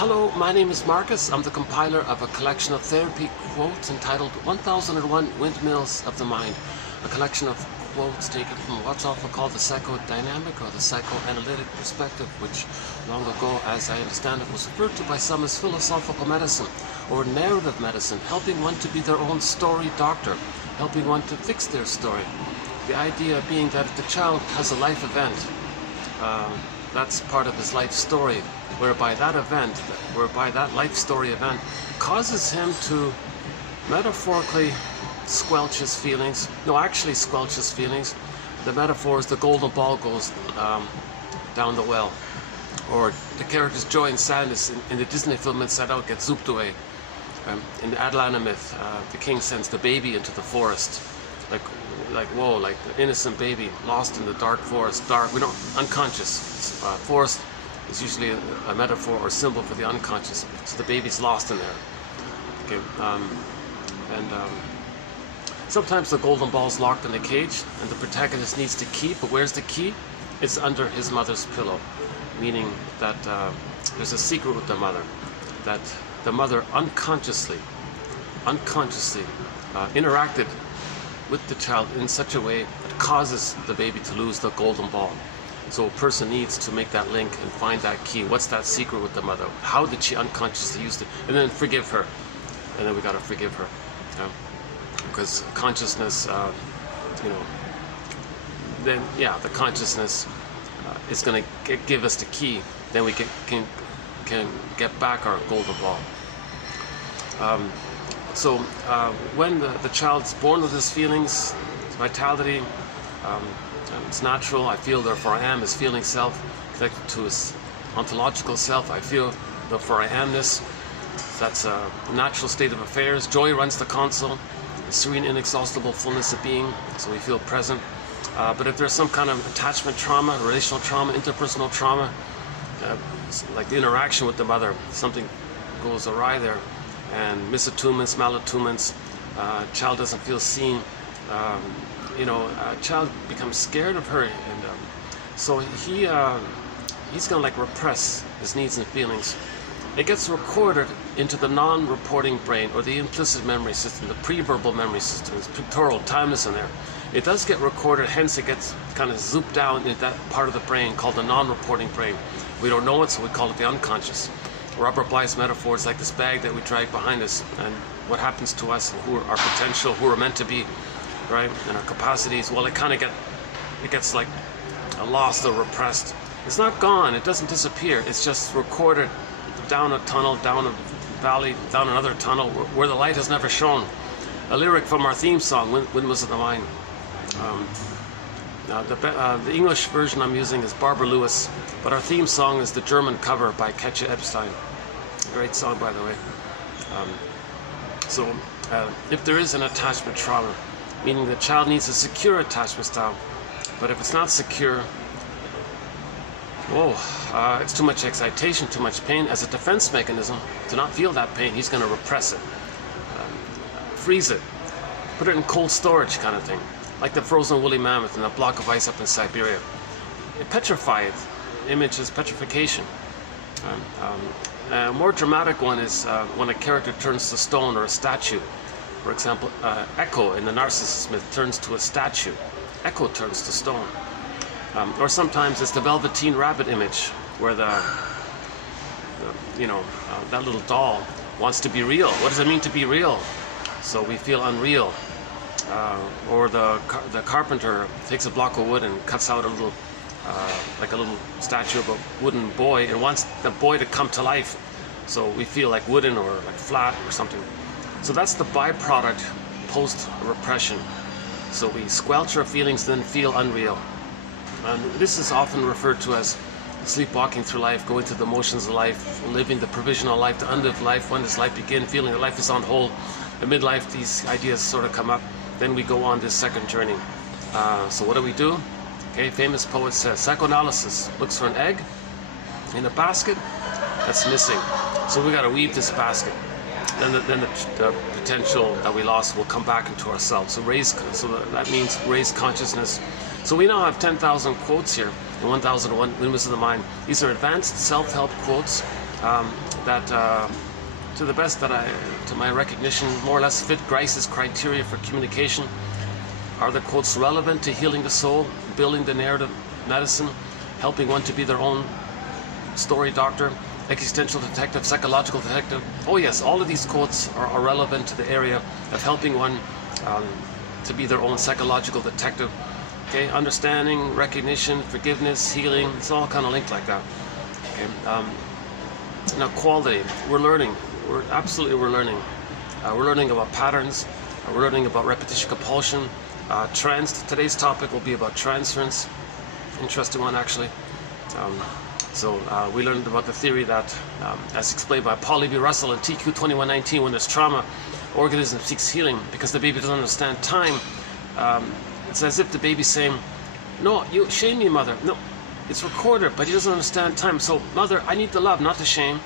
Hello, my name is Marcus. I'm the compiler of a collection of therapy quotes entitled 1001 Windmills of the Mind, a collection of quotes taken from what's often called the psychodynamic or the psychoanalytic perspective, which long ago, as I understand it, was referred to by some as philosophical medicine or narrative medicine, helping one to be their own story doctor, helping one to fix their story. The idea being that if the child has a life event, that's part of his life story, whereby that life story event causes him to metaphorically squelch his feelings. No, actually squelch his feelings. The metaphor is the golden ball goes down the well, or the character's joy and sadness in the Disney film Inside Out gets zooped away. In the Atlanta myth, the king sends the baby into the forest, like whoa, like the innocent baby lost in the dark forest. Dark, we don't, unconscious. Forest is usually a metaphor or symbol for the unconscious. So the baby's lost in there. Okay, sometimes the golden ball's locked in a cage, and the protagonist needs the key. But where's the key? It's under his mother's pillow, meaning that there's a secret with the mother, that the mother unconsciously interacted with the child in such a way that causes the baby to lose the golden ball. So a person needs to make that link and find that key. What's that secret with the mother? How did she unconsciously use it? And then forgive her. And then we gotta forgive her. Because consciousness, the consciousness is gonna give us the key. Then we can get back our golden ball. When the child's born with his feelings, his vitality, it's natural. I feel, therefore I am. His feeling self connected to his ontological self. I feel, therefore I amness. That's a natural state of affairs. Joy runs the console. The serene, inexhaustible fullness of being. So we feel present. But if there's some kind of attachment trauma, relational trauma, interpersonal trauma, like the interaction with the mother, something goes awry there, and misattunements, malattunements, child doesn't feel seen. A child becomes scared of her, and so he's gonna like repress his needs and feelings. It gets recorded into the non-reporting brain, or the implicit memory system, the pre-verbal memory system. It's pictorial, timeless in there. It does get recorded, hence it gets kind of zooped down into that part of the brain called the non-reporting brain. We don't know it, so we call it the unconscious. Robert Bly's metaphor is like this bag that we drag behind us, and what happens to us, and who are our potential, who we're meant to be, right, and our capacities. Well, it gets like lost or repressed. It's not gone. It doesn't disappear. It's just recorded down a tunnel, down a valley, down another tunnel where the light has never shone. A lyric from our theme song, Windmills of the Mind. The English version I'm using is Barbara Lewis, but our theme song is the German cover by Katja Epstein. Great song, by the way. If there is an attachment trauma, meaning the child needs a secure attachment style, but if it's not secure, it's too much excitation, too much pain. As a defense mechanism, to not feel that pain, he's going to repress it, freeze it, put it in cold storage kind of thing, like the frozen woolly mammoth and a block of ice up in Siberia. Petrify it. Image is petrification. A more dramatic one is when a character turns to stone or a statue. For example, Echo in the Narcissus myth turns to a statue. Echo turns to stone. Or sometimes it's the Velveteen Rabbit image, where that little doll wants to be real. What does it mean to be real? So we feel unreal. Or the carpenter takes a block of wood and cuts out a little statue of a wooden boy and wants the boy to come to life. So we feel like wooden or like flat or something. So that's the byproduct post-repression. So we squelch our feelings, then feel unreal. And this is often referred to as sleepwalking through life, going through the motions of life, living the provisional life, the unlived life. When does life begin? Feeling that life is on hold. In midlife, these ideas sort of come up. Then we go on this second journey. So what do? Okay, famous poet says, psychoanalysis looks for an egg in a basket that's missing. So we got to weave this basket. Then the potential that we lost will come back into ourselves. So that means raise consciousness. So we now have 10,000 quotes here in 1001 Windmills of the Mind. These are advanced self-help quotes that, to the best that to my recognition, more or less fit Grice's criteria for communication. Are the quotes relevant to healing the soul, building the narrative medicine, helping one to be their own story doctor, existential detective, psychological detective? Oh yes, all of these quotes are relevant to the area of helping one to be their own psychological detective. Okay, understanding, recognition, forgiveness, healing, it's all kind of linked like that. Okay, now quality, we're learning. We're learning. We're learning about patterns. We're learning about repetition, compulsion. Today's topic will be about transference. Interesting one, actually. We learned about the theory that, as explained by Paul Levy Russell in TQ 2119, when there's trauma, organism seeks healing because the baby doesn't understand time. It's as if the baby's saying, "No, you shame me, mother." No, it's recorded, but he doesn't understand time. So, mother, I need the love, not the shame.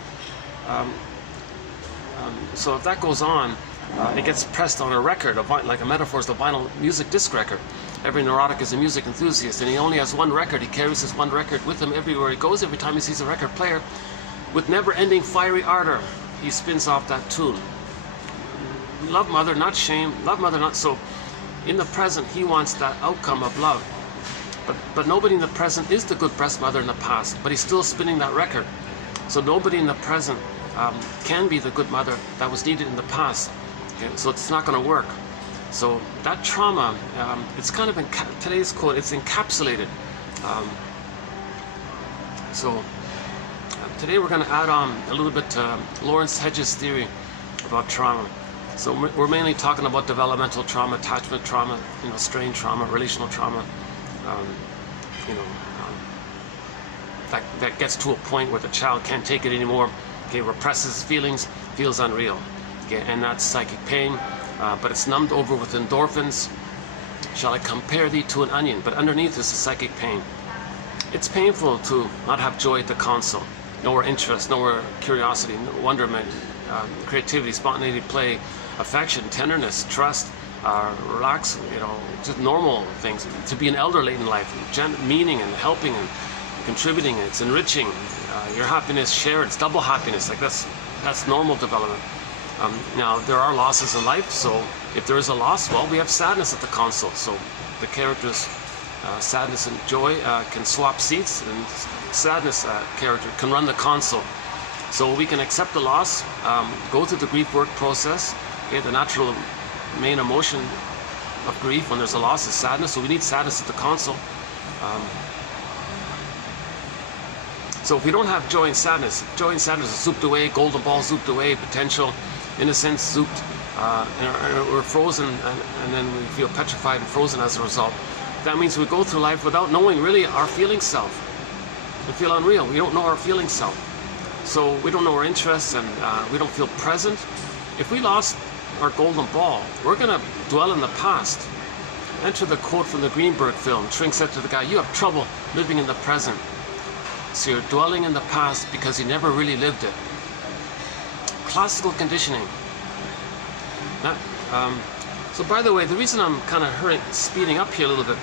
So if that goes on, it gets pressed on a record, like a metaphor is the vinyl music disc record. Every neurotic is a music enthusiast, and he only has one record. He carries his one record with him everywhere he goes. Every time he sees a record player, with never-ending fiery ardor, he spins off that tune. Love mother, not shame. Love mother, not so. In the present, he wants that outcome of love. But nobody in the present is the good breast mother in the past, but he's still spinning that record. So nobody in the present can be the good mother that was needed in the past. Okay? So it's not going to work. So that trauma, it's kind of, today's quote, it's encapsulated. Today we're going to add on a little bit to Lawrence Hedges' theory about trauma. So we're mainly talking about developmental trauma, attachment trauma, strain trauma, relational trauma. That gets to a point where the child can't take it anymore. Okay, represses feelings, feels unreal. Okay, and that's psychic pain, but it's numbed over with endorphins. Shall I compare thee to an onion? But underneath is the psychic pain. It's painful to not have joy at the console. Nowhere interest, nowhere curiosity, wonderment, creativity, spontaneity, play, affection, tenderness, trust, relax, just normal things. To be an elder late in life, meaning and helping and contributing, it's enriching. Your happiness shared, it's double happiness. Like that's normal development. Now there are losses in life, so if there is a loss, well, we have sadness at the console. So the characters, sadness and joy can swap seats, and sadness character can run the console. So we can accept the loss, go through the grief work process. Okay, the natural main emotion of grief when there's a loss is sadness, so we need sadness at the console. So if we don't have joy and sadness is zooped away, golden ball zooped away, potential, innocence zooped, and we're frozen, and then we feel petrified and frozen as a result. That means we go through life without knowing really our feeling self. We feel unreal. We don't know our feeling self. So we don't know our interests, and we don't feel present. If we lost our golden ball, we're going to dwell in the past. Enter the quote from the Greenberg film. Shrink said to the guy, "You have trouble living in the present." So you're dwelling in the past because you never really lived it. Classical conditioning. So by the way, the reason I'm kind of speeding up here a little bit,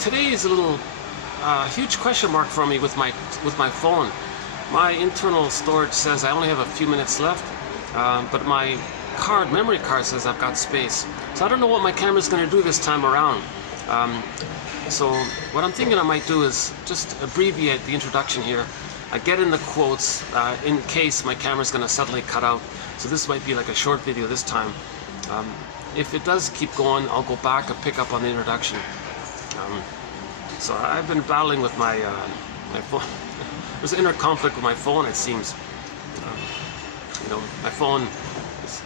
today is a little huge question mark for me with my phone. My internal storage says I only have a few minutes left, but my memory card says I've got space. So I don't know what my camera's going to do this time around. So what I'm thinking I might do is just abbreviate the introduction here. I get in the quotes in case my camera's going to suddenly cut out. So this might be like a short video this time. If it does keep going, I'll go back and pick up on the introduction. So I've been battling with my phone. There's an inner conflict with my phone, it seems. My phone is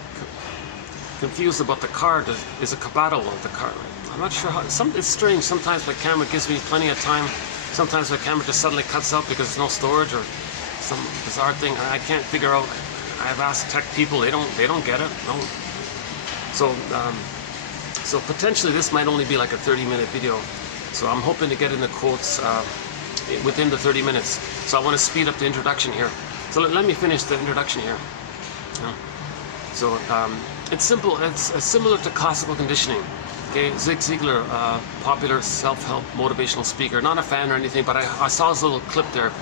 confused about the card. Is it compatible with the card? I'm not sure how. It's strange. Sometimes my camera gives me plenty of time. Sometimes my camera just suddenly cuts out because there's no storage or some bizarre thing. I can't figure out. I've asked tech people. They don't get it. No. So potentially this might only be like a 30-minute video. So I'm hoping to get in the quotes within the 30 minutes. So I want to speed up the introduction here. So let me finish the introduction here. So it's simple. It's similar to classical conditioning. Okay, Zig Ziglar, popular self-help motivational speaker. Not a fan or anything, but I saw his little clip there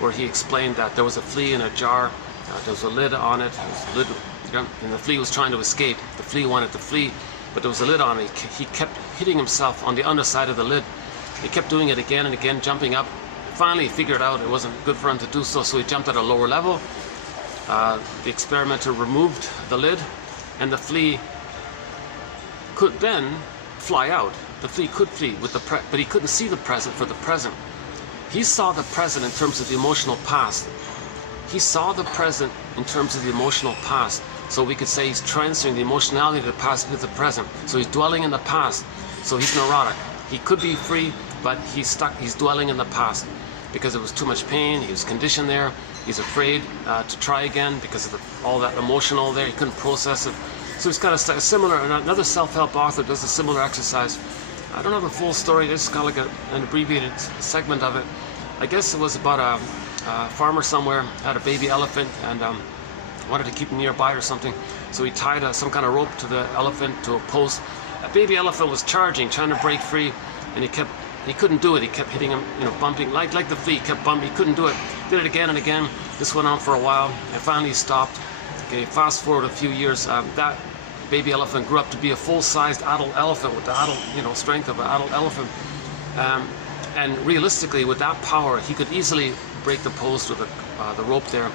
where he explained that there was a flea in a jar, there was a lid on it, and the flea was trying to escape. The flea wanted to flee, but there was a lid on it. He kept hitting himself on the underside of the lid. He kept doing it again and again, jumping up. Finally, he figured out it wasn't good for him to do so, so he jumped at a lower level. The experimenter removed the lid, and the flea could then fly out. The flea could flee, but he couldn't see the present for the present. He saw the present in terms of the emotional past. He saw the present in terms of the emotional past. So we could say he's transferring the emotionality of the past into the present. So he's dwelling in the past. So he's neurotic. He could be free, but he's stuck. He's dwelling in the past because it was too much pain. He was conditioned there. He's afraid to try again because of all that emotional there. He couldn't process it. So he's got a similar, another self-help author does a similar exercise. I don't know the full story. This is kind of like an abbreviated segment of it. I guess it was about a farmer somewhere had a baby elephant and wanted to keep him nearby or something. So he tied some kind of rope to the elephant to a post. A baby elephant was charging, trying to break free, and he couldn't do it. He kept hitting him, bumping like the flea. He kept bumping. He couldn't do it. Did it again and again. This went on for a while, and finally he stopped. Okay, fast forward a few years. That baby elephant grew up to be a full-sized adult elephant with the adult, strength of an adult elephant. And realistically, with that power, he could easily break the post with the rope there.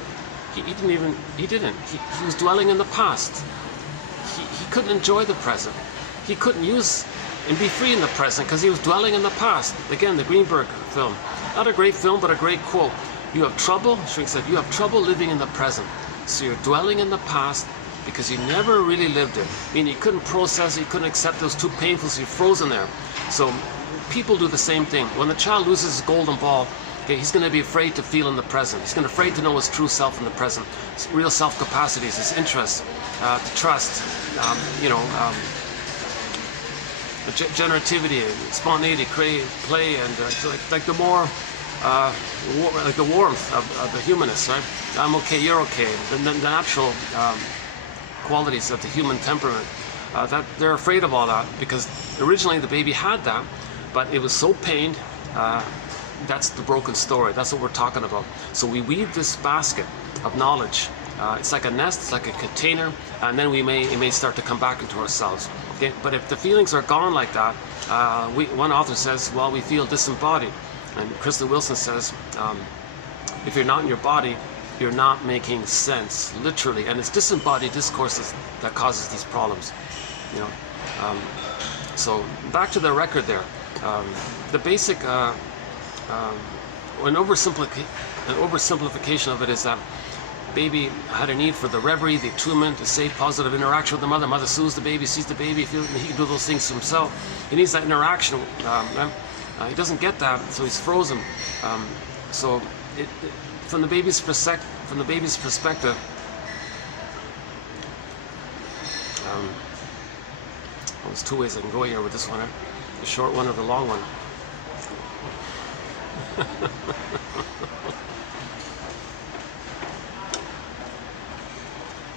He didn't. He was dwelling in the past. He couldn't enjoy the present. He couldn't use and be free in the present because he was dwelling in the past. Again, the Greenberg film. Not a great film, but a great quote. You have trouble, Shrink said, you have trouble living in the present. So you're dwelling in the past because you never really lived it. Meaning you couldn't process it, you couldn't accept it, it was too painful, so you're frozen there. So people do the same thing. When the child loses his golden ball, okay, he's going to be afraid to feel in the present. He's going to be afraid to know his true self in the present. His real self capacities, his interests, to trust, generativity, spontaneity, play, and like the more, like the warmth of the humanists, right? I'm okay, you're okay. The natural qualities of the human temperament. That they're afraid of all that because originally the baby had that, but it was so pained. That's the broken story. That's what we're talking about. So we weave this basket of knowledge. It's like a nest, it's like a container, and then it may start to come back into ourselves. Okay, but if the feelings are gone like that, one author says, well, we feel disembodied, and Kristen Wilson says, if you're not in your body, you're not making sense, literally, and it's disembodied discourses that causes these problems. So back to the record there. The basic, an oversimplification of it is that baby had a need for the reverie, the attunement, the safe, positive interaction with the mother. Mother soothes the baby, sees the baby, feels he can do those things himself. He needs that interaction. He doesn't get that, so he's frozen. So from the baby's perspective, there's two ways I can go here with this one, the short one or the long one.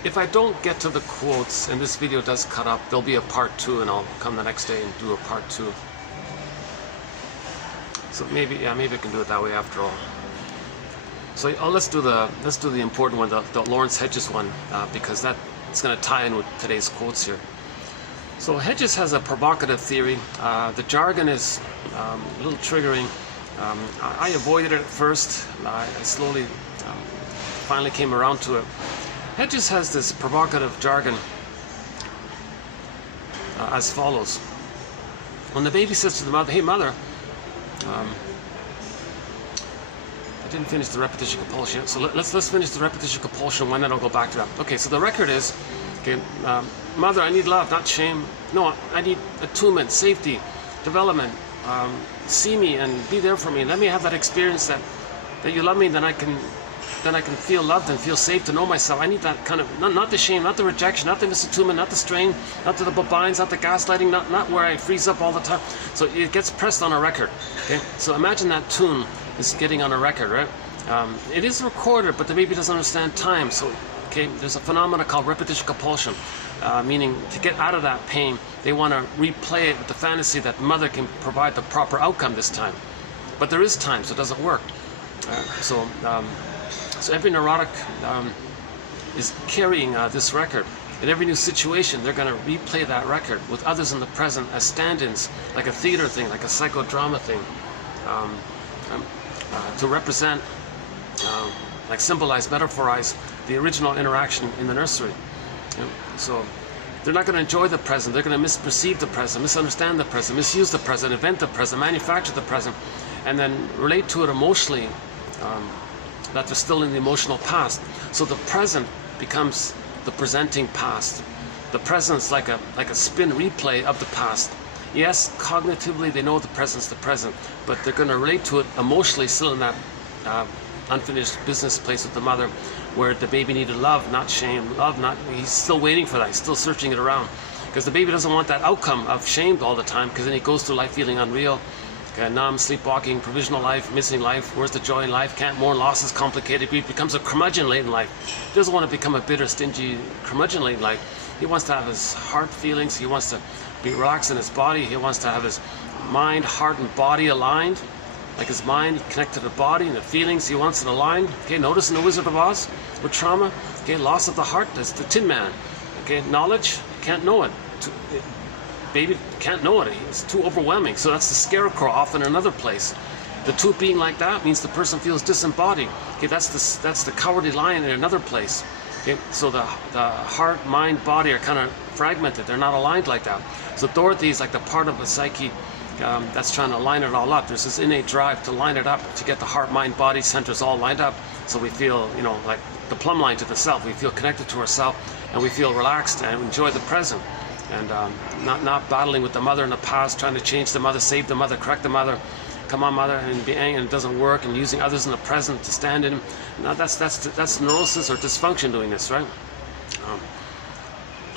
If I don't get to the quotes, and this video does cut up, there'll be a part 2, and I'll come the next day and do a part 2. So maybe I can do it that way after all. So let's do the important one, the Lawrence Hedges one, because it's going to tie in with today's quotes here. So Hedges has a provocative theory. The jargon is a little triggering. I avoided it at first. I slowly finally came around to it. Hedges has this provocative jargon as follows. When the baby says to the mother, hey mother, I didn't finish the repetition compulsion yet, so let's finish the repetition compulsion one, then I'll go back to that. Okay, so the record is, okay, mother, I need love, not shame. No, I need attunement, safety, development. See me and be there for me. Let me have that experience that you love me, then I can feel loved and feel safe to know myself. I need that kind of, not the shame, not the rejection, not the misattunement, not the strain, not the bobines, not the gaslighting, not where I freeze up all the time. So it gets pressed on a record. Okay, so imagine that tune is getting on a record, right? It is recorded, but the baby doesn't understand time. So, okay, there's a phenomenon called repetition compulsion, meaning to get out of that pain, they want to replay it with the fantasy that mother can provide the proper outcome this time. But there is time, so it doesn't work. So every neurotic is carrying this record. In every new situation, they're going to replay that record with others in the present as stand-ins, like a theater thing, like a psychodrama thing, to represent, like symbolize, metaphorize the original interaction in the nursery. So they're not going to enjoy the present. They're going to misperceive the present, misunderstand the present, misuse the present, invent the present, manufacture the present, and then relate to it emotionally, that they're still in the emotional past. So the present becomes the presenting past. The present's like a spin replay of the past. Yes, cognitively they know the present's the present, but they're going to relate to it emotionally still in that unfinished business place with the mother, where the baby needed love, not shame. Love, not, he's still waiting for that. He's still searching it around, because the baby doesn't want that outcome of shame all the time, because then he goes through life feeling unreal, numb, sleepwalking, provisional life, missing life. Where's the joy in life? Can't mourn losses, complicated grief. Becomes a curmudgeon late in life. He doesn't want to become a bitter, stingy curmudgeon late in life. He wants to have his heart feelings. He wants to be relaxed in his body. He wants to have his mind, heart, and body aligned. Like his mind connected to the body and the feelings, he wants it aligned. Okay, notice in The Wizard of Oz, with trauma, okay, loss of the heart, that's the Tin Man. Okay, knowledge, can't know it. Baby can't know it, it's too overwhelming. So that's the scarecrow off in another place. The truth being like that means the person feels disembodied. Okay, that's the cowardly lion in another place. Okay, so the heart, mind, body are kind of fragmented. They're not aligned like that. So Dorothy is like the part of the psyche that's trying to line it all up. There's this innate drive to line it up, to get the heart, mind, body centers all lined up, so we feel, you know, like the plumb line to the self. We feel connected to ourself, and we feel relaxed and enjoy the present, and not battling with the mother in the past, trying to change the mother, save the mother, correct the mother, come on mother, and be angry and it doesn't work, and using others in the present to stand in. Now that's neurosis or dysfunction doing this, right?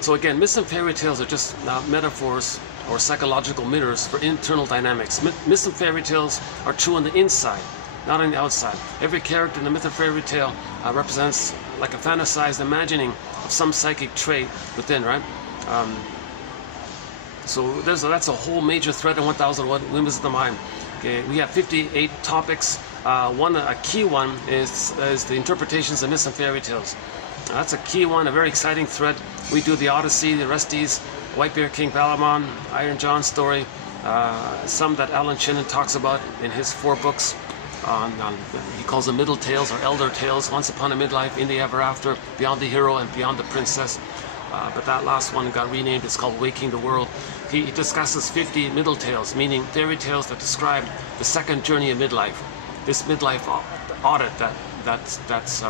So again, myths and fairy tales are just metaphors or psychological mirrors for internal dynamics. Myths and fairy tales are true on the inside, not on the outside. Every character in the myth or fairy tale represents like a fantasized imagining of some psychic trait within, right? So that's a whole major thread in 1001 Windmills of the Mind. Okay, we have 58 topics. A key one is the interpretations of myths and fairy tales. That's a key one, a very exciting thread. We do the Odyssey, the Orestes, White Bear King Valamon, Iron John story, some that Alan Shannon talks about in his 4 books. He calls them middle tales or elder tales, Once Upon a Midlife, In the Ever After, Beyond the Hero, and Beyond the Princess. But that last one got renamed. It's called Waking the World. He discusses 50 middle tales, meaning fairy tales that describe the second journey of midlife. This midlife audit that's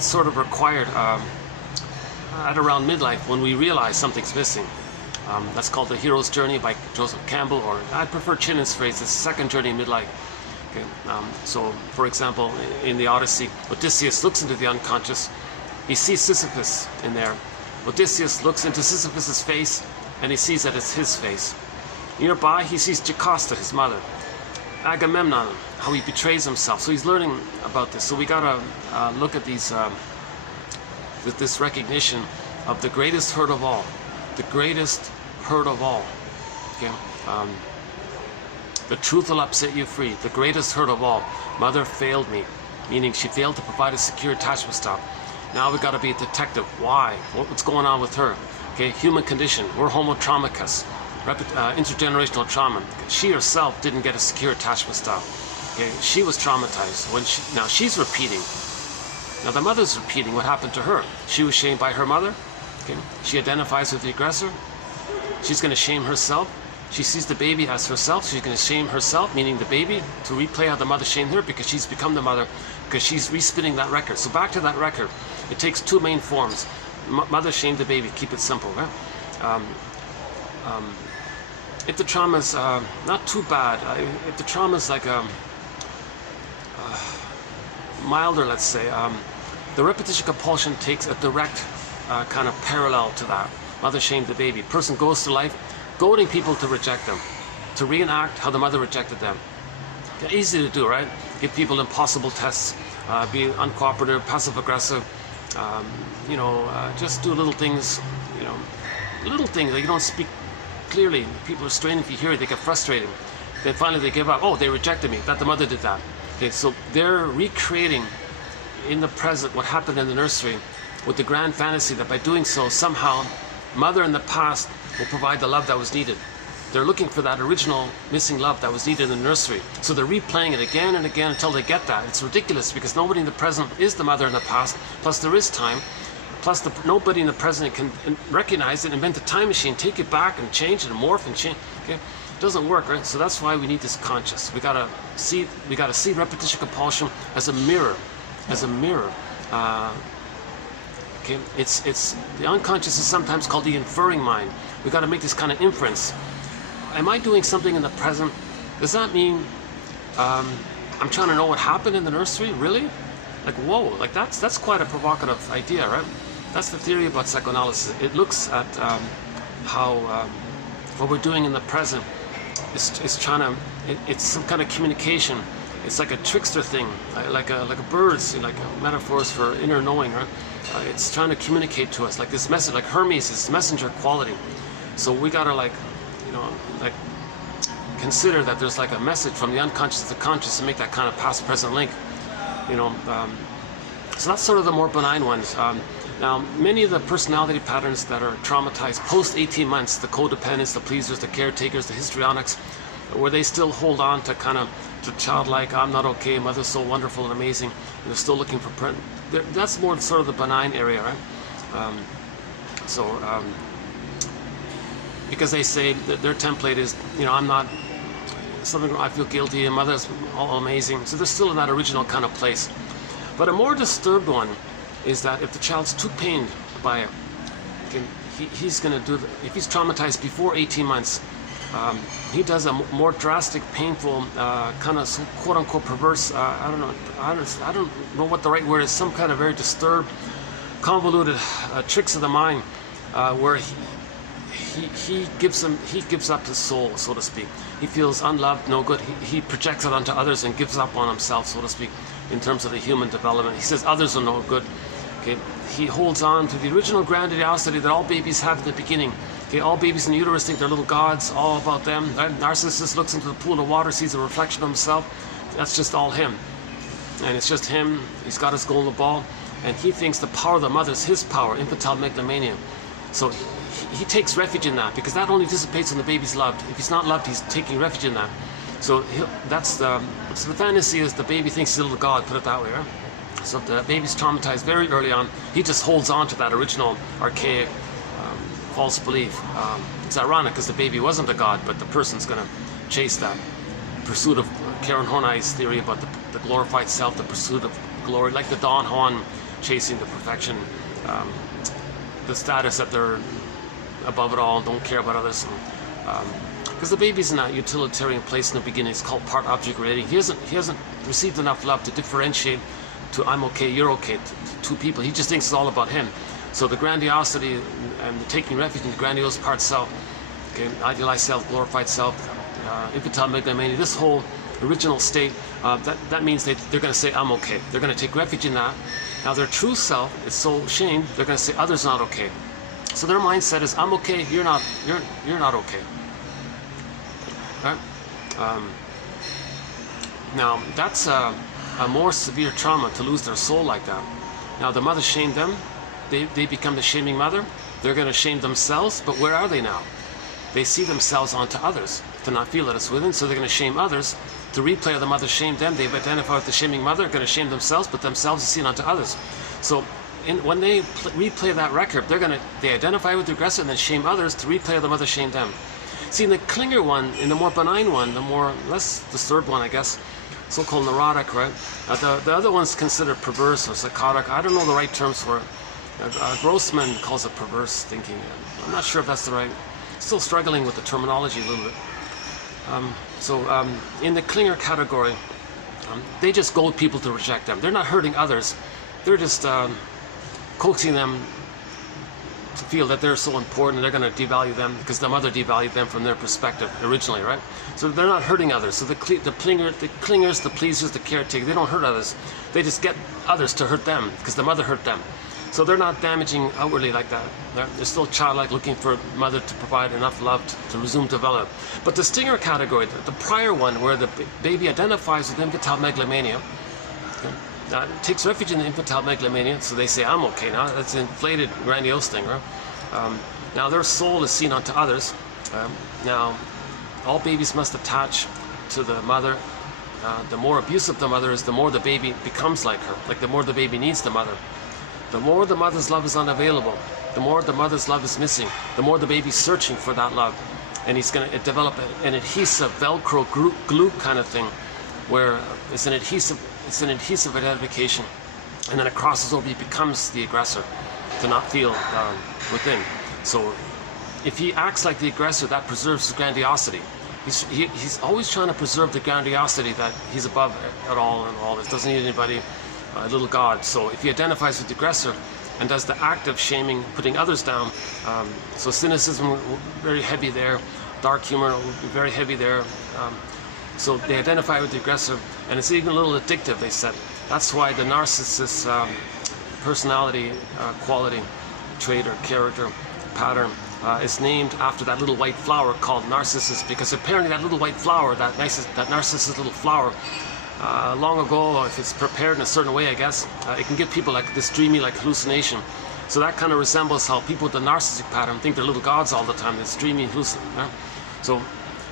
sort of required at around midlife, when we realize something's missing. That's called The Hero's Journey by Joseph Campbell, or I prefer Chinnon's phrase, the second journey of midlife. Okay. So, for example, in the Odyssey, Odysseus looks into the unconscious. He sees Sisyphus in there. Odysseus looks into Sisyphus's face, and he sees that it's his face. Nearby, he sees Jocasta, his mother. Agamemnon, how he betrays himself. So he's learning about this. So we gotta look at these, with this recognition of the greatest hurt of all. The greatest hurt of all. Okay. The truth will upset you free. The greatest hurt of all. Mother failed me, meaning she failed to provide a secure attachment stop. Now we got to be a detective. Why? What's going on with her? Okay, human condition. We're homo traumicus, intergenerational trauma. She herself didn't get a secure attachment stop. Okay, she was traumatized. Now she's repeating. Now the mother's repeating what happened to her. She was shamed by her mother. Okay, she identifies with the aggressor. She's going to shame herself. She sees the baby as herself. She's going to shame herself, meaning the baby, to replay how the mother shamed her, because she's become the mother, because she's respinning that record. So back to that record. It takes 2 main forms. Mother shamed the baby, keep it simple, right? If the trauma's not too bad, if the trauma's like milder, let's say, the repetition compulsion takes a direct kind of parallel to that. Mother shamed the baby. Person goes through life goading people to reject them, to reenact how the mother rejected them. Easy to do, right? Give people impossible tests, be uncooperative, passive-aggressive, just do little things, little things that you don't speak clearly. People are straining if you hear it, they get frustrated. Then finally they give up. Oh, they rejected me. That the mother did that. Okay, so they're recreating in the present what happened in the nursery with the grand fantasy that by doing so, somehow, mother in the past will provide the love that was needed. They're looking for that original missing love that was needed in the nursery. So they're replaying it again and again until they get that. It's ridiculous because nobody in the present is the mother in the past, plus there is time, plus nobody in the present can recognize it, invent a time machine, take it back and change it and morph and change. Okay? It doesn't work, right? So that's why we need this conscious. We gotta see repetition compulsion as a mirror, okay, it's the unconscious is sometimes called the inferring mind. We got to make this kind of inference. Am I doing something in the present? Does that mean I'm trying to know what happened in the nursery? Really? Like, whoa! Like that's quite a provocative idea, right? That's the theory about psychoanalysis. It looks at how what we're doing in the present is trying to. It's some kind of communication. It's like a trickster thing, like a bird's, like metaphors for inner knowing, right? It's trying to communicate to us, like this message, like Hermes, this messenger quality. So we gotta like consider that there's like a message from the unconscious to the conscious and make that kind of past-present link, So that's sort of the more benign ones. Now, many of the personality patterns that are traumatized post 18 months, the codependents, the pleasers, the caretakers, the histrionics, where they still hold on to kind of to childlike, I'm not okay, mother's so wonderful and amazing, and they're still looking for that's more sort of the benign area, right? Because they say that their template is, I'm not something, I feel guilty, and mother's all amazing, so they're still in that original kind of place. But a more disturbed one is that if the child's too pained by it, he's going to do, if he's traumatized before 18 months, he does a more drastic, painful, kind of quote-unquote perverse, I don't know what the right word is, some kind of very disturbed, convoluted tricks of the mind, where he gives up his soul, so to speak. He feels unloved, no good. He projects it onto others and gives up on himself, so to speak, in terms of the human development. He says others are no good. Okay, he holds on to the original grandiosity that all babies have in the beginning. Okay, all babies in the uterus think they're little gods, all about them. Narcissist looks into the pool of water, sees a reflection of himself. That's just all him. And it's just him. He's got his golden ball. And he thinks the power of the mother is his power, infantile megalomania. So he takes refuge in that, because that only dissipates when the baby's loved. If he's not loved, he's taking refuge in that. So so the fantasy is the baby thinks he's a little god, put it that way, right? So if the baby's traumatized very early on, he just holds on to that original archaic false belief. It's ironic because the baby wasn't a god, but the person's going to chase that pursuit of Karen Horney's theory about the glorified self, the pursuit of glory, like the Don Juan chasing the perfection, the status that they're above it all, don't care about others. Because the baby's in that utilitarian place in the beginning. It's called part object relating. He hasn't received enough love to differentiate to I'm okay, you're okay, to two people. He just thinks it's all about him. So the grandiosity and the taking refuge in the grandiose part self, okay, idealized self, glorified self, infantile megalomania, this whole original state, that means they're going to say I'm okay. They're going to take refuge in that. Now their true self is so shamed, they're going to say others not okay. So their mindset is I'm okay, you're not okay. Right? Now that's a more severe trauma, to lose their soul like that. Now the mother shamed them. They become the shaming mother. They're going to shame themselves, but where are they now? They see themselves onto others to not feel that it's within, so they're going to shame others. To replay the mother shamed them, they've identified with the shaming mother, going to shame themselves, but themselves is seen onto others. So when they replay that record, they identify with the aggressor and then shame others to replay the mother shamed them. See, in the clinger one, in the more benign one, the more less disturbed one, I guess, so-called neurotic, right? The other one's considered perverse or psychotic. I don't know the right terms for it. Grossman calls it perverse thinking. I'm not sure if that's the right. Still struggling with the terminology a little bit. In the clinger category, they just goad people to reject them. They're not hurting others. They're just coaxing them to feel that they're so important, they're going to devalue them because the mother devalued them from their perspective originally, right? So they're not hurting others. So the clingers, the pleasers, the caretakers, they don't hurt others. They just get others to hurt them because the mother hurt them. So they're not damaging outwardly like that. They're still childlike, looking for mother to provide enough love to resume develop. But the stinger category, the prior one, where the baby identifies with infantile megalomania, takes refuge in the infantile megalomania, so they say, I'm okay now. That's an inflated, grandiose thing, right? Now their soul is seen onto others. Now, all babies must attach to the mother. The more abusive the mother is, the more the baby becomes like her. Like the more the baby needs the mother. The more the mother's love is unavailable, the more the mother's love is missing, the more the baby's searching for that love. And he's going to develop an adhesive, Velcro glue kind of thing, where it's an adhesive identification. And then it crosses over, he becomes the aggressor, to not feel within. So if he acts like the aggressor, that preserves his grandiosity. He's always trying to preserve the grandiosity that he's above it all and all this, doesn't need anybody, a little god. So if he identifies with the aggressor and does the act of shaming, putting others down, so cynicism very heavy there, dark humor very heavy there. So they identify with the aggressor, and it's even a little addictive, they said. That's why the narcissist personality quality, trait or character pattern is named after that little white flower called Narcissus, because apparently that little white flower, that Narcissus little flower, long ago, if it's prepared in a certain way, I guess, it can give people like this dreamy, like hallucination. So that kind of resembles how people with the narcissistic pattern think they're little gods all the time, this dreamy hallucination. Yeah? So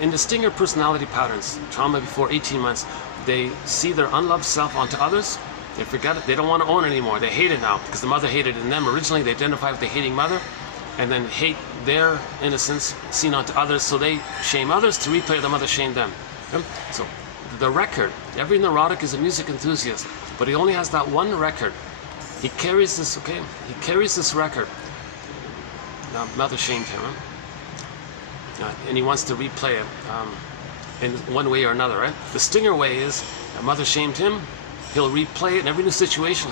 in the stinger personality patterns, trauma before 18 months, they see their unloved self onto others. They forget it. They don't want to own it anymore. They hate it now because the mother hated it in them. Originally, they identify with the hating mother and then hate their innocence seen onto others. So they shame others to replay the mother shamed them. Okay? So the record, every neurotic is a music enthusiast, but he only has that one record. He carries this, okay? He carries this record. Now, mother shamed him, and he wants to replay it in one way or another, right? The stinger way is, mother shamed him, he'll replay it in every new situation,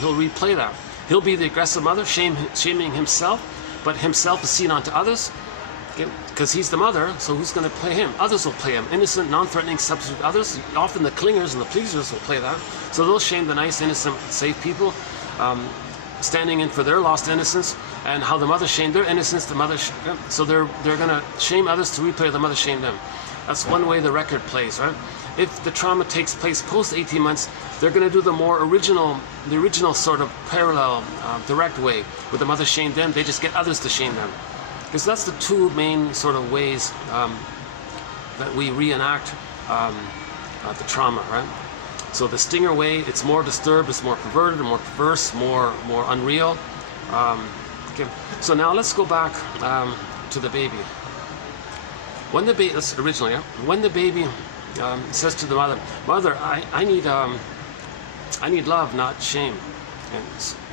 he'll replay that. He'll be the aggressive mother, shaming himself, but himself is seen onto others, because he's the mother, so who's going to play him? Others will play him. Innocent, non-threatening substitute others. Often the clingers and the pleasers will play that. So they'll shame the nice, innocent, safe people, standing in for their lost innocence, and how the mother shamed their innocence, the mother. So they're going to shame others to replay the mother shamed them. That's one way the record plays, right? If the trauma takes place post 18 months, they're going to do the more original sort of parallel, direct way, where the mother shamed them, they just get others to shame them. Because that's the two main sort of ways that we reenact the trauma, right? So the stinger way, it's more disturbed, it's more perverted, more perverse, more unreal. Okay. So now let's go back to the baby. When the baby, that's originally, when the baby says to the mother, "Mother, I need love, not shame,"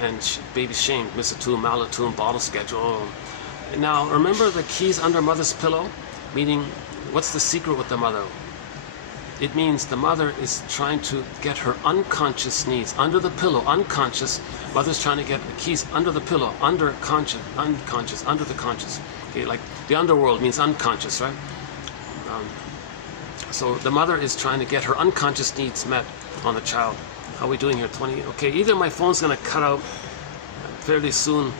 and baby's shamed, miss a tune, malatune, bottle schedule. Now remember the keys under mother's pillow, meaning what's the secret with the mother? It means the mother is trying to get her unconscious needs under the pillow, unconscious. Mother's trying to get the keys under the pillow, unconscious, under the conscious. Okay, like the underworld means unconscious, right? So the mother is trying to get her unconscious needs met on the child. How are we doing here? 20? Okay, either my phone's going to cut out fairly soon.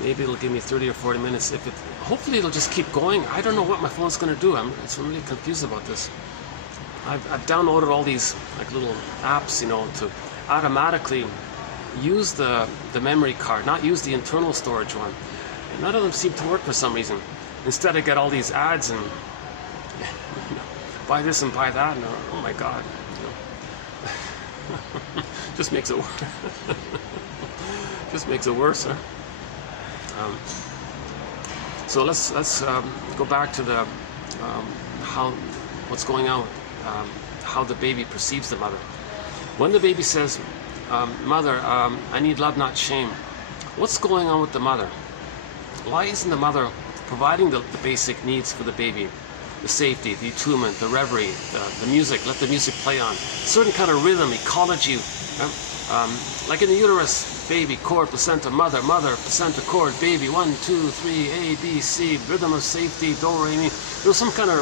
Maybe it'll give me 30 or 40 minutes. Hopefully it'll just keep going. I don't know what my phone's going to do. I'm really confused about this. I've downloaded all these like little apps, to automatically use the memory card, not use the internal storage one. And none of them seem to work for some reason. Instead, I get all these ads and buy this and buy that, and oh my God, just makes it worse. Just makes it worse, huh? So let's go back to the what's going on, how the baby perceives the mother. When the baby says, "Mother, I need love, not shame," what's going on with the mother? Why isn't the mother providing the basic needs for the baby? The safety, the attunement, the reverie, the music, let the music play on. Certain kind of rhythm, ecology, like in the uterus, baby, cord, placenta, mother, placenta, cord, baby, 1, 2, 3, A, B, C, rhythm of safety, do, re, mi. There was some kind of,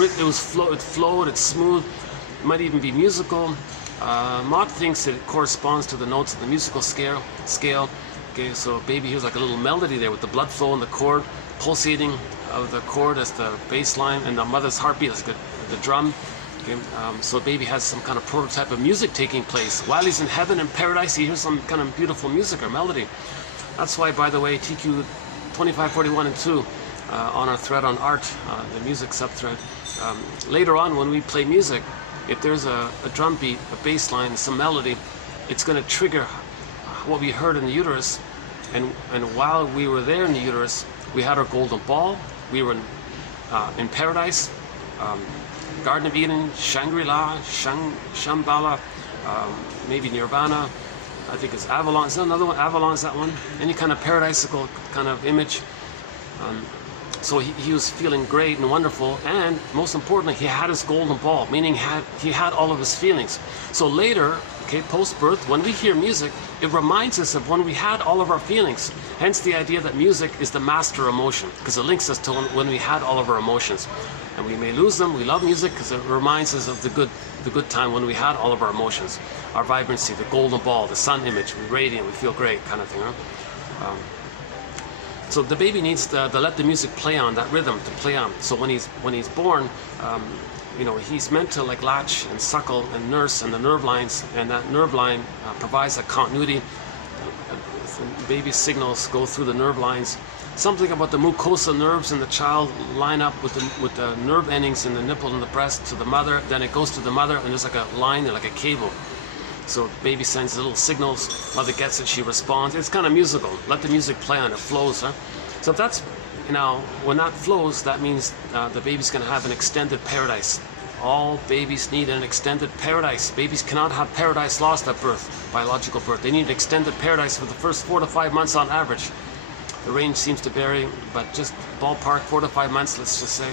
it flowed, it's smooth, it might even be musical. Mott thinks it corresponds to the notes of the musical scale. Okay, so baby hears like a little melody there with the blood flow in the chord, pulsating of the chord as the bass line, and the mother's heartbeat as the drum. Okay, so baby has some kind of prototype of music taking place. While he's in heaven and paradise, he hears some kind of beautiful music or melody. That's why, by the way, TQ 2541 and 2 on our thread on art, the music subthread, later on when we play music, if there's a drum beat, a bass line, some melody, it's going to trigger what we heard in the uterus. And while we were there in the uterus, we had our golden ball. We were in paradise, Garden of Eden, Shangri-La, Shambhala, maybe Nirvana. I think it's Avalon. Is that another one? Avalon, is that one? Any kind of paradisical kind of image. So he was feeling great and wonderful, and most importantly, he had his golden ball, meaning he had all of his feelings. So later, okay, post-birth, when we hear music, it reminds us of when we had all of our feelings. Hence the idea that music is the master emotion, because it links us to when we had all of our emotions. And we may lose them. We love music because it reminds us of the good time when we had all of our emotions, our vibrancy, the golden ball, the sun image, we radiant, we feel great, kind of thing. Right? So the baby needs to let the music play on, that rhythm to play on. So when he's born, you know, he's meant to like latch and suckle and nurse and the nerve lines, and that nerve line provides a continuity. The baby's signals go through the nerve lines. Something about the mucosa nerves in the child line up with the nerve endings in the nipple and the breast to the mother. Then it goes to the mother, and there's like a line there, like a cable. So baby sends little signals. Mother gets it, she responds. It's kind of musical. Let the music play on, it flows. Huh? So if that's, you know, when that flows, that means the baby's going to have an extended paradise. All babies need an extended paradise. Babies cannot have paradise lost at birth, biological birth. They need an extended paradise for the first 4 to 5 months on average. The range seems to vary, but just ballpark 4 to 5 months, let's just say.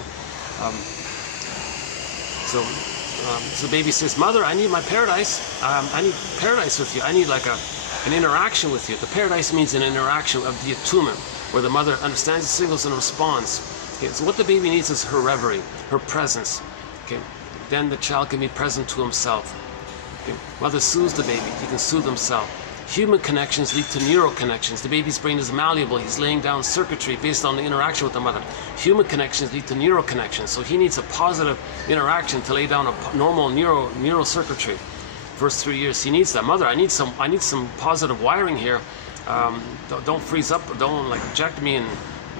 So baby says, Mother, I need my paradise. I need paradise with you. I need like an interaction with you. The paradise means an interaction of the attunement, where the mother understands the signals and responds. Okay, so what the baby needs is her reverie, her presence. Okay, then the child can be present to himself. Okay, mother soothes the baby. He can soothe himself. Human connections lead to neural connections. The baby's brain is malleable. He's laying down circuitry based on the interaction with the mother. Human connections lead to neural connections. So he needs a positive interaction to lay down a normal neural circuitry. First 3 years, he needs that. Mother, I need some positive wiring here. Don't freeze up. Don't like reject me and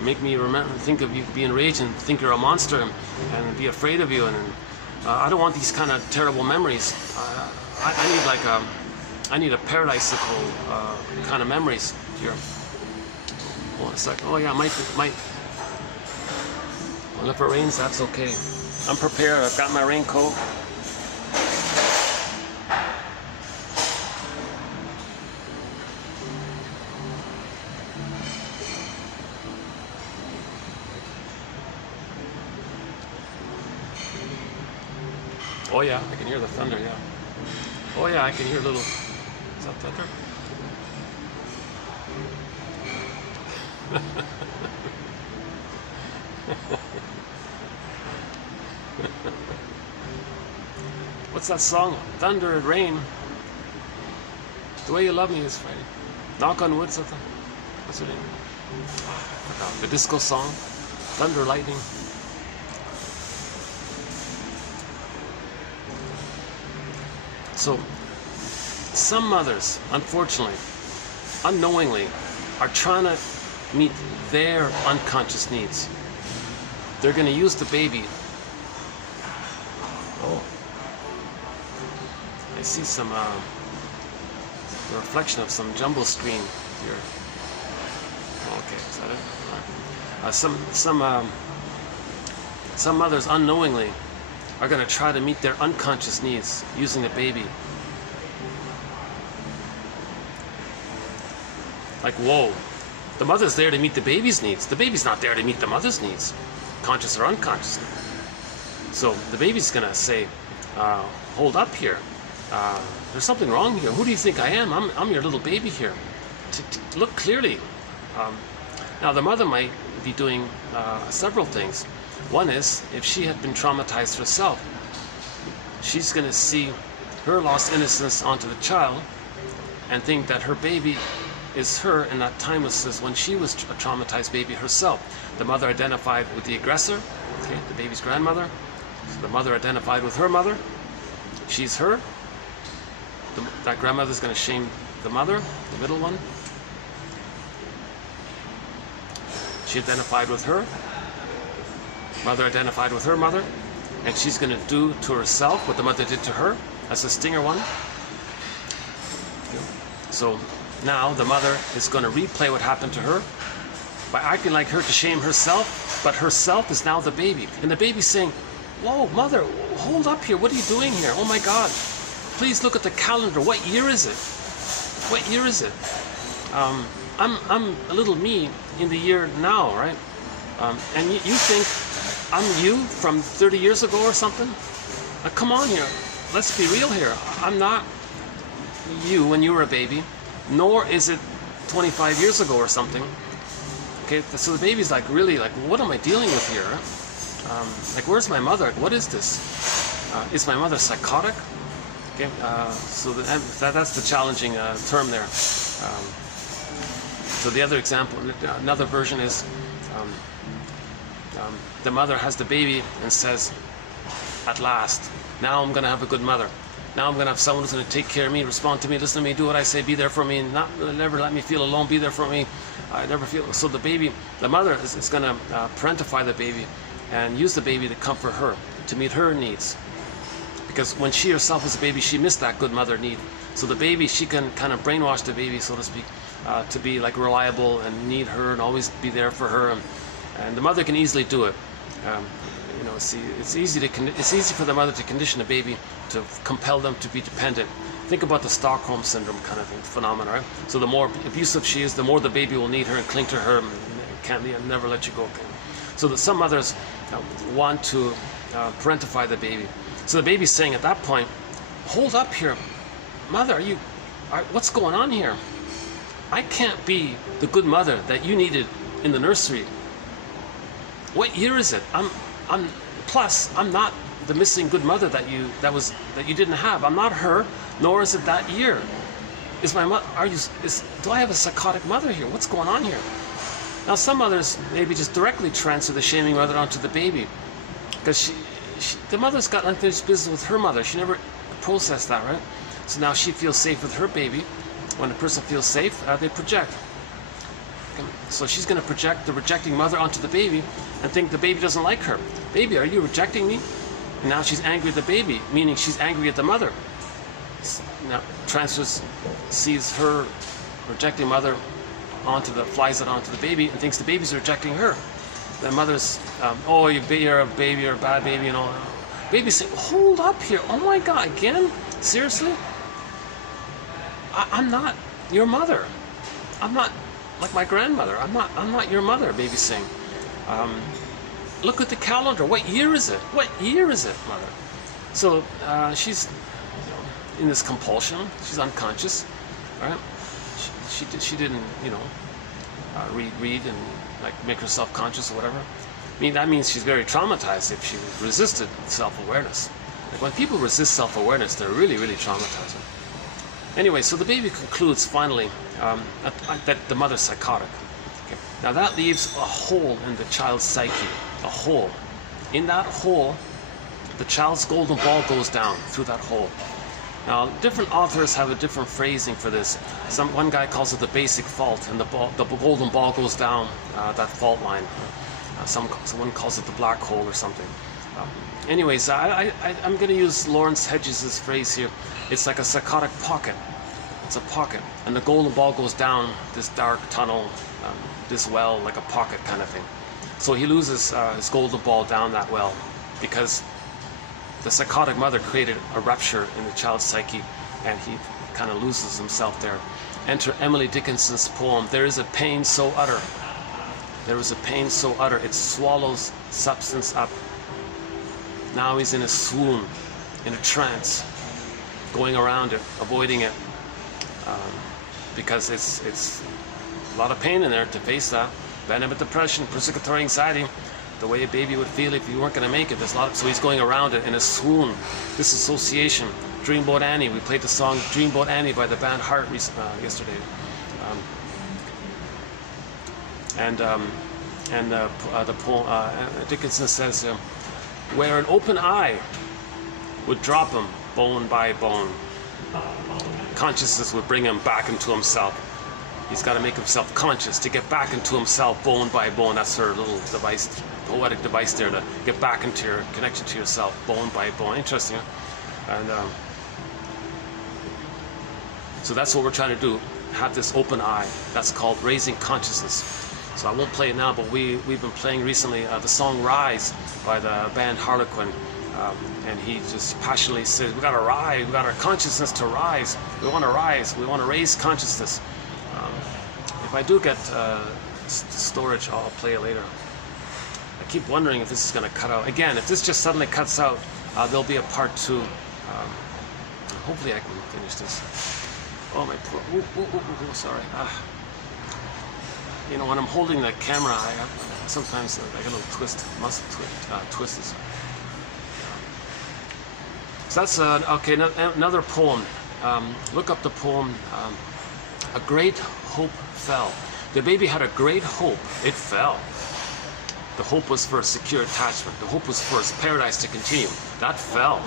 make me think of you, be enraged and think you're a monster and be afraid of you. And I don't want these kind of terrible memories. I need a paradisical kind of memories here. Hold on a second. Oh yeah, might. Well, if it rains, that's okay. I'm prepared. I've got my raincoat. Oh yeah, I can hear the thunder. Yeah. Oh yeah, I can hear little. Is that thunder? What's that song? Thunder and rain. The way you love me is Friday. Knock on wood, something. What's her name? The disco song. Thunder, lightning. So, some mothers, unfortunately, unknowingly, are trying to meet their unconscious needs. They're going to use the baby. Oh, I see some the reflection of some jumbo screen here. Okay, is that it? All right. Some mothers unknowingly are going to try to meet their unconscious needs using a baby. Like, whoa, the mother's there to meet the baby's needs. The baby's not there to meet the mother's needs, conscious or unconscious. So the baby's going to say, hold up here. There's something wrong here. Who do you think I am? I'm your little baby here. To look clearly. Now, the mother might be doing several things. One is, if she had been traumatized herself, she's going to see her lost innocence onto the child and think that her baby is her, and that timelessness when she was a traumatized baby herself. The mother identified with the aggressor, okay, the baby's grandmother. So the mother identified with her mother. She's her. That grandmother's going to shame the mother, the middle one. She identified with her. Mother identified with her mother. And she's going to do to herself what the mother did to her. That's the stinger one. So now the mother is going to replay what happened to her by acting like her to shame herself, but herself is now the baby. And the baby's saying, whoa, mother, hold up here. What are you doing here? Oh my God. Please look at the calendar. What year is it? What year is it? I'm a little me in the year now, right? And you think I'm you from 30 years ago or something? Come on here. Let's be real here. I'm not you when you were a baby, nor is it 25 years ago or something. Okay, so the baby's like, really, like, what am I dealing with here? Like, where's my mother? What is this? Is my mother psychotic? Okay, so that's the challenging term there. So the other example, another version is the mother has the baby and says, at last, now I'm going to have a good mother. Now I'm going to have someone who's going to take care of me, respond to me, listen to me, do what I say, be there for me, never let me feel alone, be there for me. I never feel. So the mother is going to parentify the baby and use the baby to comfort her, to meet her needs. Because when she herself was a baby, she missed that good mother need. So the baby, she can kind of brainwash the baby, so to speak, to be like reliable and need her and always be there for her. And the mother can easily do it. You know, see, it's easy for the mother to condition a baby to compel them to be dependent. Think about the Stockholm syndrome kind of phenomenon, right? So the more abusive she is, the more the baby will need her and cling to her and can't never let you go. So that some mothers want to parentify the baby. So the baby's saying at that point, hold up here, mother, what's going on here? I can't be the good mother that you needed in the nursery. What year is it? Plus I'm not the missing good mother that you didn't have. I'm not her, nor is it that year. Is my mother? Do I have a psychotic mother here? What's going on here? Now some mothers maybe just directly transfer the shaming mother onto the baby, because the mother's got unfinished business with her mother. She never processed that, right? So now she feels safe with her baby. When a person feels safe, they project. So she's going to project the rejecting mother onto the baby and think the baby doesn't like her. Baby, are you rejecting me? And now she's angry at the baby, meaning she's angry at the mother. Now sees her rejecting mother flies it onto the baby and thinks the baby's rejecting her. The mother's, oh, you're a baby, you're a bad baby, and all. Baby's saying, hold up here. Oh my God, again? Seriously? I'm not your mother. I'm not like my grandmother. I'm not your mother, baby's saying. Look at the calendar. What year is it? What year is it, mother? So she's in this compulsion. She's unconscious, right? She didn't, read and like make herself conscious or whatever. I mean, that means she's very traumatized if she resisted self-awareness. Like when people resist self-awareness, they're really, really traumatizing. Anyway, so the baby concludes finally that the mother's psychotic. Okay. Now that leaves a hole in the child's psyche, a hole. In that hole, the child's golden ball goes down through that hole. Now, different authors have a different phrasing for this. One guy calls it the basic fault, and the golden ball goes down that fault line. Someone calls it the black hole or something. Anyways, I'm going to use Lawrence Hedges' phrase here. It's like a psychotic pocket. It's a pocket, and the golden ball goes down this dark tunnel, this well, like a pocket kind of thing. So he loses his golden ball down that well because the psychotic mother created a rupture in the child's psyche, and he kind of loses himself there. Enter Emily Dickinson's poem, "There is a pain so utter. There is a pain so utter, it swallows substance up. Now he's in a swoon, in a trance, going around it, avoiding it, because it's a lot of pain in there to face that. Abandonment depression, persecutory anxiety, the way a baby would feel if you weren't going to make it. There's a lot so he's going around it in a swoon, disassociation, Dreamboat Annie. We played the song Dreamboat Annie by the band Heart yesterday. The poem, Dickinson says, where an open eye would drop him bone by bone, consciousness would bring him back into himself. He's got to make himself conscious to get back into himself bone by bone. That's her little device, poetic device there, to get back into your connection to yourself bone by bone. Interesting, huh? And so that's what we're trying to do, have this open eye. That's called raising consciousness. So I won't play it now, but we've been playing recently the song Rise by the band Harlequin. And he just passionately says, we got to rise, we got our consciousness to rise. We want to rise, we want to raise consciousness. If I do get storage, I'll play it later. I keep wondering if this is going to cut out. Again, if this just suddenly cuts out, there'll be a part 2. Hopefully I can finish this. Oh, my poor, sorry. You know, when I'm holding the camera, sometimes I get a little muscle twists. So that's, okay, another poem. Look up the poem, A Great Hope Fell. The baby had a great hope, it fell. The hope was for a secure attachment. The hope was for his paradise to continue. That fell.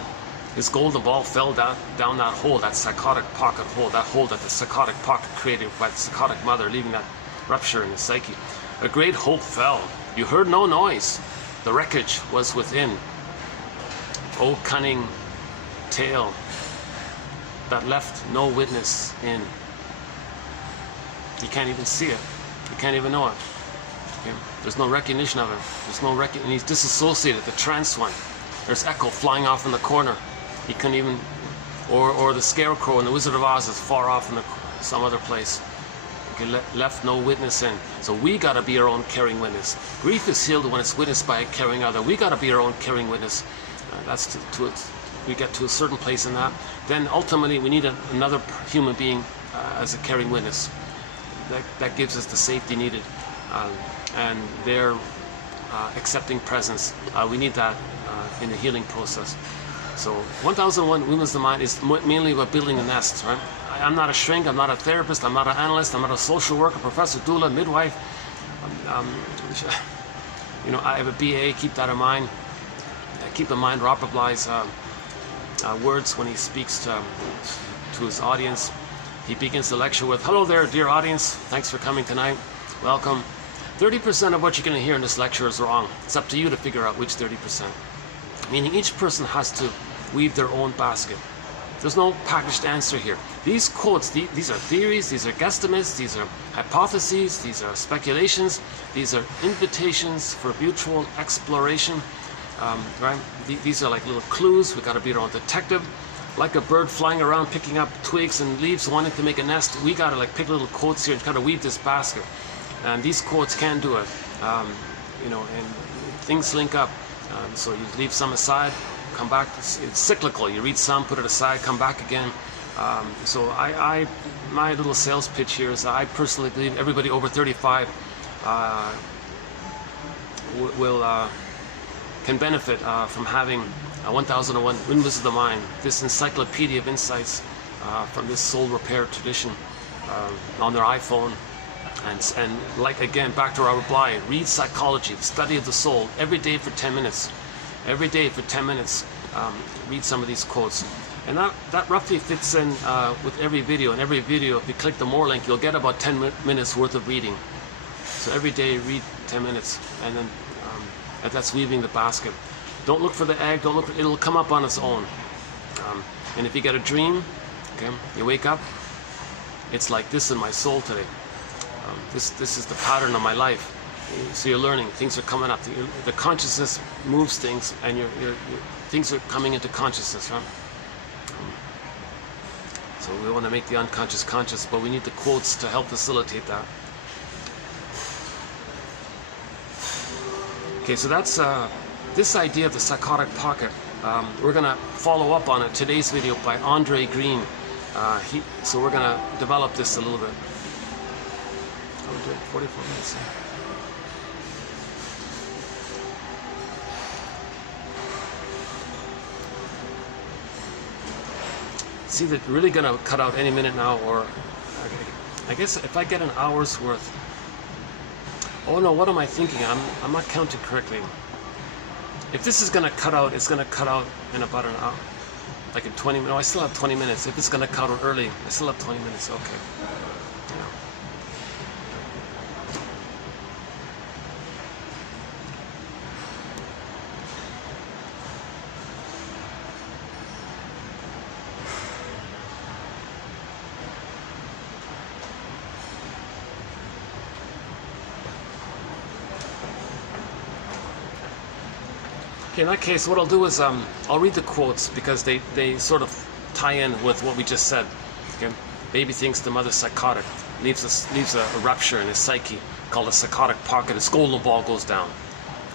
His golden ball fell down that hole, that psychotic pocket hole, that hole that the psychotic pocket created by the psychotic mother, leaving that rupture in his psyche. A great hope fell. You heard no noise. The wreckage was within. O cunning tale that left no witness in. You can't even see it. You can't even know it. Okay? There's no recognition of it. There's no and he's disassociated, the trance one. There's echo flying off in the corner. He couldn't even, or the scarecrow in the Wizard of Oz is far off in some other place. Okay, left no witness in. So we gotta be our own caring witness. Grief is healed when it's witnessed by a caring other. We gotta be our own caring witness. That's we get to a certain place in that. Then ultimately we need another human being as a caring witness. That gives us the safety needed, and their accepting presence. We need that in the healing process. So 1001 Windmills of the Mind is mainly about building a nest, right? I'm not a shrink, I'm not a therapist, I'm not an analyst, I'm not a social worker, professor, doula, midwife. You know, I have a BA, keep that in mind. Keep in mind Robert Bly's words when he speaks to his audience. He begins the lecture with, hello there, dear audience. Thanks for coming tonight. Welcome. 30% of what you're going to hear in this lecture is wrong. It's up to you to figure out which 30%. Meaning each person has to weave their own basket. There's no packaged answer here. These quotes, these are theories, these are guesstimates, these are hypotheses, these are speculations, these are invitations for mutual exploration. Right? These are like little clues. We got to be our own detective. Like a bird flying around picking up twigs and leaves wanting to make a nest, we got to like pick little quotes here and kind of weave this basket. And these quotes can do it. You know, and things link up. So you leave some aside, come back. It's cyclical. You read some, put it aside, come back again. So my little sales pitch here is I personally believe everybody over 35 can benefit from having 1001 Windmills of the Mind, this encyclopedia of insights from this soul repair tradition on their iPhone. And like, again, back to Robert Bly, read psychology, the study of the soul, every day for 10 minutes. Every day for 10 minutes, read some of these quotes. And that roughly fits in with every video. And every video, if you click the more link, you'll get about 10 minutes worth of reading. So every day, read 10 minutes. And then that's weaving the basket. Don't look for the egg, don't look for, it'll come up on its own. And if you get a dream, okay, you wake up, it's like this in my soul today. This is the pattern of my life. So you're learning, things are coming up. The consciousness moves things, and things are coming into consciousness, right? So we want to make the unconscious conscious, but we need the quotes to help facilitate that. Okay, so that's this idea of the psychotic pocket. We're going to follow up on it today's video by Andre Green. So we're going to develop this a little bit. 44 minutes. it's either really going to cut out any minute now, or I guess if I get an hour's worth. Oh no, what am I thinking? I'm not counting correctly. If this is going to cut out, it's going to cut out in about an hour. Like in 20 minutes. No, I still have 20 minutes. If it's going to cut out early, I still have 20 minutes. Okay. Yeah. Okay, in that case, what I'll do is I'll read the quotes because they sort of tie in with what we just said. Okay, baby thinks the mother's psychotic, leaves a rupture in his psyche called a psychotic pocket. His golden ball goes down.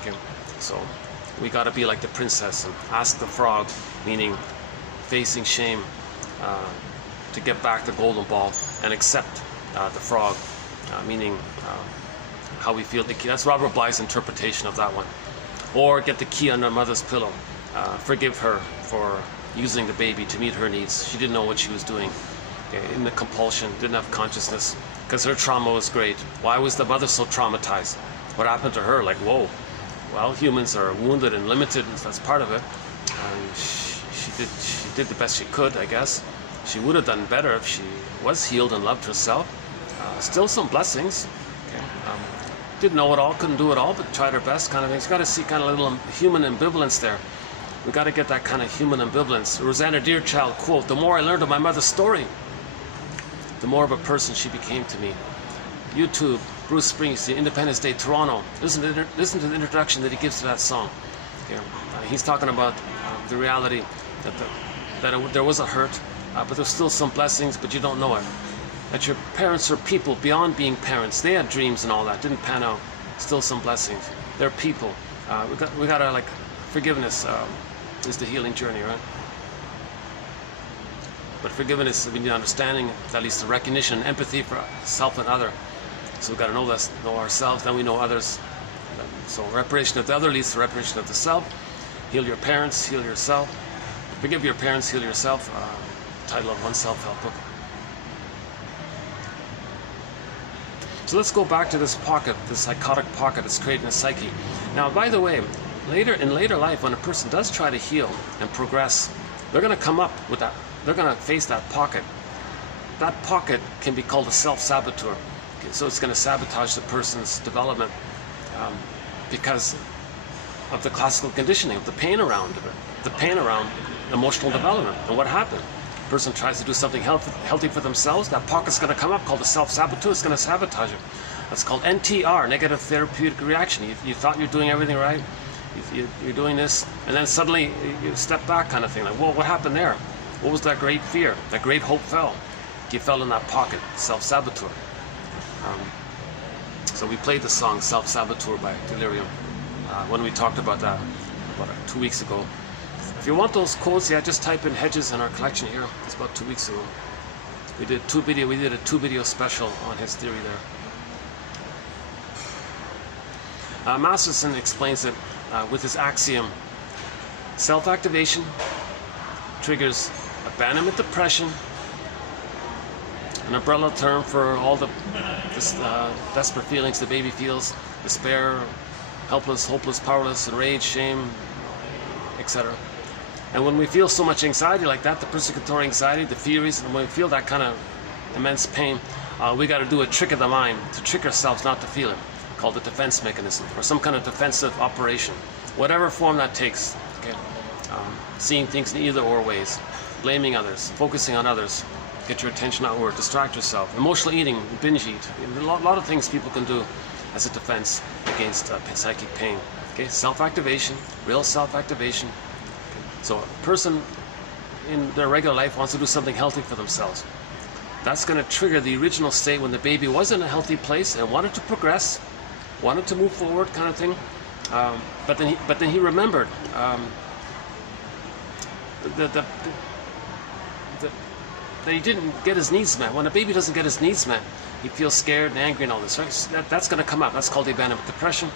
Okay, so we got to be like the princess and ask the frog, meaning facing shame, to get back the golden ball, and accept the frog, meaning how we feel. That's Robert Bly's interpretation of that one. Or get the key under mother's pillow. Forgive her for using the baby to meet her needs. She didn't know what she was doing. In the compulsion, didn't have consciousness, because her trauma was great. Why was the mother so traumatized? What happened to her? Like, whoa. Well, humans are wounded and limited, and that's part of it. And she did the best she could, I guess. She would have done better if she was healed and loved herself. Still some blessings. Okay. Didn't know it all, couldn't do it all, but tried her best, kind of thing. It's got to see kind of a little human ambivalence there. We got to get that kind of human ambivalence. Rosanna Deerchild quote: "The more I learned of my mother's story, the more of a person she became to me." YouTube, Bruce Springsteen, Independence Day, Toronto. Listen to the introduction that he gives to that song. Okay. He's talking about the reality that there was a hurt, but there's still some blessings, but you don't know it. That your parents are people beyond being parents. They had dreams and all that, didn't pan out. Still some blessings. They're people. We gotta, like, forgiveness is the healing journey, right? But forgiveness, we need understanding, that leads to recognition, empathy for self and other. So we gotta know ourselves, then we know others. So reparation of the other leads to reparation of the self. Heal your parents, heal yourself. Forgive your parents, heal yourself. Title of one self-help book. So let's go back to this pocket, this psychotic pocket that's created in the psyche. Now, by the way, in later life, when a person does try to heal and progress, they're going to come up with that. They're going to face that pocket. That pocket can be called a self-saboteur. Okay, so it's going to sabotage the person's development because of the classical conditioning, of the pain around it, the pain around emotional development. And what happened? Person tries to do something healthy for themselves, that pocket's going to come up called the self-saboteur. It's going to sabotage it. That's called NTR, negative therapeutic reaction. You thought you're doing everything right, you're doing this, and then suddenly you step back, kind of thing. Like, whoa, what happened there? What was that great fear? That great hope fell. You fell in that pocket, self-saboteur. So we played the song Self-Saboteur by Delirium when we talked about that about 2 weeks ago. If you want those quotes, yeah, just type in Hedges in our collection here. It's about 2 weeks ago. We did a two video special on his theory there. Masterson explains it with his axiom: self-activation triggers abandonment depression, an umbrella term for all the desperate feelings the baby feels: despair, helpless, hopeless, powerless, rage, shame, etc. And when we feel so much anxiety like that, the persecutory anxiety, the fears, and when we feel that kind of immense pain, we got to do a trick of the mind to trick ourselves not to feel it, called the defense mechanism, or some kind of defensive operation, whatever form that takes. Okay, seeing things in either or ways, blaming others, focusing on others, get your attention outward, distract yourself, emotional eating, binge eat, a lot of things people can do as a defense against psychic pain. Okay, self-activation, real self-activation. So a person in their regular life wants to do something healthy for themselves. That's going to trigger the original state when the baby was in a healthy place and wanted to progress, wanted to move forward, kind of thing. But then he remembered that he didn't get his needs met. When a baby doesn't get his needs met, he feels scared and angry and all this. Right? So that's going to come up. That's called the abandonment depression.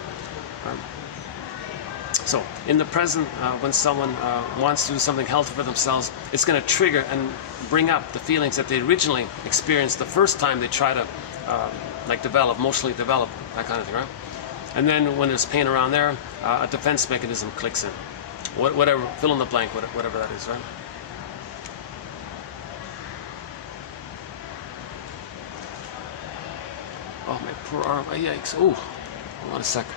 So in the present, when someone wants to do something healthy for themselves, it's going to trigger and bring up the feelings that they originally experienced the first time they try to like emotionally develop, that kind of thing, right? And then when there's pain around there, a defense mechanism clicks in. Whatever, fill in the blank, whatever that is, right? Oh, my poor arm, oh, yikes, oh, hold on a second.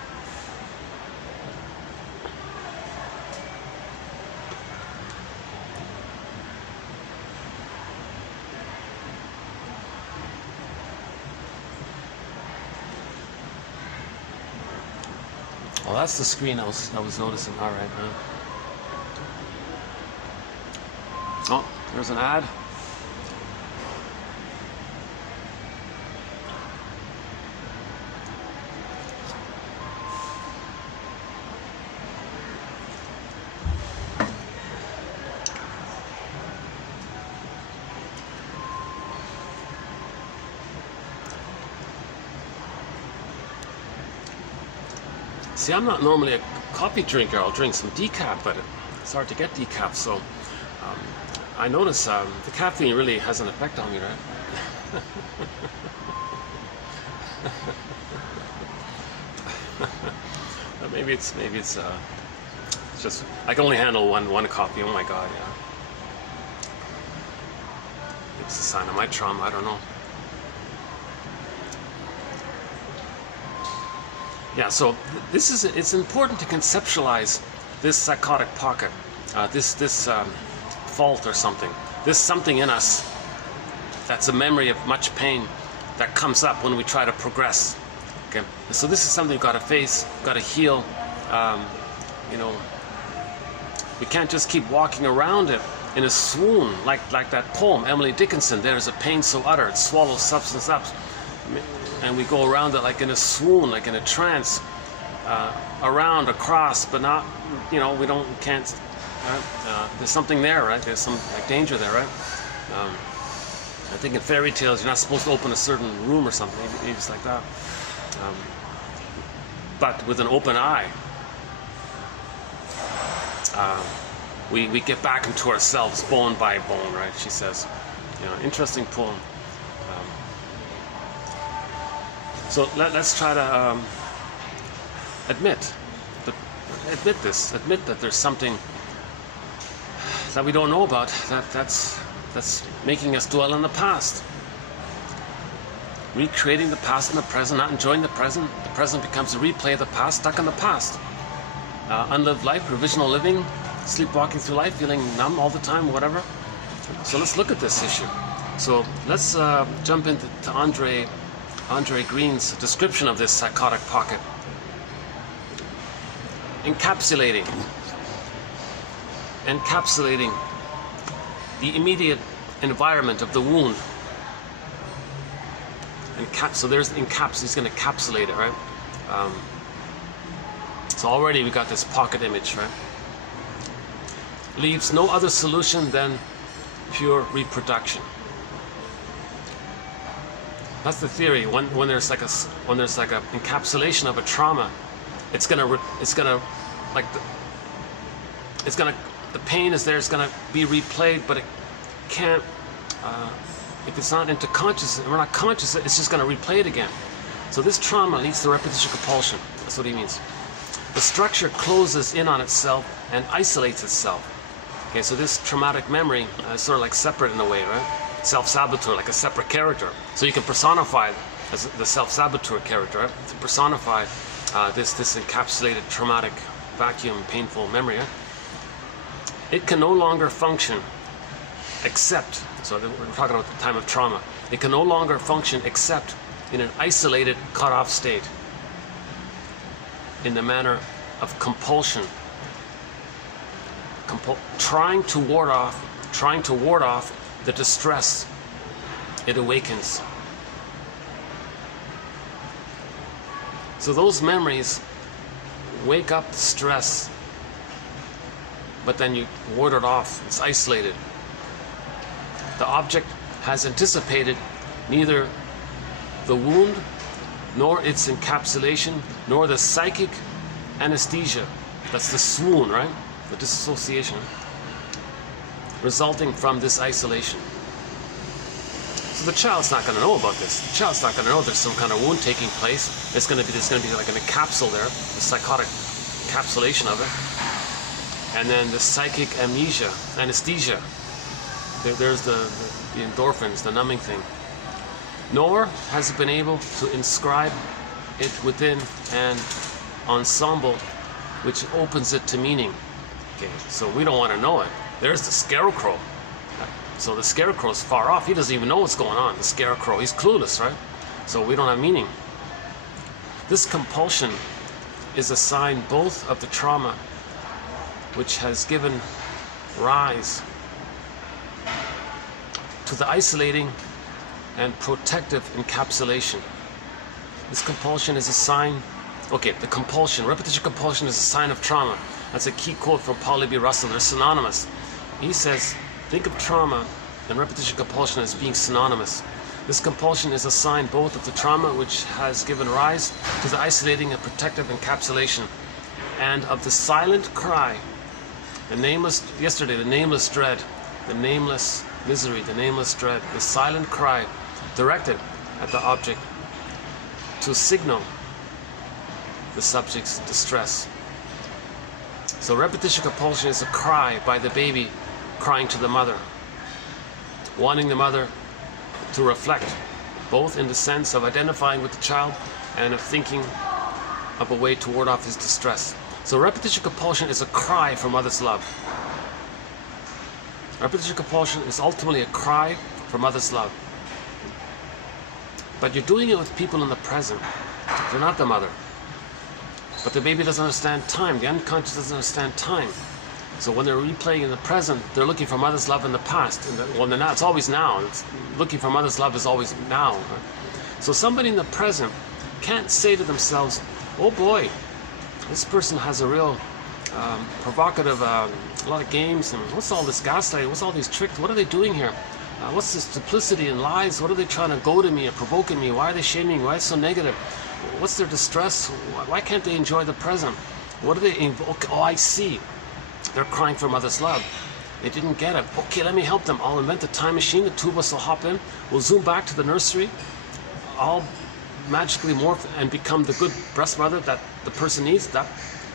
Oh, that's the screen I was noticing. All right. Oh, there's an ad. See, I'm not normally a coffee drinker. I'll drink some decaf, but it's hard to get decaf. So I notice the caffeine really has an effect on me, right? But maybe it's just I can only handle one coffee. Oh my God, yeah. It's a sign of my trauma. I don't know. Yeah, so it's important to conceptualize this psychotic pocket, this fault or something, this something in us that's a memory of much pain that comes up when we try to progress. Okay, so this is something you've got to face, got to heal. You know, we can't just keep walking around it in a swoon like that poem, Emily Dickinson. There is a pain so utter it swallows substance up. And we go around it like in a swoon, like in a trance, around, across, but not, you know, we can't, there's something there, right? There's some like danger there, right? I think in fairy tales, you're not supposed to open a certain room or something, maybe it's like that. But with an open eye, we get back into ourselves, bone by bone, right? She says, you know, interesting poem. So let's try to admit that there's something that we don't know about that's making us dwell in the past. Recreating the past in the present, not enjoying the present. The present becomes a replay of the past, stuck in the past. Unlived life, provisional living, sleepwalking through life, feeling numb all the time, whatever. So let's look at this issue. So let's jump into Andre Green's description of this psychotic pocket. Encapsulating the immediate environment of the wound. So there's he's going to encapsulate it, right? So already we got this pocket image, right? Leaves no other solution than pure reproduction. That's the theory. When there's like a encapsulation of a trauma, the pain is there. It's gonna be replayed, but it can't. If it's not into consciousness, we're not conscious. It's just gonna replay it again. So this trauma leads to repetition compulsion. That's what he means. The structure closes in on itself and isolates itself. Okay, so this traumatic memory is sort of like separate in a way, right? Self-saboteur, like a separate character. So you can personify as the self-saboteur character, right? To personify this encapsulated traumatic vacuum, painful memory. Right? It can no longer function except, so we're talking about the time of trauma, it can no longer function except in an isolated, cut-off state, in the manner of compulsion, trying to ward off the distress it awakens. So those memories wake up the stress, but then you ward it off. It's isolated. The object has anticipated neither the wound, nor its encapsulation, nor the psychic anesthesia That's the swoon, right? The disassociation resulting from this isolation. So the child's not going to know about this. The child's not going to know there's some kind of wound taking place. There's going to be like a capsule there, the psychotic encapsulation of it, and then the psychic amnesia, anaesthesia. There's the endorphins, the numbing thing. Nor has it been able to inscribe it within an ensemble which opens it to meaning. Okay, so we don't want to know it. There's the scarecrow. So the scarecrow's far off. He doesn't even know what's going on. The scarecrow, he's clueless, right? So we don't have meaning. This compulsion is a sign both of the trauma which has given rise to the isolating and protective encapsulation. This compulsion is a sign, okay, the compulsion, repetition compulsion is a sign of trauma. That's a key quote from Paul B. Russell. They're synonymous. He says, think of trauma and repetition compulsion as being synonymous. This compulsion is a sign both of the trauma which has given rise to the isolating and protective encapsulation, and of the silent cry, the nameless dread, the nameless misery, the nameless dread, the silent cry directed at the object to signal the subject's distress. So repetition compulsion is a cry by the baby crying to the mother, wanting the mother to reflect, both in the sense of identifying with the child and of thinking of a way to ward off his distress. So repetition compulsion is a cry for mother's love. Repetition compulsion is ultimately a cry for mother's love. But you're doing it with people in the present. They're not the mother. But the baby doesn't understand time. The unconscious doesn't understand time. So when they're replaying in the present, they're looking for mother's love in the past. Well, they're not, it's always now. Looking for mother's love is always now. Right? So somebody in the present can't say to themselves, oh boy, this person has a real provocative, a lot of games, and what's all this gaslighting, what's all these tricks, what are they doing here? What's this duplicity and lies? What are they trying to go to me or provoking me? Why are they shaming me? Why is it so negative? What's their distress? Why can't they enjoy the present? What are they invoking? Oh, I see. They're crying for mother's love. They didn't get it. Okay, let me help them. I'll invent a time machine. The two of us will hop in. We'll zoom back to the nursery. I'll magically morph and become the good breast mother that the person needs. That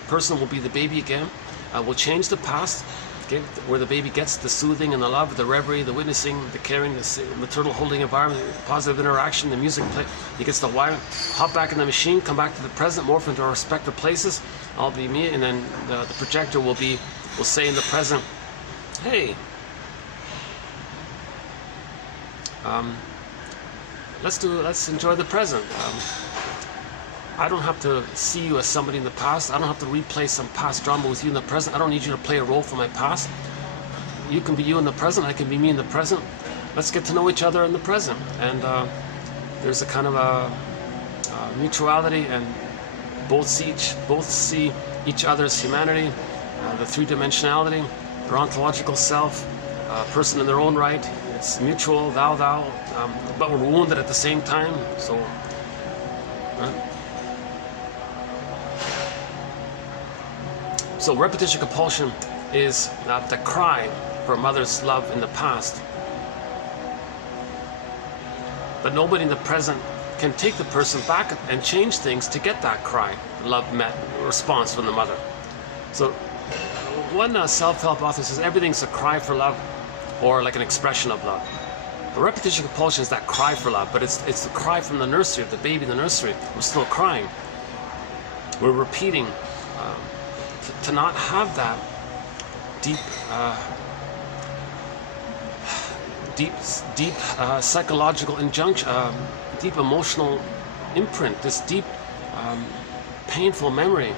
person will be the baby again. We'll change the past, okay, where the baby gets the soothing and the love, the reverie, the witnessing, the caring, the maternal holding environment, positive interaction, the music play. He gets the wire, hop back in the machine, come back to the present, morph into our respective places. I'll be me, and then the projector will say in the present, hey, let's enjoy the present. I don't have to see you as somebody in the past. I don't have to replay some past drama with you in the present. I don't need you to play a role for my past. You can be you in the present. I can be me in the present. Let's get to know each other in the present. And there's a kind of a mutuality, and both see each other's humanity, the three-dimensionality, their ontological self, person in their own right. It's mutual, thou, but we're wounded at the same time. So. So repetition compulsion is the cry for mother's love in the past. But nobody in the present can take the person back and change things to get that cry, love met, response from the mother. So one self-help author says everything's a cry for love, or like an expression of love. But repetition compulsion is that cry for love, but it's the cry from the nursery, of the baby in the nursery. We're still crying. We're repeating. To not have that deep psychological injunction, deep emotional imprint, this deep painful memory.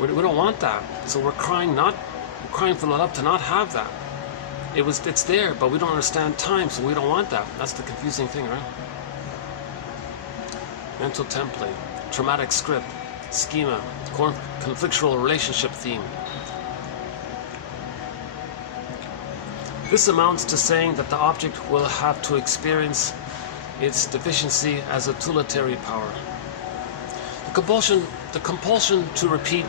We don't want that. So we're crying for love to not have that. It's there, but we don't understand time, so we don't want that. That's the confusing thing, right? Mental template, traumatic script, schema, conflictual relationship theme. This amounts to saying that the object will have to experience its deficiency as a tutelary power. The compulsion to repeat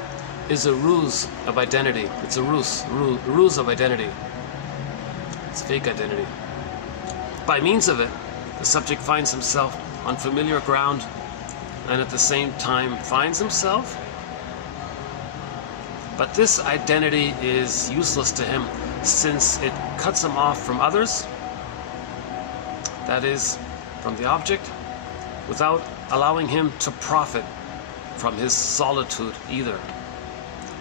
is a ruse of identity. It's a ruse of identity. It's fake identity. By means of it, the subject finds himself on familiar ground and at the same time finds himself. But this identity is useless to him since it cuts him off from others, that is, from the object, without allowing him to profit from his solitude either.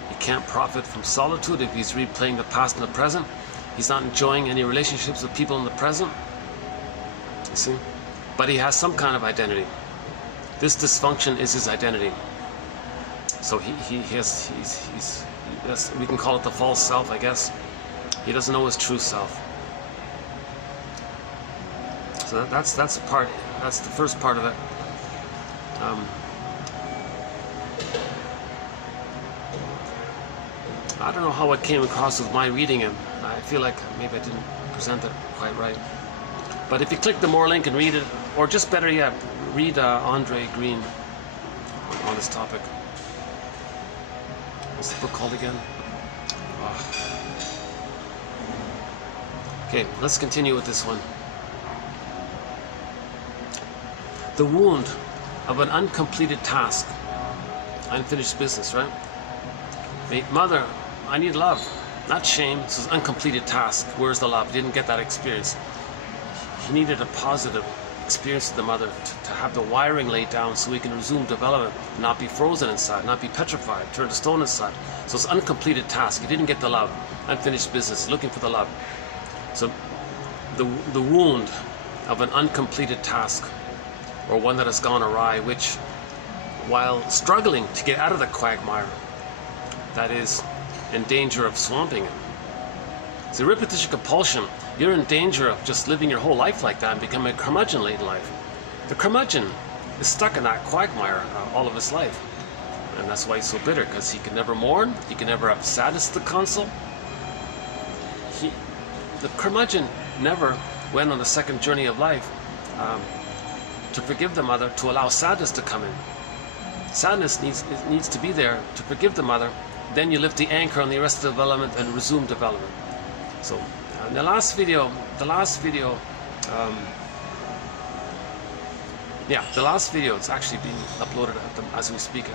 He can't profit from solitude if he's replaying the past and the present. He's not enjoying any relationships with people in the present. You see? But he has some kind of identity. This dysfunction is his identity. So he's we can call it the false self, I guess. He doesn't know his true self. So that's the part. That's the first part of it. I don't know how it came across with my reading it. I feel like maybe I didn't present it quite right. But if you click the more link and read it, or just better yet, read Andre Green on this topic. What's the book called again? Oh. Okay, let's continue with this one. The wound of an uncompleted task. Unfinished business, right? Mother, I need love, not shame. This is an uncompleted task. Where's the love? He didn't get that experience. He needed a positive experience with the mother to have the wiring laid down so he can resume development, not be frozen inside, not be petrified, turn to stone inside. So it's an uncompleted task. He didn't get the love. Unfinished business, looking for the love. So the wound of an uncompleted task, or one that has gone awry, which, while struggling to get out of the quagmire, that is in danger of swamping it. So repetition compulsion, you're in danger of just living your whole life like that and becoming a curmudgeon late in life. The curmudgeon is stuck in that quagmire all of his life. And that's why he's so bitter, because he can never mourn, he can never have sadness to console. The curmudgeon never went on the second journey of life to forgive the mother, to allow sadness to come in. Sadness needs to be there to forgive the mother. Then you lift the anchor on the rest of the development and resume development. So in the last video, it's actually being uploaded as we speak.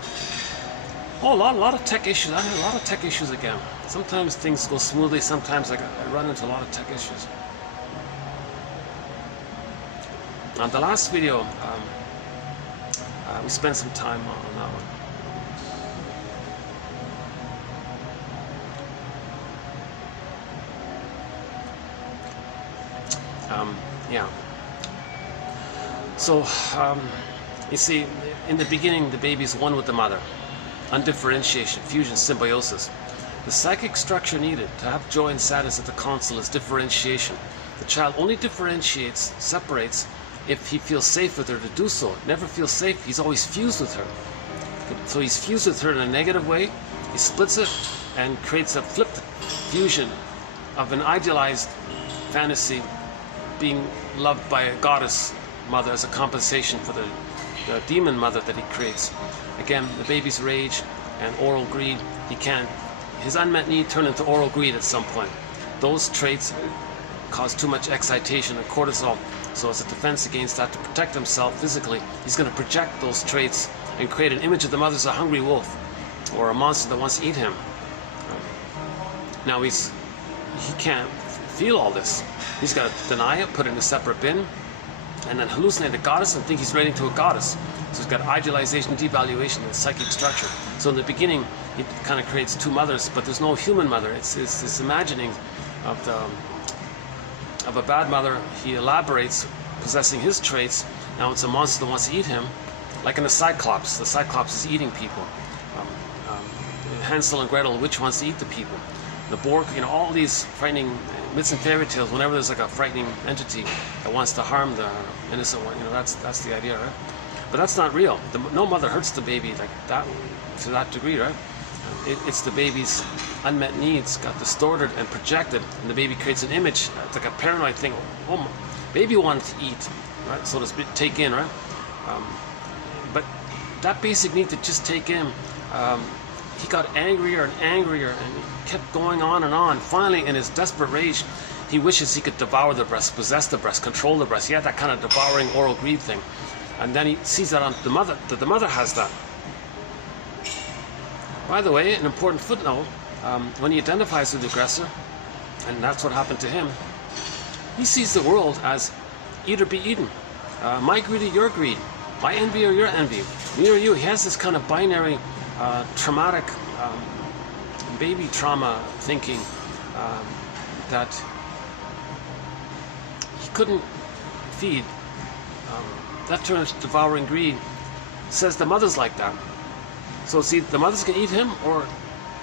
Oh, a lot of tech issues. I had a lot of tech issues again. Sometimes things go smoothly. Sometimes I run into a lot of tech issues. On the last video, we spent some time on that one. Yeah. So, you see, in the beginning, the baby's one with the mother. Undifferentiation, fusion, symbiosis. The psychic structure needed to have joy and sadness at the console is differentiation. The child only differentiates, separates, if he feels safe with her to do so. Never feels safe, he's always fused with her. So he's fused with her in a negative way, he splits it and creates a flipped fusion of an idealized fantasy being loved by a goddess mother as a compensation for the demon mother that he creates. Again, the baby's rage and oral greed, his unmet need turned into oral greed at some point. Those traits cause too much excitation and cortisol. So as a defense against that, to protect himself physically, he's going to project those traits and create an image of the mother as a hungry wolf or a monster that wants to eat him. Now he can't feel all this. He's got to deny it, put it in a separate bin, and then hallucinate a goddess and think he's relating to a goddess. So he's got idealization, devaluation, and psychic structure. So in the beginning, he kind of creates two mothers, but there's no human mother. It's this imagining of a bad mother. He elaborates, possessing his traits. Now it's a monster that wants to eat him, like in the Cyclops. The Cyclops is eating people. Hansel and Gretel, which wants to eat the people. The Borg, all these frightening myths and fairy tales. Whenever there's like a frightening entity that wants to harm the innocent one, that's the idea, right? But that's not real. No mother hurts the baby like that to that degree, right? It's the baby's unmet needs got distorted and projected, and the baby creates an image. It's like a paranoid thing. Oh, baby wanted to eat, right? So to take in, right? But that basic need to just take in, he got angrier and angrier, and he kept going on and on. Finally, in his desperate rage, he wishes he could devour the breast, possess the breast, control the breast. He had that kind of devouring oral greed thing. And then he sees that on the mother, that the mother has that. By the way, an important footnote, when he identifies with the aggressor, and that's what happened to him, he sees the world as eat or be eaten. My greed or your greed. My envy or your envy. Me or you. He has this kind of binary, traumatic, baby trauma thinking that he couldn't feed. That turns devouring greed. Says the mother's like that. So see, the mother's going to eat him, or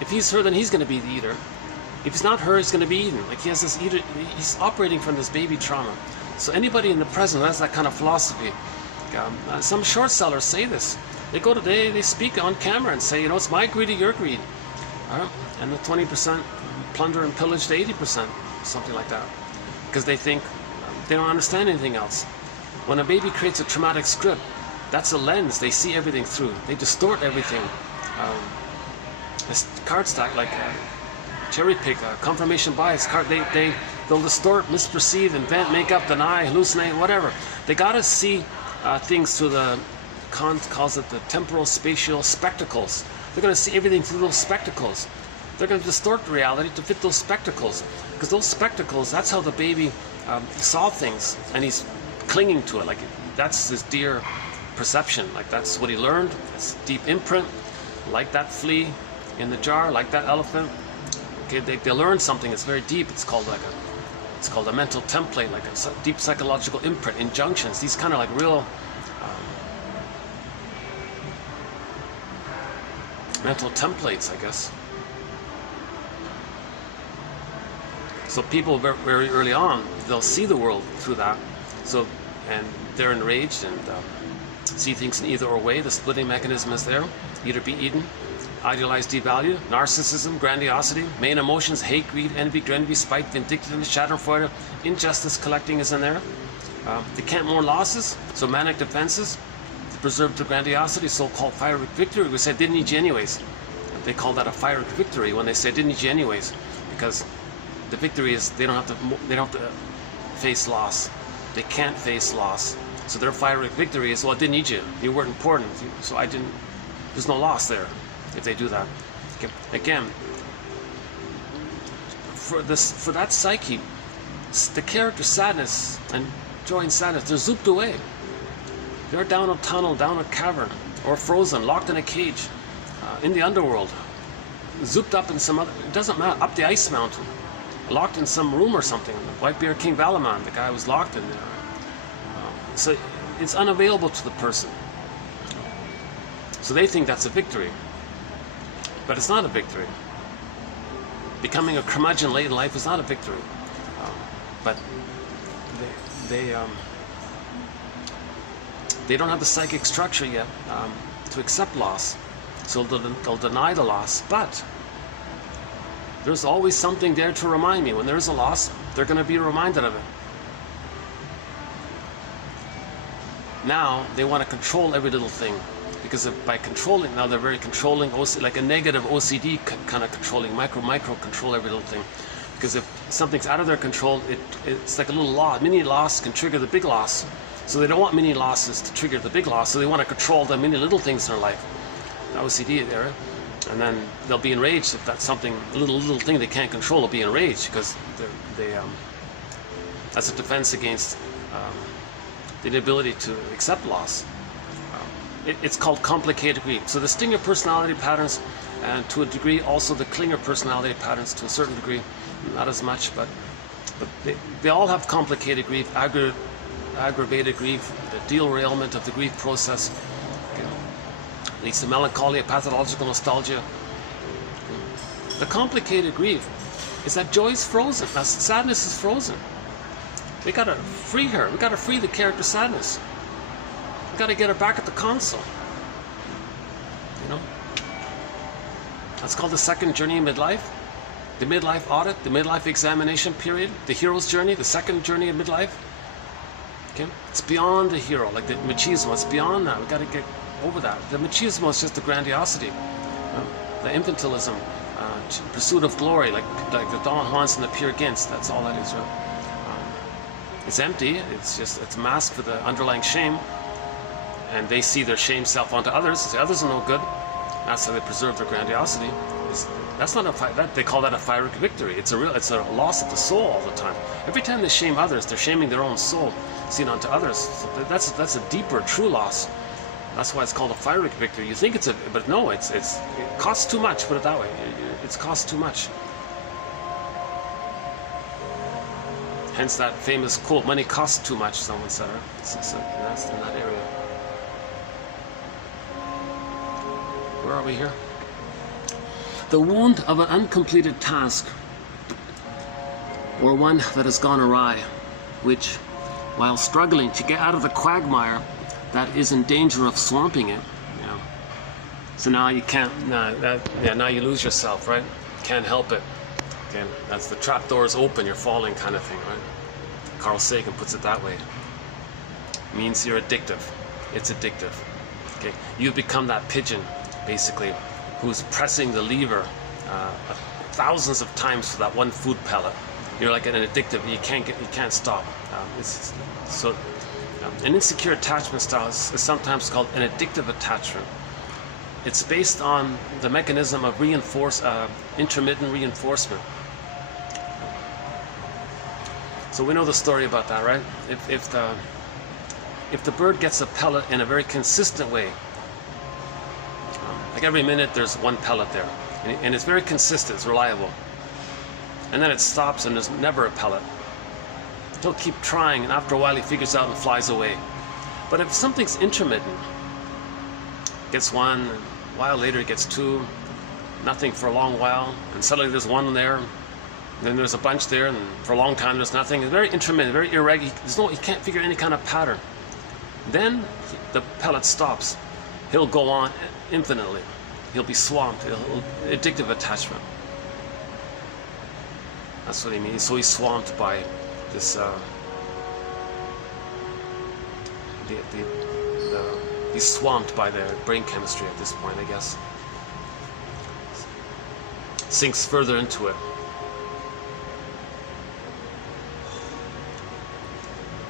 if he's her, then he's going to be the eater. If it's not her, he's going to be eaten. Like he has this eater, he's operating from this baby trauma. So anybody in the present who has that kind of philosophy, some short sellers say this. They go today, they speak on camera and say, you know, it's my greed or your greed. And the 20% plunder and pillage to 80%, something like that. Because they think they don't understand anything else. When a baby creates a traumatic script, that's a lens they see everything through. They distort everything. It's card stack, like cherry pick, confirmation bias. They'll distort, misperceive, invent, make up, deny, hallucinate, whatever. They gotta see things through the, Kant calls it the temporal spatial spectacles. They're gonna see everything through those spectacles. They're gonna distort reality to fit those spectacles. Because those spectacles, that's how the baby saw things, and he's clinging to it. Like that's his dear perception. Like that's what he learned. It's deep imprint. Like that flea in the jar, like that elephant. Okay, they learn something. It's very deep. It's called a mental template, like a deep psychological imprint, injunctions. These kind of like real mental templates, I guess. So people very early on, they'll see the world through that. So, and they're enraged and see things in either or way. The splitting mechanism is there. Eat or be eaten. Idealize, devalue. Narcissism, grandiosity. Main emotions, hate, greed, envy, spite, vindictiveness, schadenfreude. Injustice collecting is in there. They can't mourn losses. So manic defenses. To preserve the grandiosity, so-called fiery victory. We said, didn't need you anyways. They call that a fiery victory when they say, didn't need you anyways. Because the victory is they don't have to face loss. They can't face loss. So their fiery victory is, well, I didn't need you. You weren't important. So I didn't, there's no loss there if they do that. Okay. Again, for that psyche, the character sadness and joy and sadness, they're zooped away. They're down a tunnel, down a cavern, or frozen, locked in a cage, in the underworld, zooped up in some other, it doesn't matter, up the ice mountain, locked in some room or something. Whitebeard King Valaman, the guy was locked in there. So it's unavailable to the person. So they think that's a victory. But it's not a victory. Becoming a curmudgeon late in life is not a victory. But they don't have the psychic structure yet to accept loss. So they'll deny the loss. But there's always something there to remind me. When there's a loss, they're going to be reminded of it. Now they want to control every little thing, because by controlling, now they're very controlling, like a negative OCD kind of controlling, micro control every little thing. Because if something's out of their control, it's like a little loss. Mini loss can trigger the big loss. So they don't want mini losses to trigger the big loss. So they want to control the many little things in their life. The OCD there, and then they'll be enraged if that's something, a little thing they can't control. They'll be enraged because that's a defense against the inability to accept loss. It's called complicated greed. So the stinger personality patterns, and to a degree also the clinger personality patterns to a certain degree, not as much, but they all have complicated grief, aggravated grief, the derailment of the grief process, leads to melancholia, pathological nostalgia. The complicated grief is that joy is frozen, that sadness is frozen. We gotta free her. We gotta free the character sadness. We gotta get her back at the console. You know? That's called the second journey in midlife. The midlife audit, the midlife examination period, the hero's journey, the second journey in midlife. Okay? It's beyond the hero, like the machismo. It's beyond that. We gotta get over that. The machismo is just the grandiosity. the infantilism, pursuit of glory, like the Don Juans and the Peer Gynt's. That's all that is, right? It's empty. It's a mask for the underlying shame, and they see their shame self onto others. They say others are no good. That's how they preserve their grandiosity. That's not a fight. They call that a pyrrhic victory. It's a loss of the soul all the time. Every time they shame others, they're shaming their own soul, seen onto others. So that's a deeper, true loss. That's why it's called a pyrrhic victory. You think but no, it costs too much. Put it that way. It costs too much. Hence that famous quote, "Money costs too much." Someone said, right? That's in that area. Where are we here? The wound of an uncompleted task, or one that has gone awry, which, while struggling to get out of the quagmire that is in danger of swamping it, so now you can't, now you lose yourself, right? Can't help it. Okay, that's the trap door is open, you're falling kind of thing, right? Carl Sagan puts it that way. It means you're addictive. It's addictive. Okay, you've become that pigeon, basically, who's pressing the lever thousands of times for that one food pellet. You're like an addictive. You can't stop. An insecure attachment style is sometimes called an addictive attachment. It's based on the mechanism of intermittent reinforcement. So we know the story about that, right? If the bird gets a pellet in a very consistent way, like every minute there's one pellet there, and it's very consistent, it's reliable, and then it stops and there's never a pellet, he'll keep trying, and after a while he figures out and flies away. But if something's intermittent, gets one, a while later he gets two, nothing for a long while, and suddenly there's one there, then there's a bunch there, and for a long time there's nothing. It's very intermittent, very irregular. He can't figure any kind of pattern. Then the pellet stops. He'll go on infinitely. He'll be swamped. Addictive attachment. That's what he means. So he's swamped by this. He's swamped by the brain chemistry at this point, I guess. Sinks further into it.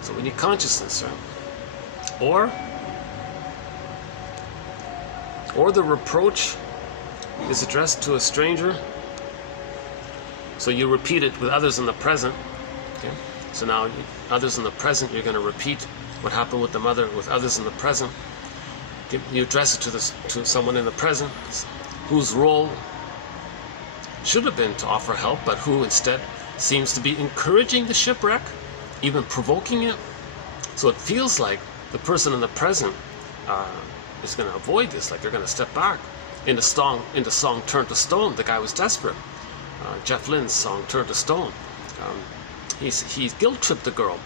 So we need consciousness, right? Or the reproach is addressed to a stranger. So you repeat it with others in the present. Okay? So now others in the present, you're going to repeat what happened with the mother with others in the present. Okay? You address it to someone in the present whose role should have been to offer help, but who instead seems to be encouraging the shipwreck, even provoking it. So it feels like the person in the present is going to avoid this, like they're going to step back. In the song Turn to Stone, the guy was desperate. Jeff Lynne's song Turn to Stone. He's guilt-tripped the girl.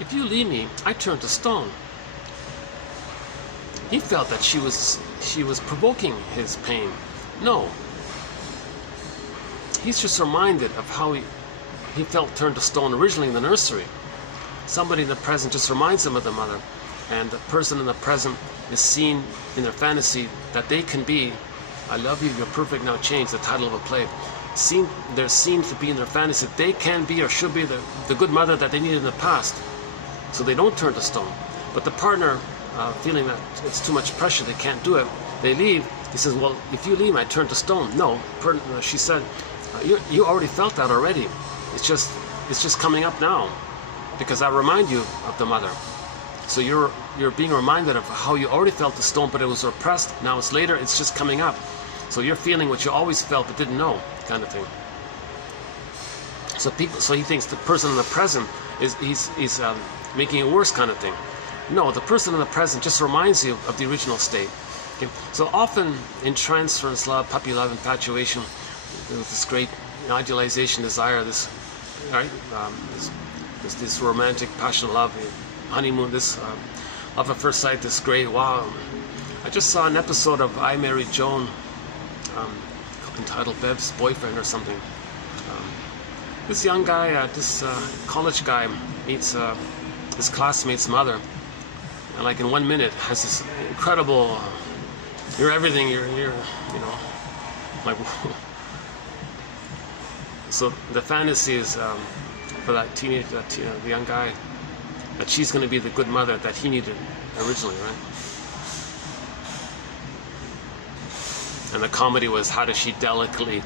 If you leave me, I turn to stone. He felt that she was provoking his pain. No. He's just reminded of how he felt turned to stone originally in the nursery. Somebody in the present just reminds him of the mother, and the person in the present is seen in their fantasy that they can be, I love you, you're perfect, now change, the title of a play. They're seen to be in their fantasy that they can be or should be the good mother that they needed in the past. So they don't turn to stone. But the partner, feeling that it's too much pressure, they can't do it, they leave. He says, well, if you leave, I turn to stone. No, she said, you already felt that already. It's just coming up now, because I remind you of the mother. So you're being reminded of how you already felt the stone, but it was repressed. Now it's later, it's just coming up. So you're feeling what you always felt but didn't know, kind of thing. So he thinks the person in the present is making it worse, kind of thing. No, the person in the present just reminds you of the original state. Okay? So often in transference love, puppy love, infatuation, with this great idealization, desire, this romantic passion, love, honeymoon, this love at first sight, this great wow. I just saw an episode of I Married Joan, entitled Bev's Boyfriend or something. This young guy, this college guy meets his classmate's mother, and like in 1 minute has this incredible, you're everything, you're like, so the fantasy is for that the young guy, that she's going to be the good mother that he needed originally, right? And the comedy was, how does she delicately,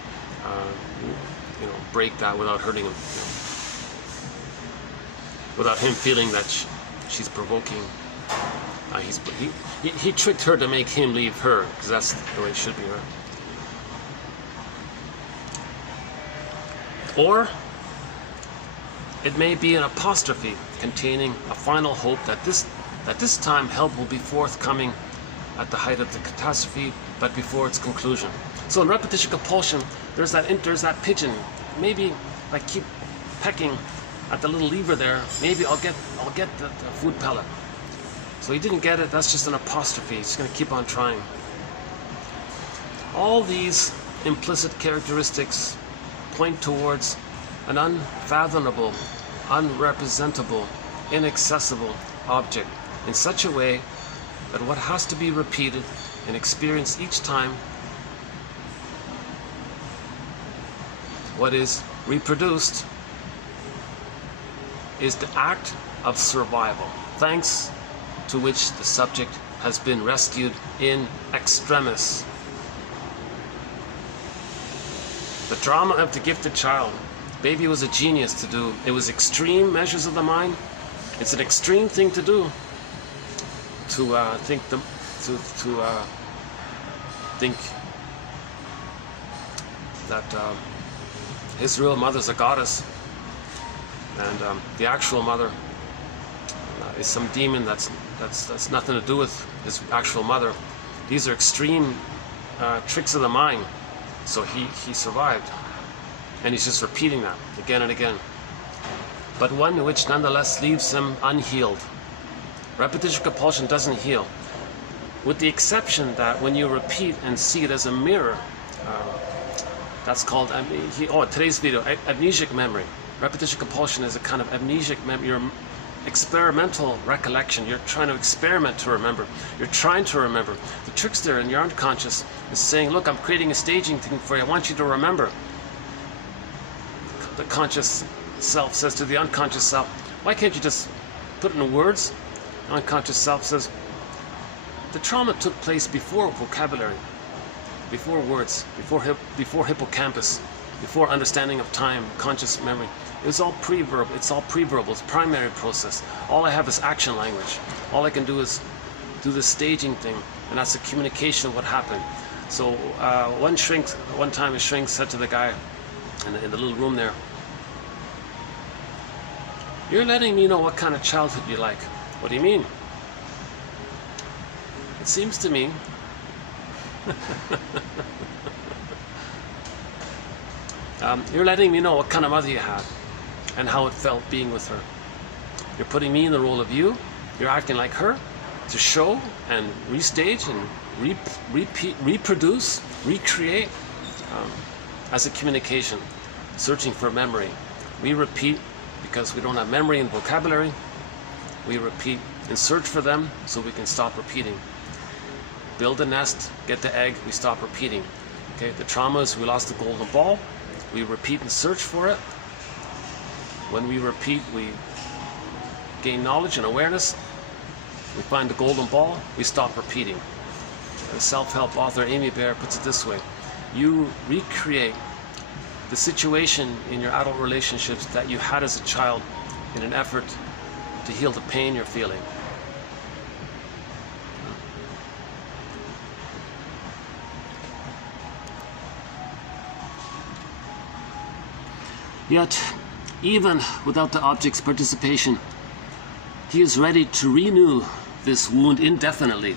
break that without hurting him, without him feeling that she's provoking. He tricked her to make him leave her, because that's the way it should be, right? Or it may be an apostrophe containing a final hope that this time help will be forthcoming at the height of the catastrophe, but before its conclusion. So in repetition compulsion, there's that pigeon. Maybe if I keep pecking at the little lever there, maybe I'll get the food pellet. So he didn't get it. That's just an apostrophe. He's going to keep on trying. All these implicit characteristics point towards an unfathomable, unrepresentable, inaccessible object in such a way that what has to be repeated and experienced each time, what is reproduced, is the act of survival, thanks to which the subject has been rescued in extremis. The drama of the gifted child. Baby was a genius to do. It was extreme measures of the mind. It's an extreme thing to do. To think that his real mother's a goddess, and the actual mother is some demon that's nothing to do with his actual mother. These are extreme tricks of the mind. So he survived, and he's just repeating that again and again. But one which nonetheless leaves him unhealed. Repetition compulsion doesn't heal, with the exception that when you repeat and see it as a mirror, that's called, today's video, amnesic memory. Repetition compulsion is a kind of amnesic memory, your experimental recollection. You're trying to experiment to remember. You're trying to remember. The trickster in your unconscious is saying, look, I'm creating a staging thing for you. I want you to remember. The conscious self says to the unconscious self, why can't you just put it in words? The unconscious self says, the trauma took place before vocabulary, before words, before hippocampus, before understanding of time, conscious memory. It's all pre-verbal. It's all pre-verbal. It's primary process. All I have is action language. All I can do is do the staging thing, and that's the communication of what happened. So one time a shrink said to the guy in the little room there, you're letting me know what kind of childhood you like. What do you mean? It seems to me you're letting me know what kind of mother you had and how it felt being with her. You're putting me in the role of you. You're acting like her to show and restage and reproduce, recreate as a communication, searching for memory. We repeat because we don't have memory and vocabulary. We repeat and search for them so we can stop repeating. Build a nest, get the egg, we stop repeating. Okay, the trauma is we lost the golden ball. We repeat and search for it. When we repeat, we gain knowledge and awareness. We find the golden ball, we stop repeating. The self-help author Amy Bear puts it this way. You recreate the situation in your adult relationships that you had as a child in an effort to heal the pain you're feeling. Yet, even without the object's participation, he is ready to renew this wound indefinitely.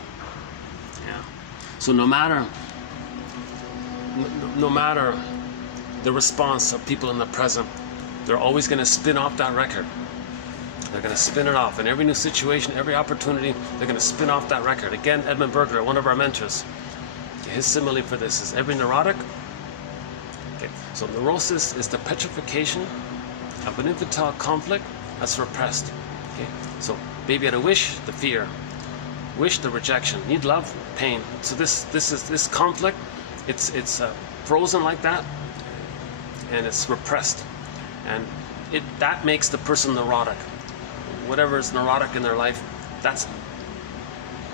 Yeah. So no matter the response of people in the present, they're always going to spin off that record. They're going to spin it off. In every new situation, every opportunity, they're going to spin off that record. Again, Edmund Berger, one of our mentors, his simile for this is every neurotic. Okay. So neurosis is the petrification of an infantile conflict that's repressed. Okay. So baby had a wish, the fear. Wish, the rejection. Need love, pain. So this conflict, it's frozen like that, and it's repressed, and that makes the person neurotic. Whatever is neurotic in their life,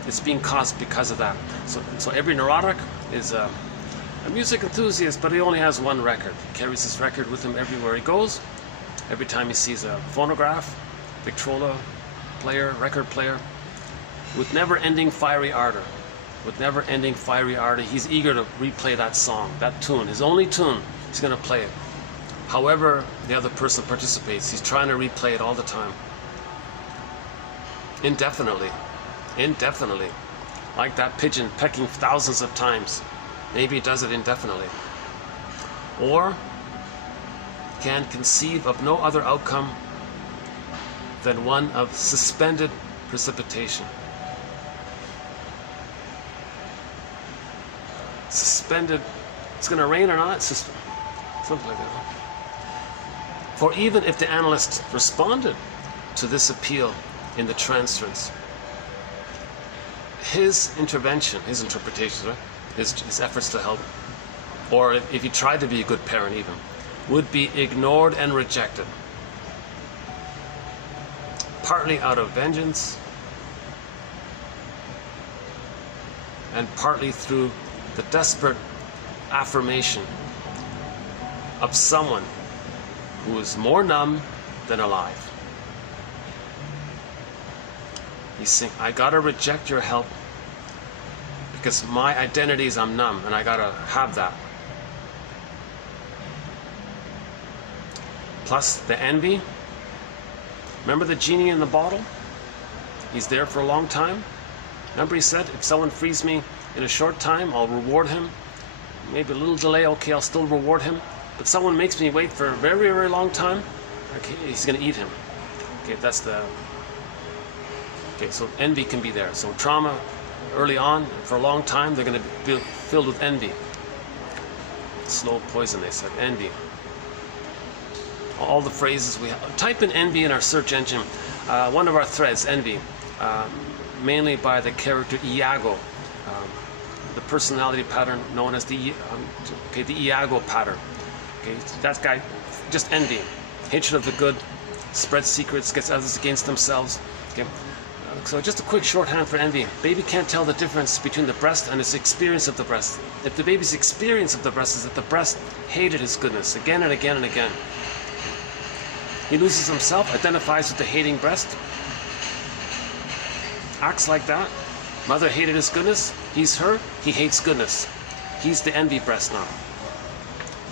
it's being caused because of that. So every neurotic is a music enthusiast, but he only has one record. He carries his record with him everywhere he goes. Every time he sees a phonograph, Victrola player, record player, with never-ending fiery ardor. With never-ending fiery ardor, he's eager to replay that song, that tune, his only tune. He's going to play it. However the other person participates, he's trying to replay it all the time. Indefinitely. Indefinitely. Like that pigeon pecking thousands of times. Maybe he does it indefinitely. Or can conceive of no other outcome than one of suspended precipitation. Suspended, it's going to rain or not, something like that. For even if the analyst responded to this appeal in the transference, his intervention, his interpretations, right? His efforts to help, or if he tried to be a good parent even, would be ignored and rejected, partly out of vengeance and partly through the desperate affirmation of someone who is more numb than alive. He's saying, I gotta reject your help because my identity is I'm numb, and I gotta have that. Plus the envy. Remember the genie in the bottle? He's there for a long time. Remember he said, if someone frees me in a short time, I'll reward him. Maybe a little delay, okay, I'll still reward him. But someone makes me wait for a very, very long time, okay, he's gonna eat him. Okay, that's the... Okay, so envy can be there. So trauma early on, for a long time, they're going to be filled with envy. Slow poison, they said. Envy. All the phrases we have. Type in envy in our search engine. One of our threads, envy, mainly by the character Iago, the personality pattern known as the Iago pattern. Okay, that guy, just envy, hatred of the good, spreads secrets, gets others against themselves. Okay. So just a quick shorthand for envy. Baby can't tell the difference between the breast and his experience of the breast. If the baby's experience of the breast is that the breast hated his goodness again and again and again, he loses himself, identifies with the hating breast, acts like that. Mother hated his goodness, he's her, he hates goodness. He's the envy breast now.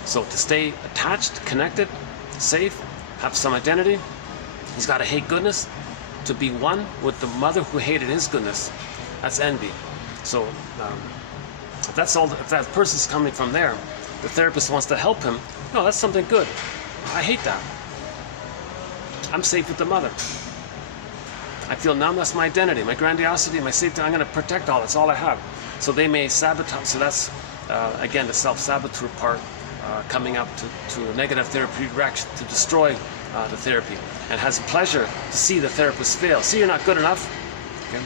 So to stay attached, connected, safe, have some identity, he's got to hate goodness. To be one with the mother who hated his goodness, that's envy. So if that's all, if that person's coming from there, the therapist wants to help him. No, that's something good. I hate that. I'm safe with the mother. I feel numb. That's my identity, my grandiosity, my safety. I'm going to protect all. That's all I have. So they may sabotage. So that's again the self-saboteur part coming up to a negative therapeutic reaction to destroy the therapy, and has pleasure to see the therapist fail. See, you're not good enough. Okay?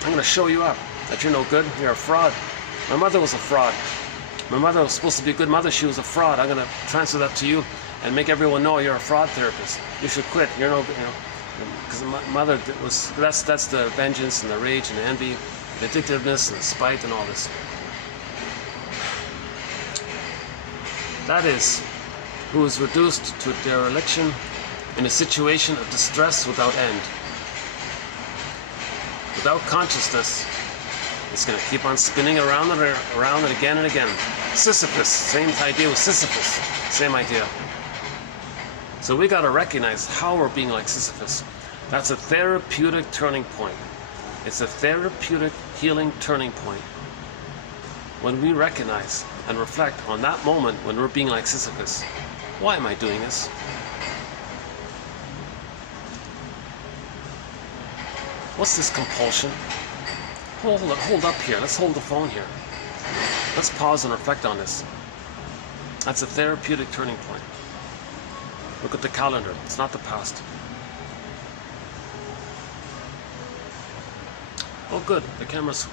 I'm going to show you up that you're no good. You're a fraud. My mother was a fraud. My mother was supposed to be a good mother. She was a fraud. I'm going to transfer that to you and make everyone know you're a fraud therapist. You should quit. You're no good. You know, because my mother was. That's the vengeance and the rage and the envy, the addictiveness and the spite and all this. That is, who is reduced to dereliction in a situation of distress without end. Without consciousness, it's going to keep on spinning around and again and again. Sisyphus, same idea with Sisyphus, same idea. So we got to recognize how we're being like Sisyphus. That's a therapeutic turning point. It's a therapeutic healing turning point. When we recognize and reflect on that moment when we're being like Sisyphus. Why am I doing this? What's this compulsion? Hold up here. Let's hold the phone here. Let's pause and reflect on this. That's a therapeutic turning point. Look at the calendar. It's not the past. Oh, good. The camera's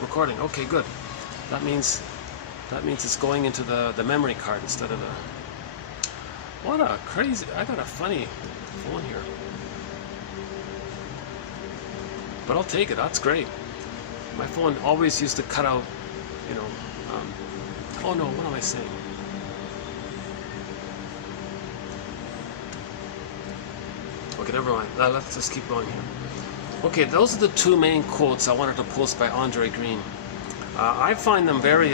recording. Okay, good. That means That means it's going into the memory card instead of the... What a crazy... I got a funny phone here. But I'll take it. That's great. My phone always used to cut out, you know... oh no, what am I saying? Okay, never mind. Let's just keep going here. Okay, those are the two main quotes I wanted to post by Andre Green. I find them very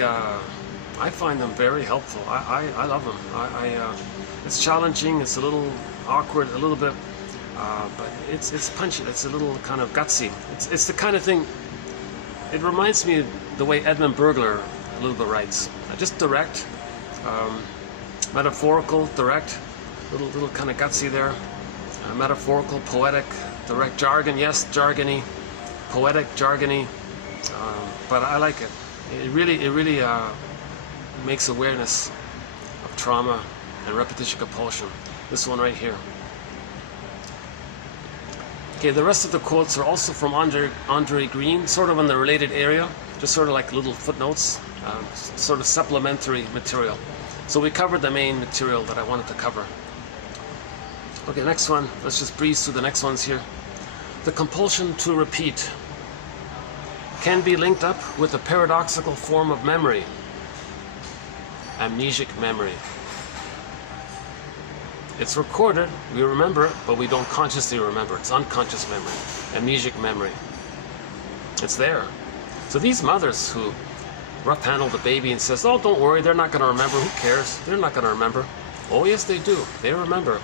helpful. I love them. It's challenging. It's a little awkward, a little bit, but it's punchy. It's a little kind of gutsy. It's the kind of thing. It reminds me of the way Edmund Burglar a little bit writes. Just direct, metaphorical, direct, little kind of gutsy there. Metaphorical, poetic, direct, jargon. Yes, jargony, poetic, jargony. But I like it. It really makes awareness of trauma and repetition compulsion. This one right here. Okay, the rest of the quotes are also from Andre Green, sort of in the related area, just sort of like little footnotes, sort of supplementary material. So we covered the main material that I wanted to cover. Okay, next one. Let's just breeze through the next ones here. The compulsion to repeat can be linked up with a paradoxical form of memory, amnesic memory. It's recorded, we remember it, but we don't consciously remember. It's unconscious memory, amnesic memory. It's there. So these mothers who rough handle the baby and says, oh, don't worry, they're not going to remember. Who cares? They're not going to remember. Oh, yes, they do. They remember.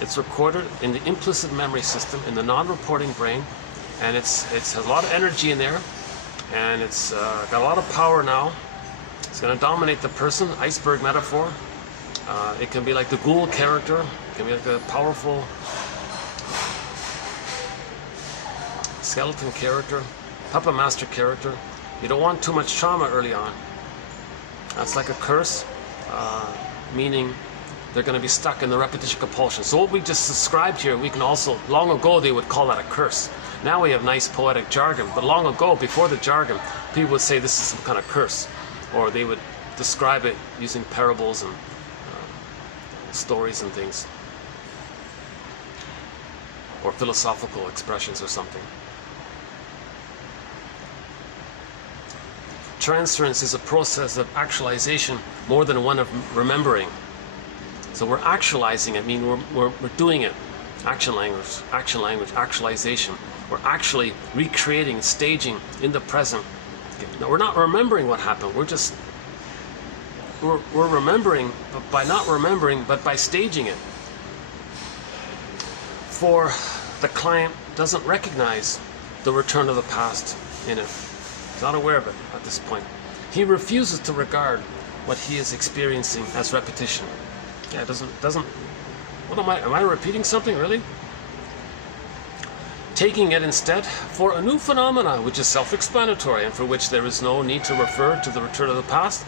It's recorded in the implicit memory system, in the non-reporting brain, and it has a lot of energy in there, and it's got a lot of power now. It's going to dominate the person, iceberg metaphor. It can be like the ghoul character. It can be like a powerful skeleton character, puppet master character. You don't want too much trauma early on. That's like a curse, meaning they're going to be stuck in the repetition compulsion. So what we just described here, we can also, long ago they would call that a curse. Now we have nice poetic jargon, but long ago, before the jargon, people would say this is some kind of curse, or they would describe it using parables and stories and things, or philosophical expressions or something. Transference is a process of actualization more than one of remembering. So we're actualizing it, I mean we're doing it. Action language, actualization. We're actually recreating, staging in the present. Now we're not remembering what happened, we're remembering, but by not remembering, but by staging it. For the client doesn't recognize the return of the past in it. He's not aware of it at this point. He refuses to regard what he is experiencing as repetition. Yeah, it doesn't, what am I repeating something, really? Taking it instead for a new phenomena, which is self-explanatory and for which there is no need to refer to the return of the past,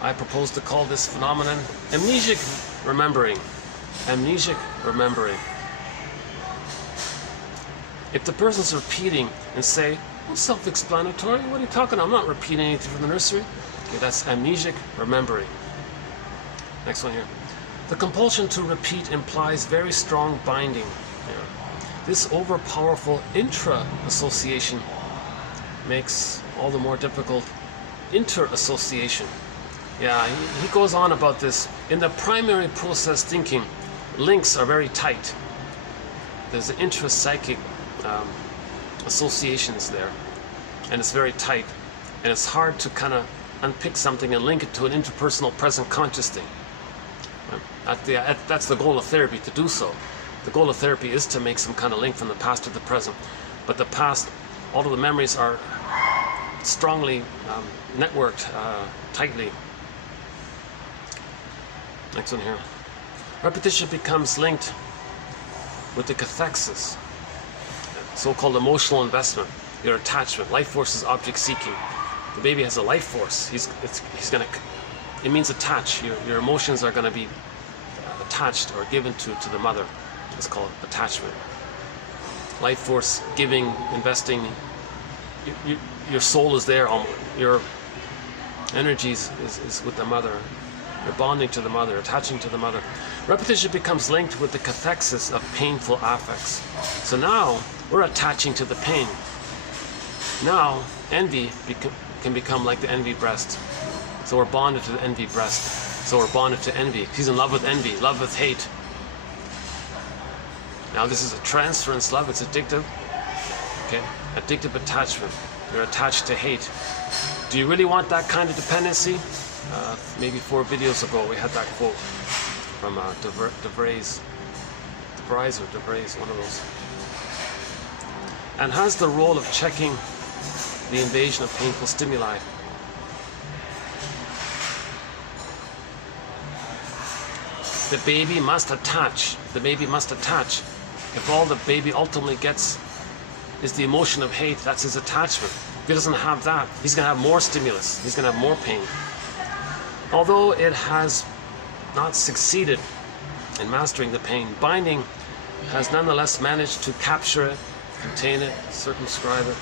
I propose to call this phenomenon amnesic remembering. Amnesic remembering. If the person's repeating and say, well, self-explanatory, what are you talking about? I'm not repeating anything from the nursery. Okay, that's amnesic remembering. Next one here. The compulsion to repeat implies very strong binding. This overpowerful intra-association makes all the more difficult inter-association. Yeah, he goes on about this. In the primary process thinking, links are very tight. There's an intra-psychic associations there, and it's very tight, and it's hard to kind of unpick something and link it to an interpersonal present conscious thing. That's the goal of therapy, to do so. The goal of therapy is to make some kind of link from the past to the present, but the past, all of the memories are strongly networked tightly. Next one here. Repetition becomes linked with the cathexis, so-called emotional investment, your attachment. Life force is object seeking. The baby has a life force. He's gonna. It means attach. Your emotions are gonna be attached or given to the mother. It's called attachment. Life force, giving, investing. Your soul is there. energies is with the mother. You're bonding to the mother, attaching to the mother. Repetition becomes linked with the cathexis of painful affects. So now we're attaching to the pain. Now envy can become like the envy breast. So we're bonded to the envy breast. So we're bonded to envy. He's in love with envy, love with hate. Now this is a transference love, it's addictive. Okay, addictive attachment. You're attached to hate. Do you really want that kind of dependency? Maybe 4 videos ago we had that quote from DeVries, one of those. And has the role of checking the invasion of painful stimuli. The baby must attach. The baby must attach. If all the baby ultimately gets is the emotion of hate, that's his attachment. If he doesn't have that, he's going to have more stimulus. He's going to have more pain. Although it has not succeeded in mastering the pain, binding has nonetheless managed to capture it, contain it, circumscribe it.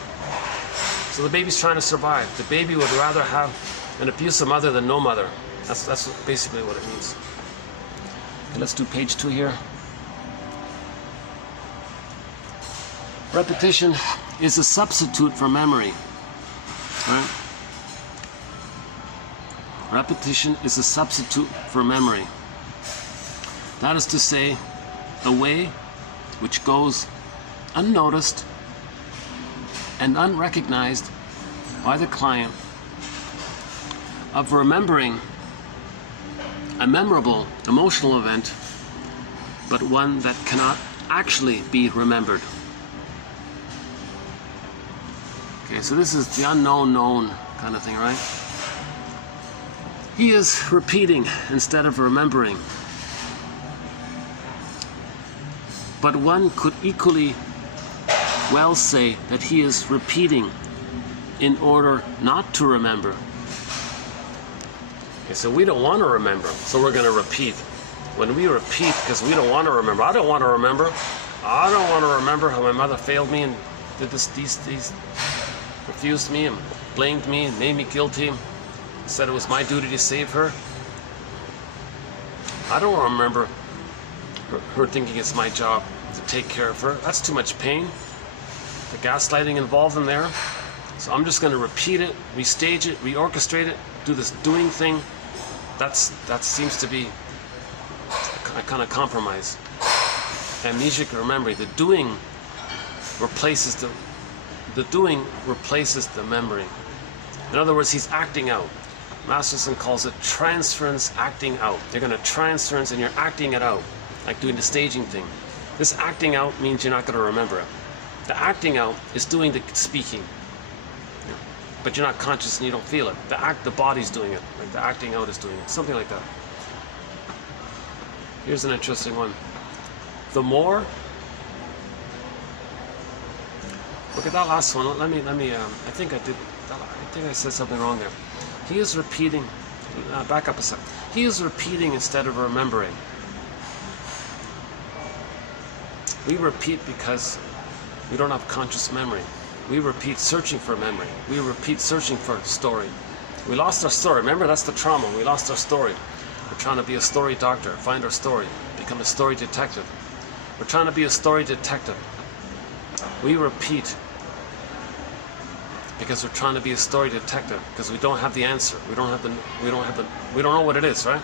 So the baby's trying to survive. The baby would rather have an abusive mother than no mother. That's basically what it means. Okay, let's do page 2 here. Repetition is a substitute for memory. Right? Repetition is a substitute for memory. That is to say, a way which goes unnoticed and unrecognized by the client of remembering a memorable emotional event, but one that cannot actually be remembered. Okay, so this is the unknown known kind of thing, right? He is repeating instead of remembering. But one could equally well say that he is repeating in order not to remember. Okay, so we don't want to remember, so we're going to repeat. When we repeat because we don't want to remember, I don't want to remember. I don't want to remember how my mother failed me and did these refused me and blamed me and made me guilty. Said it was my duty to save her. I don't remember her thinking it's my job to take care of her. That's too much pain. The gaslighting involved in there. So I'm just going to repeat it, restage it, reorchestrate it, do this doing thing. That seems to be a kind of compromise. Amnesic remembering. The doing replaces the memory. In other words, he's acting out. Masterson calls it transference acting out. You're going to transference and you're acting it out, like doing the staging thing. This acting out means you're not going to remember it. The acting out is doing the speaking, but you're not conscious and you don't feel it. The body's doing it, like the acting out is doing it, something like that. Here's an interesting one. The more, look at that last one. Let me. I think I said something wrong there. He is repeating. Back up a sec. He is repeating instead of remembering. We repeat because we don't have conscious memory. We repeat searching for memory. We repeat searching for story. We lost our story. Remember, that's the trauma. We lost our story. We're trying to be a story doctor, find our story, become a story detective. We're trying to be a story detective. We repeat because we're trying to be a story detective, because we don't have the answer. We don't know what it is, right?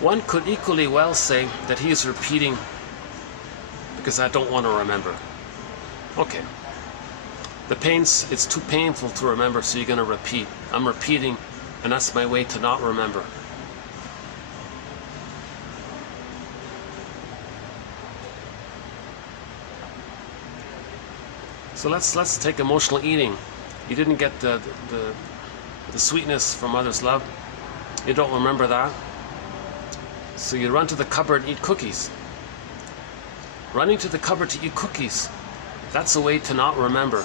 One could equally well say that he is repeating because I don't want to remember. Okay. It's too painful to remember, so you're going to repeat. I'm repeating, and that's my way to not remember. So let's take emotional eating. You didn't get the sweetness from mother's love. You don't remember that. So you run to the cupboard and eat cookies. Running to the cupboard to eat cookies, that's a way to not remember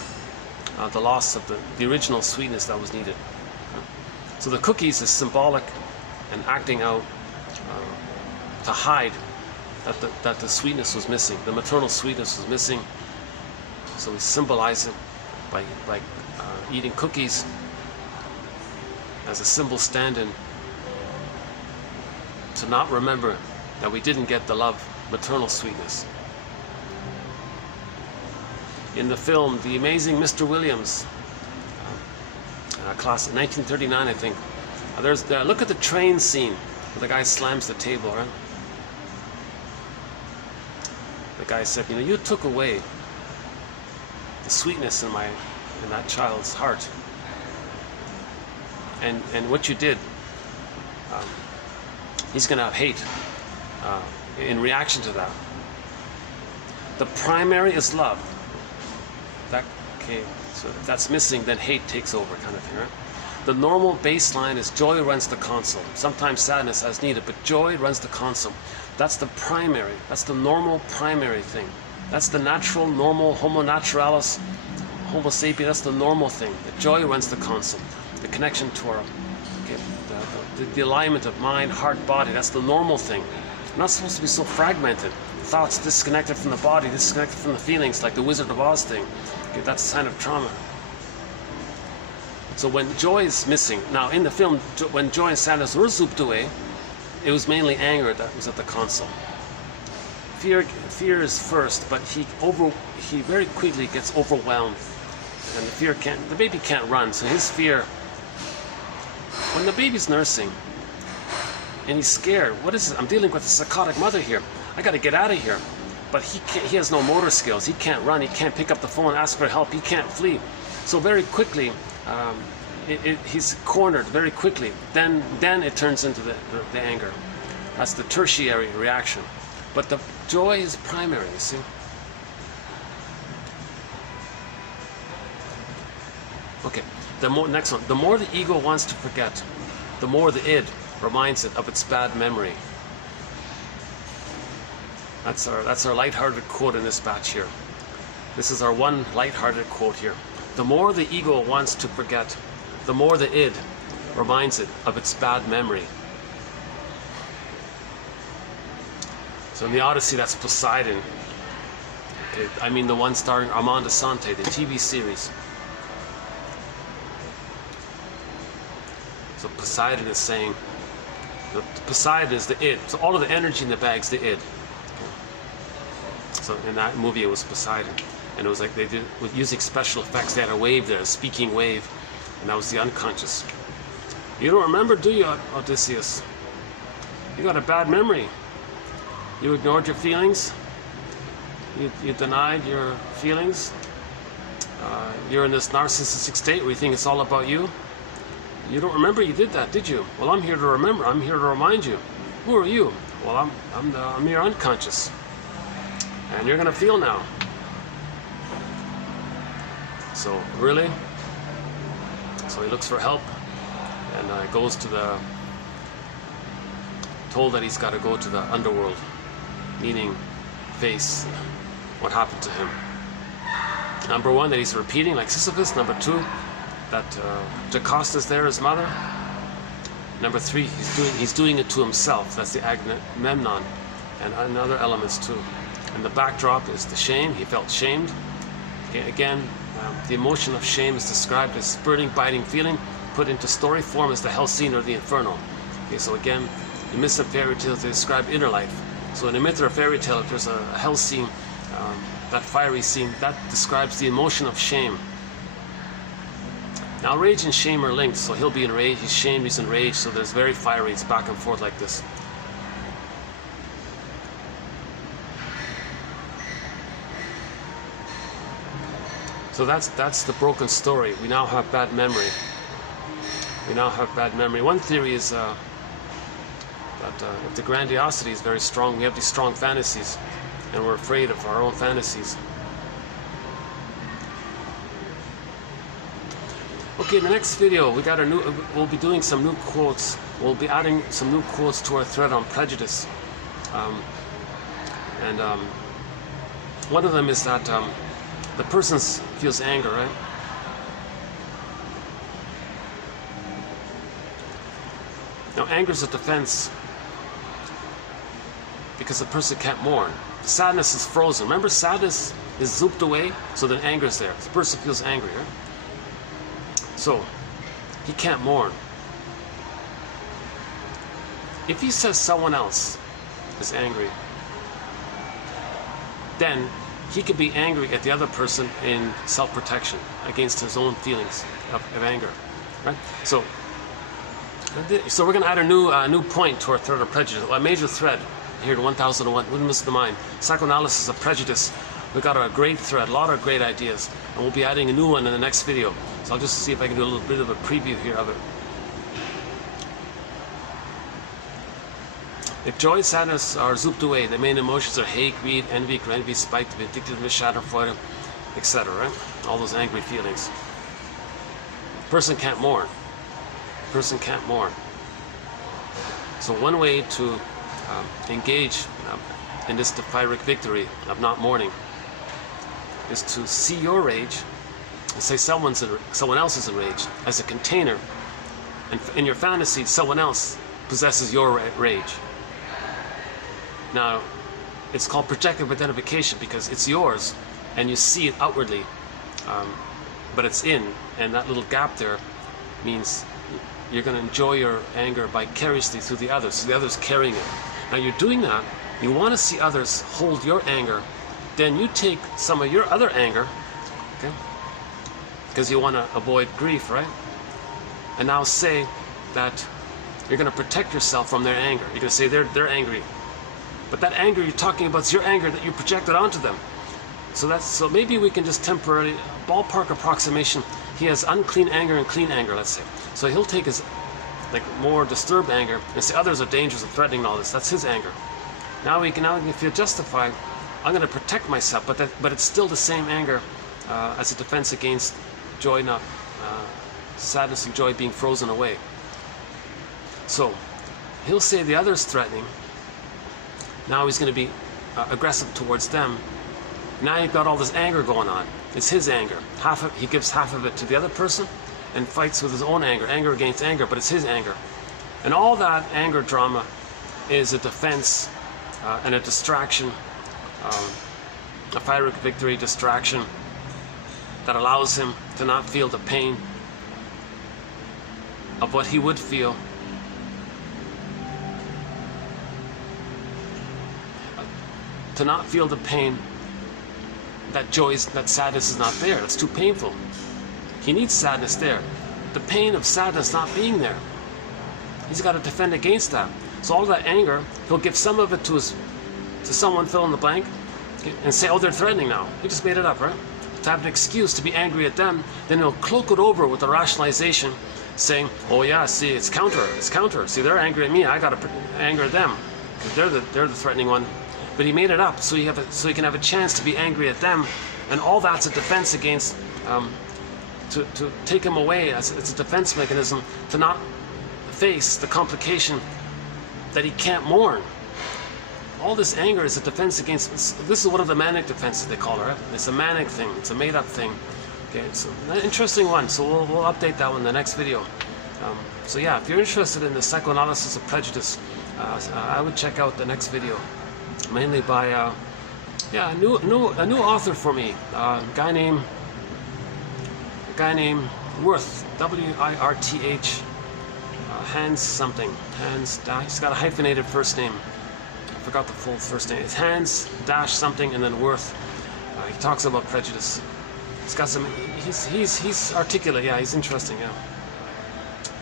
the loss of the original sweetness that was needed. So the cookies is symbolic and acting out to hide that the sweetness was missing. The maternal sweetness was missing. So we symbolize it by eating cookies. as a symbol stand-in to not remember that we didn't get the love, maternal sweetness. In the film, The Amazing Mr. Williams, class 1939, I think. Look at the train scene where the guy slams the table, right? The guy said, you know, you took away the sweetness in that child's heart, and what you did, he's going to have hate in reaction to that. The primary is love. So if that's missing, then hate takes over, kind of thing, right? The normal baseline is joy runs the console. Sometimes sadness as needed, but joy runs the console. That's the primary. That's the normal primary thing. That's the natural, normal, homo naturalis, homo sapien. That's the normal thing. The joy runs the console. The connection to our, the alignment of mind, heart, body. That's the normal thing. We're not supposed to be so fragmented. Thoughts disconnected from the body, disconnected from the feelings, like the Wizard of Oz thing. That's a sign of trauma. So when joy is missing, now in the film, when joy and sadness were zooped away, it was mainly anger that was at the console. Fear is first, but he very quickly gets overwhelmed, and the baby can't run. So his fear, when the baby's nursing, and he's scared. What is it? I'm dealing with a psychotic mother here. I got to get out of here. But he has no motor skills. He can't run. He can't pick up the phone and ask for help. He can't flee. So very quickly, he's cornered very quickly. Then it turns into the anger. That's the tertiary reaction. But the joy is primary, you see. Okay, next one. The more the ego wants to forget, the more the id reminds it of its bad memory. That's our lighthearted quote in this batch here. This is our one lighthearted quote here. The more the ego wants to forget, the more the id reminds it of its bad memory. So in the Odyssey, that's Poseidon. Okay, I mean the one starring Armand Assante, the TV series. So Poseidon is saying, Poseidon is the id. So all of the energy in the bag's the id. So in that movie, it was Poseidon, and it was like they did with using special effects. They had a wave there, a speaking wave, and that was the unconscious. You don't remember, do you, Odysseus? You got a bad memory. You ignored your feelings. You denied your feelings. You're in this narcissistic state where you think it's all about you. You don't remember you did that, did you? Well, I'm here to remember. I'm here to remind you. Who are you? Well, I'm your unconscious. And you're going to feel now. So, really? So he looks for help, and goes to told that he's got to go to the underworld, meaning face what happened to him. Number one, that he's repeating like Sisyphus. Number two, that Jacosta's there, his mother. Number three, he's doing it to himself. That's the Agamemnon, and other elements too. And the backdrop is the shame. He felt shamed. Okay, again, the emotion of shame is described as burning, biting feeling, put into story form as the hell scene or the inferno. Okay, so again, in myths and fairy tales, they describe inner life. So in a myth or a fairy tale, if there's a hell scene, that fiery scene, that describes the emotion of shame. Now, rage and shame are linked, so he'll be enraged, he's shamed, he's enraged, so there's very fiery, it's back and forth like this. So that's the broken story. We now have bad memory. We now have bad memory. One theory is that if the grandiosity is very strong, we have these strong fantasies, and we're afraid of our own fantasies. Okay, in the next video, we'll be doing some new quotes. We'll be adding some new quotes to our thread on prejudice. One of them is that the person feels anger, right? Now, anger is a defense because the person can't mourn. Sadness is frozen. Remember, sadness is zooped away, so then anger is there. The person feels angry, right? So, he can't mourn. if he says someone else is angry, then he could be angry at the other person in self-protection against his own feelings of anger, right? So we're going to add a new point to our thread of prejudice, a major thread here to 1001, Windmills of the Mind, psychoanalysis of prejudice. We've got a great thread, a lot of great ideas, and we'll be adding a new one in the next video. So I'll just see if I can do a little bit of a preview here of it. If joy, sadness are zooped away, the main emotions are hate, greed, envy, spite, vindictiveness, schadenfreude, etc. Right? All those angry feelings. Person can't mourn. Person can't mourn. So one way to engage in this dephiric victory of not mourning is to see your rage and say someone else is enraged as a container, and in your fantasy someone else possesses your rage. Now, it's called projective identification because it's yours and you see it outwardly, but it's in, and that little gap there means you're going to enjoy your anger vicariously through the others, so the others carrying it. Now you're doing that, you want to see others hold your anger, then you take some of your other anger, okay, because you want to avoid grief, right? And now say that you're going to protect yourself from their anger. You're going to say they're angry. But that anger you're talking about is your anger that you projected onto them. So maybe we can just temporarily, ballpark approximation, he has unclean anger and clean anger, let's say. So he'll take his more disturbed anger and say others are dangerous and threatening and all this. That's his anger. Now we can feel justified. I'm going to protect myself, but it's still the same anger as a defense against joy, not sadness and joy being frozen away. So he'll say the other's threatening. Now he's going to be aggressive towards them. Now you've got all this anger going on. It's his anger. He gives half of it to the other person and fights with his own anger against anger, but it's his anger. And all that anger drama is a defense and a distraction, a pyrrhic victory distraction that allows him to not feel the pain of what he would feel to not feel the pain that that sadness is not there. It's too painful. He needs sadness there. The pain of sadness not being there. He's got to defend against that. So all that anger, he'll give some of it to someone, fill in the blank, and say, oh, they're threatening now. He just made it up, right? To have an excuse to be angry at them, then he'll cloak it over with a rationalization, saying, oh yeah, see, it's counter. See, they're angry at me, I got to anger them. They're the threatening one. But he made it up so he can have a chance to be angry at them, and all that's a defense against, to take him away. It's a defense mechanism to not face the complication that he can't mourn. All this anger is a defense against. This is one of the manic defenses they call it. Right? It's a manic thing. It's a made-up thing. Okay, it's an interesting one. So we'll update that one in the next video. So yeah, if you're interested in the psychoanalysis of prejudice, I would check out the next video. Mainly by a new author for me, a guy named Wirth, W-I-R-T-H, Hans something, he's got a hyphenated first name. I forgot the full first name. It's Hans dash something and then Wirth. He talks about prejudice. He's got some. He's articulate. Yeah, he's interesting. Yeah,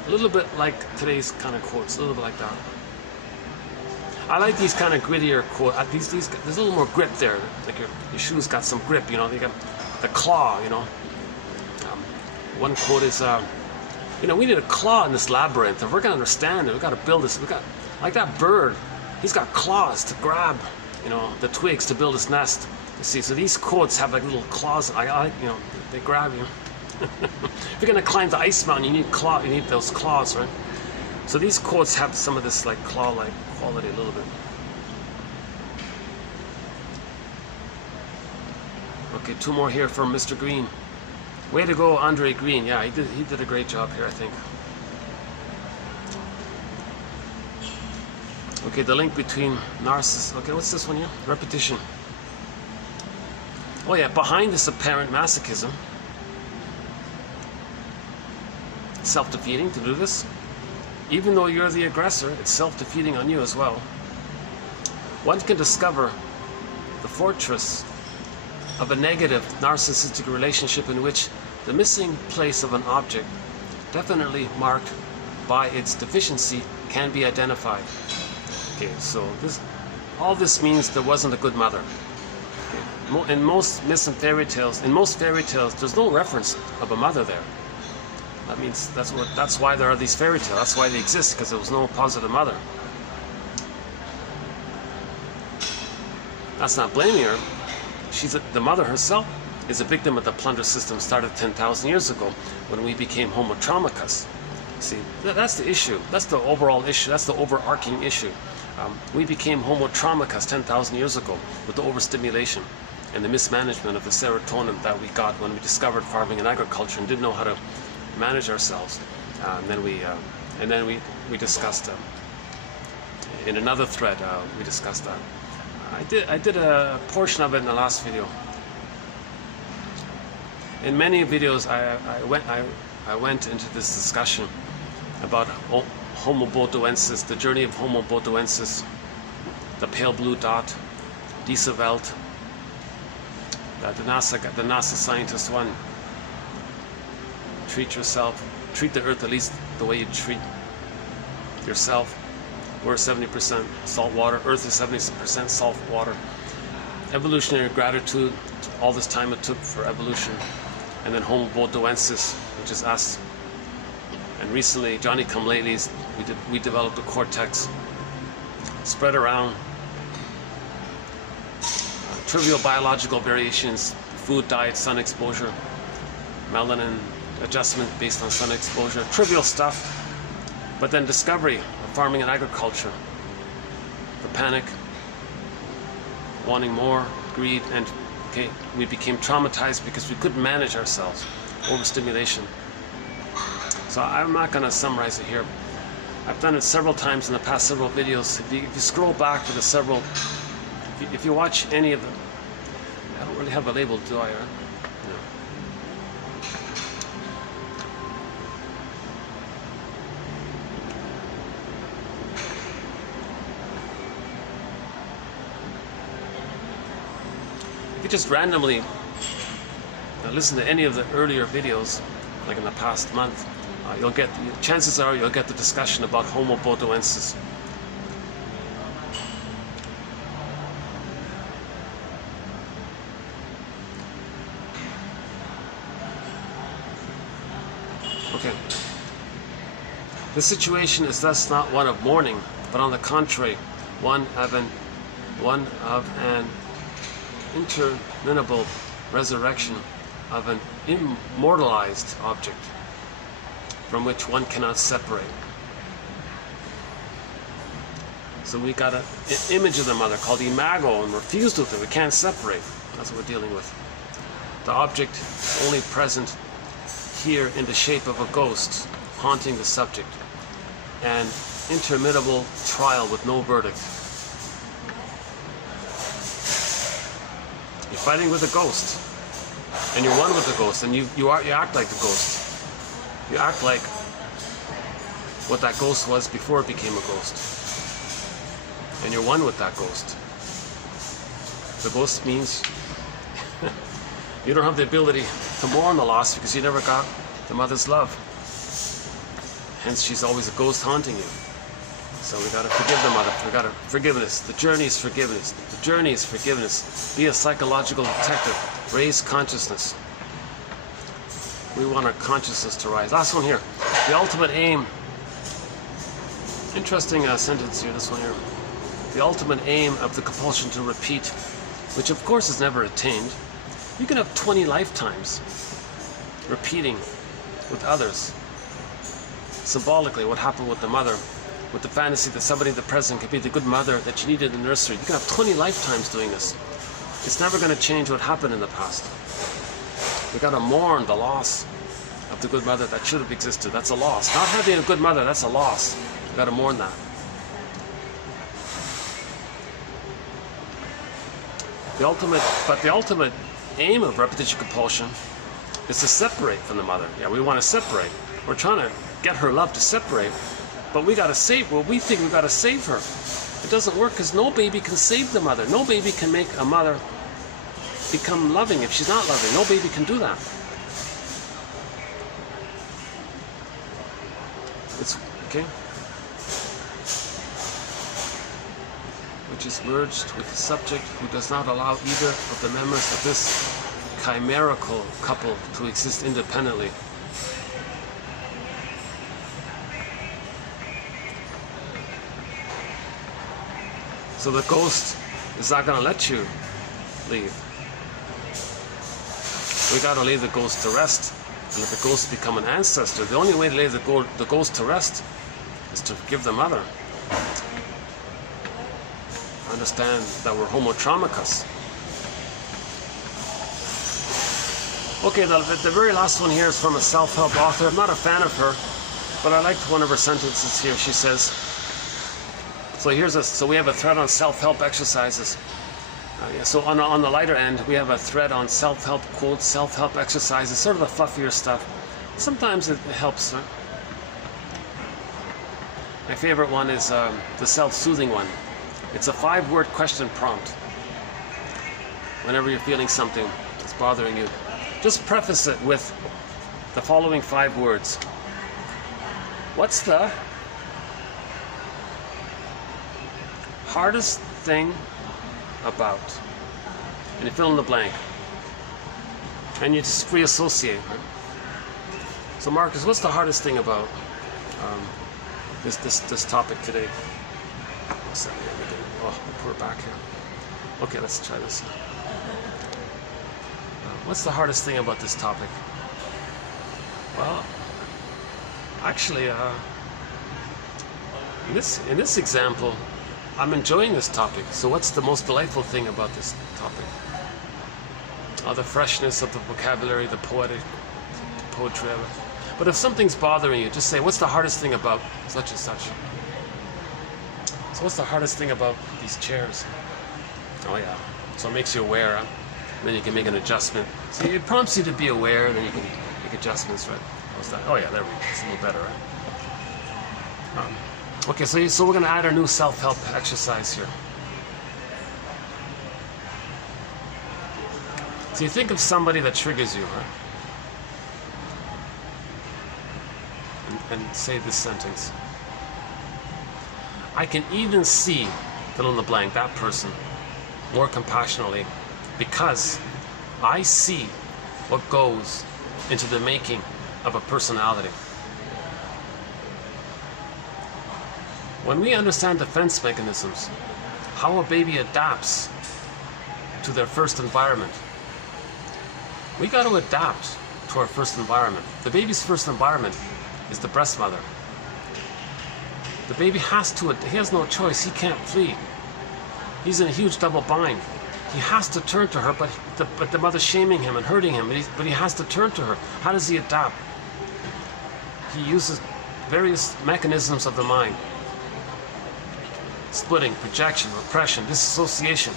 a little bit like today's kind of quotes. A little bit like that. I like these kind of grittier quotes. There's a little more grip there. Like your shoes got some grip, you know. They got the claw, you know. One quote is, we need a claw in this labyrinth. If we're gonna understand it, we got to build this. We got like that bird. He's got claws to grab, the twigs to build his nest. You see, so these quotes have like little claws. They grab you. If you're gonna climb the ice mountain, you need those claws, right? So these quotes have some of this like claw-like quality a little bit. Okay, two more here from Mr. Green. Way to go, Andre Green. Yeah, he did a great job here, I think. Okay, the link between narcissism. Okay, what's this one here? Repetition. Oh yeah, behind this apparent masochism, self-defeating to do this, even though you're the aggressor, it's self-defeating on you as well. One can discover the fortress of a negative narcissistic relationship in which the missing place of an object, definitely marked by its deficiency, can be identified. Okay, so all this means there wasn't a good mother. Okay. In most myths and fairy tales, there's no reference of a mother there. That means that's why there are these fairy tales. That's why they exist, because there was no positive mother. That's not blaming her. The mother herself is a victim of the plunder system started 10,000 years ago when we became homotraumicus. See, that's the issue. That's the overall issue. That's the overarching issue. We became homotraumicus 10,000 years ago with the overstimulation and the mismanagement of the serotonin that we got when we discovered farming and agriculture and didn't know how to manage ourselves. And then we discussed in another thread. We discussed that. I did a portion of it in the last video. In many videos, I went into this discussion about Homo bodoensis, the journey of Homo bodoensis, the pale blue dot, diese Welt, the NASA scientist one. Treat the earth at least the way you treat yourself. We're 70% salt water, earth is 70% salt water. Evolutionary gratitude, all this time it took for evolution. And then Homo bodoensis, which is us. And recently, Johnny come latelys, we developed a cortex, spread around. Trivial biological variations, food, diet, sun exposure, melanin adjustment based on sun exposure, trivial stuff. But then discovery of farming and agriculture, the panic, wanting more, greed, and we became traumatized because we couldn't manage ourselves, overstimulation. So I'm not going to summarize it here. I've done it several times in the past several videos. If you scroll back to the several, if you watch any of them, I don't really have a label, do I? No. If you just randomly listen to any of the earlier videos, like in the past month, chances are you'll get the discussion about Homo bodoensis. Okay. The situation is thus not one of mourning, but on the contrary, one of an interminable resurrection of an immortalized object from which one cannot separate. So we got an image of the mother called imago, and we're fused with it. We can't separate. That's what we're dealing with. The object only present here in the shape of a ghost haunting the subject. An interminable trial with no verdict. You're fighting with a ghost, and you're one with the ghost, and you act like the ghost. You act like what that ghost was before it became a ghost. And you're one with that ghost. The ghost means you don't have the ability to mourn the loss because you never got the mother's love. Hence, she's always a ghost haunting you. So we gotta forgive the mother. We gotta forgiveness. The journey is forgiveness. The journey is forgiveness. Be a psychological detective. Raise consciousness. We want our consciousness to rise. Last one here. The ultimate aim. Interesting sentence here, this one here. The ultimate aim of the compulsion to repeat, which of course is never attained. You can have 20 lifetimes repeating with others. Symbolically, what happened with the mother, with the fantasy that somebody in the present could be the good mother that you needed in the nursery. You can have 20 lifetimes doing this. It's never going to change what happened in the past. We got to mourn the loss of the good mother that should have existed. That's a loss. Not having a good mother, that's a loss. We got to mourn that. The ultimate aim of repetition compulsion is to separate from the mother. Yeah, we want to separate. We're trying to get her love to separate, But we gotta save, well, we think we gotta save her. It doesn't work because no baby can save the mother. No baby can make a mother become loving if she's not loving. No baby can do that. It's, okay? Which is merged with the subject who does not allow either of the members of this chimerical couple to exist independently. So the ghost is not going to let you leave. We got to leave the ghost to rest. And if the ghost become an ancestor, the only way to leave the ghost to rest is to give the mother. Understand that we're homotraumicus. Okay, the very last one here is from a self-help author. I'm not a fan of her, but I liked one of her sentences here. She says, so we have a thread on self-help exercises. So on the lighter end, we have a thread on self-help quotes, self-help exercises, sort of the fluffier stuff. Sometimes it helps. Right? My favorite one is the self-soothing one. It's a 5-word question prompt. Whenever you're feeling something that's bothering you, just preface it with the following 5 words. What's the hardest thing about? And you fill in the blank. And you just reassociate. Right? So Marcus, what's the hardest thing about this topic today? Oh, we're back here. Okay, let's try this. What's the hardest thing about this topic? Well, actually, in this example, I'm enjoying this topic. So what's the most delightful thing about this topic? The freshness of the vocabulary, the poetry of it. But if something's bothering you, just say, what's the hardest thing about such and such? So what's the hardest thing about these chairs? Oh yeah. So it makes you aware. Huh? Then you can make an adjustment. See, it prompts you to be aware, and then you can make adjustments, right? How's that? Oh yeah, there we go. It's a little better, right? Okay, so we're going to add our new self-help exercise here. So you think of somebody that triggers you, right? And say this sentence. I can even see, fill in the blank, that person more compassionately because I see what goes into the making of a personality. When we understand defense mechanisms, how a baby adapts to their first environment, we got to adapt to our first environment. The baby's first environment is the breast mother. The baby he has no choice. He can't flee. He's in a huge double bind. He has to turn to her, but the mother's shaming him and hurting him, but he has to turn to her. How does he adapt? He uses various mechanisms of the mind. Splitting, projection, repression, disassociation.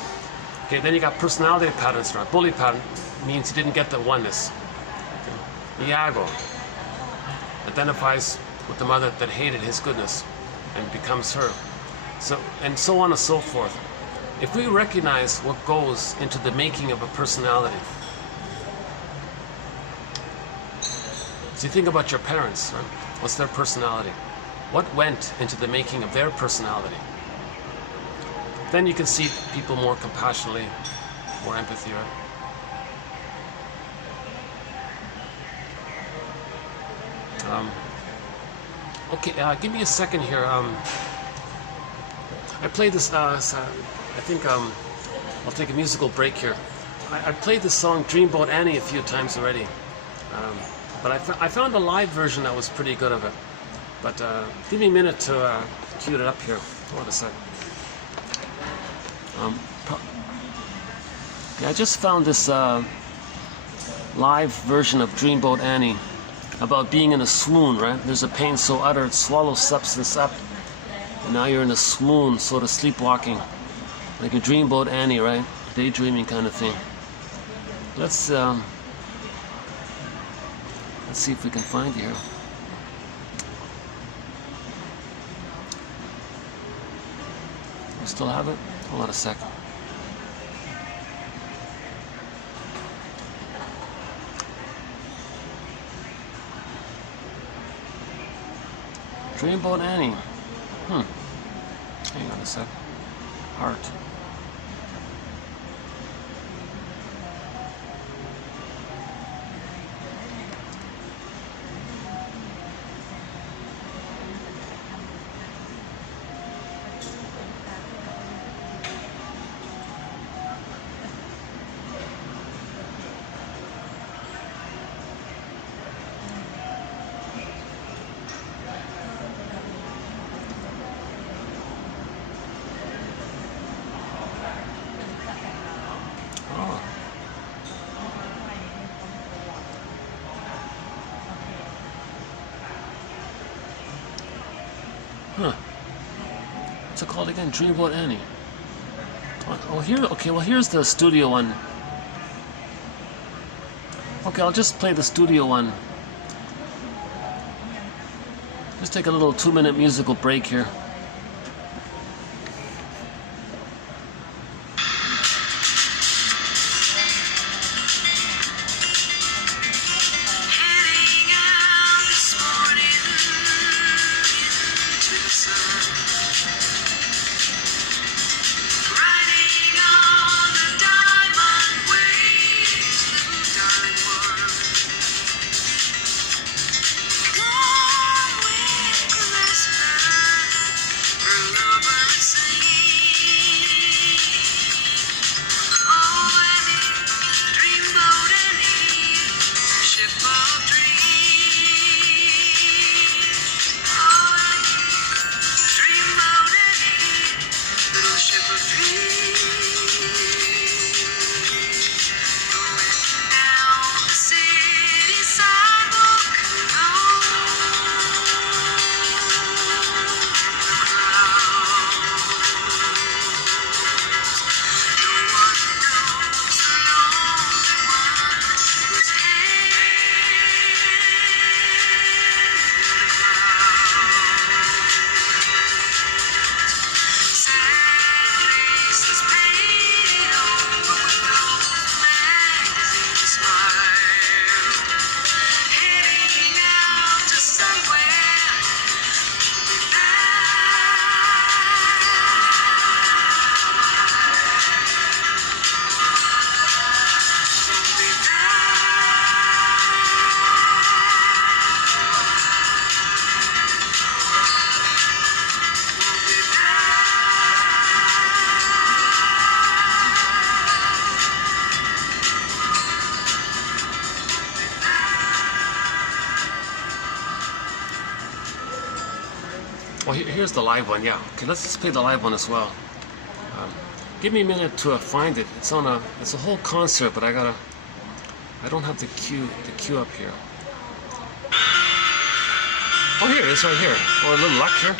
Okay, then you got personality patterns. Right? Bully pattern means he didn't get the oneness. Okay. Iago identifies with the mother that hated his goodness and becomes her. So on and so forth. If we recognize what goes into the making of a personality, so you think about your parents, right? What's their personality? What went into the making of their personality? Then you can see people more compassionately, more empathy, right? Okay, give me a second here. I played this, I think I'll take a musical break here. I played this song Dreamboat Annie a few times already. But I found a live version that was pretty good of it. But give me a minute to cue it up here. Hold on a sec. Yeah, I just found this live version of Dreamboat Annie about being in a swoon, right? There's a pain so utter it swallows substance up, and now you're in a swoon, sort of sleepwalking, like a Dreamboat Annie, right? Daydreaming kind of thing. Let's see if we can find it here. Still have it? Hold on a second. Dreamboat Annie. Hang on a sec. Heart. What's it called again? Dreamboat Annie. Oh, here. Okay, well, here's the studio one. Okay, I'll just play the studio one. Just take a little 2-minute musical break here. Well, here's the live one. Yeah. Okay, let's just play the live one as well. Give me a minute to find it. It's a whole concert, but I don't have the cue up here. Oh, here it is, right here. Oh, a little luck here.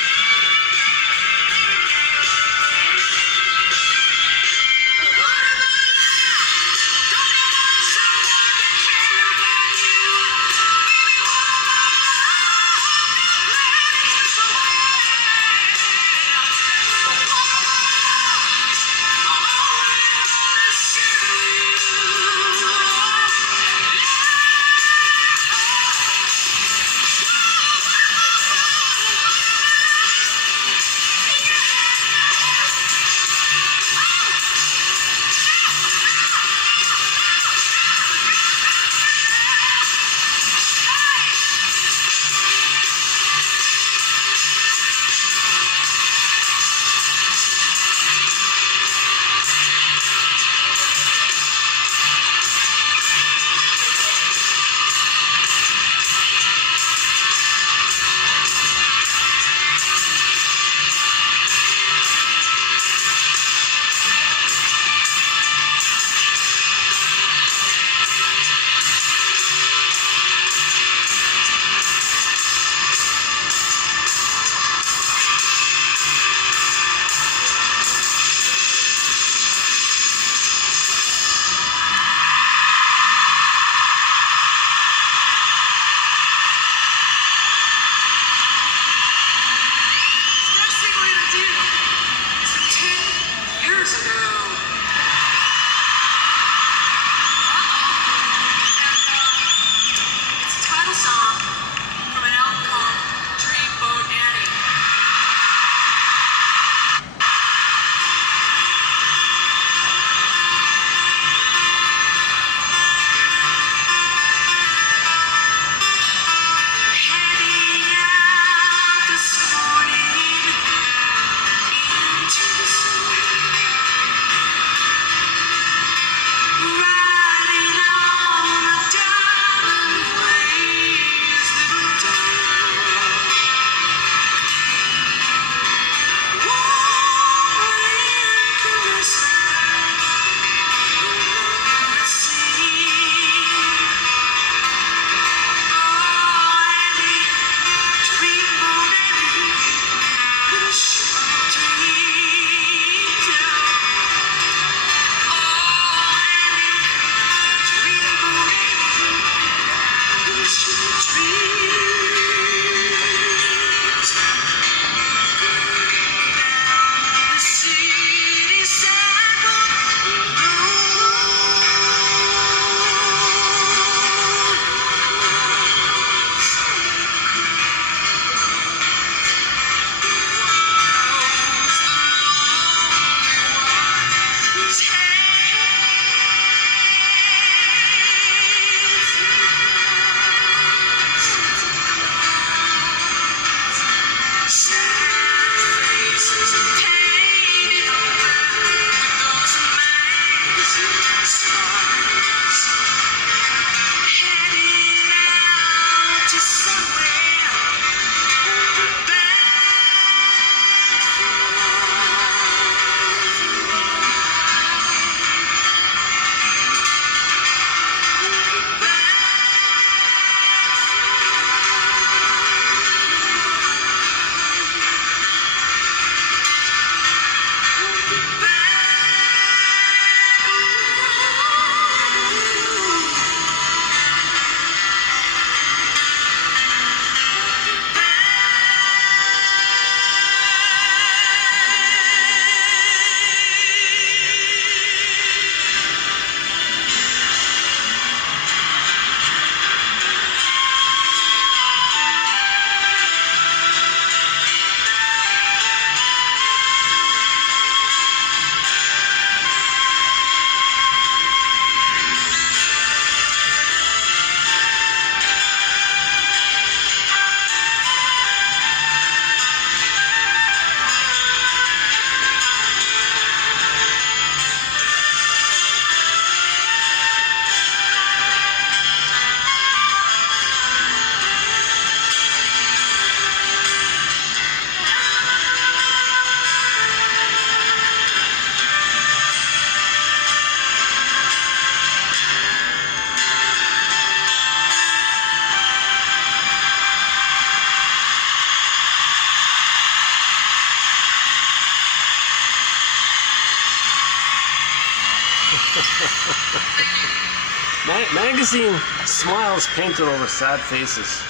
Magazine smiles painted over sad faces.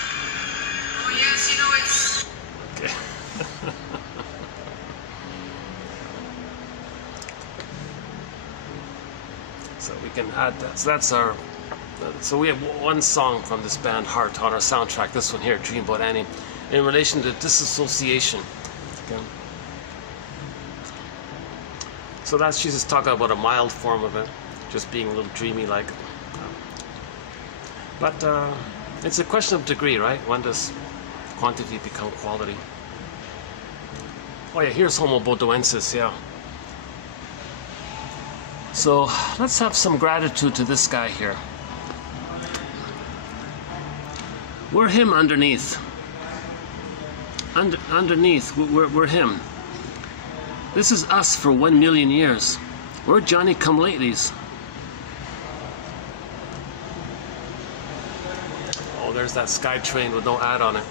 Oh yes, you know it's... Okay. So we can add that. So that's our... So we have one song from this band, Heart, on our soundtrack. This one here, Dream About Annie, in relation to disassociation. Okay. So that's, she's just talking about a mild form of it, just being a little dreamy like. But it's a question of degree, right? When does quantity become quality? Oh yeah, here's Homo bodoensis, yeah. So let's have some gratitude to this guy here. We're him underneath. Underneath, we're him. This is us for 1 million years. We're Johnny-come-latelys. Oh, there's that sky train with no ad on it.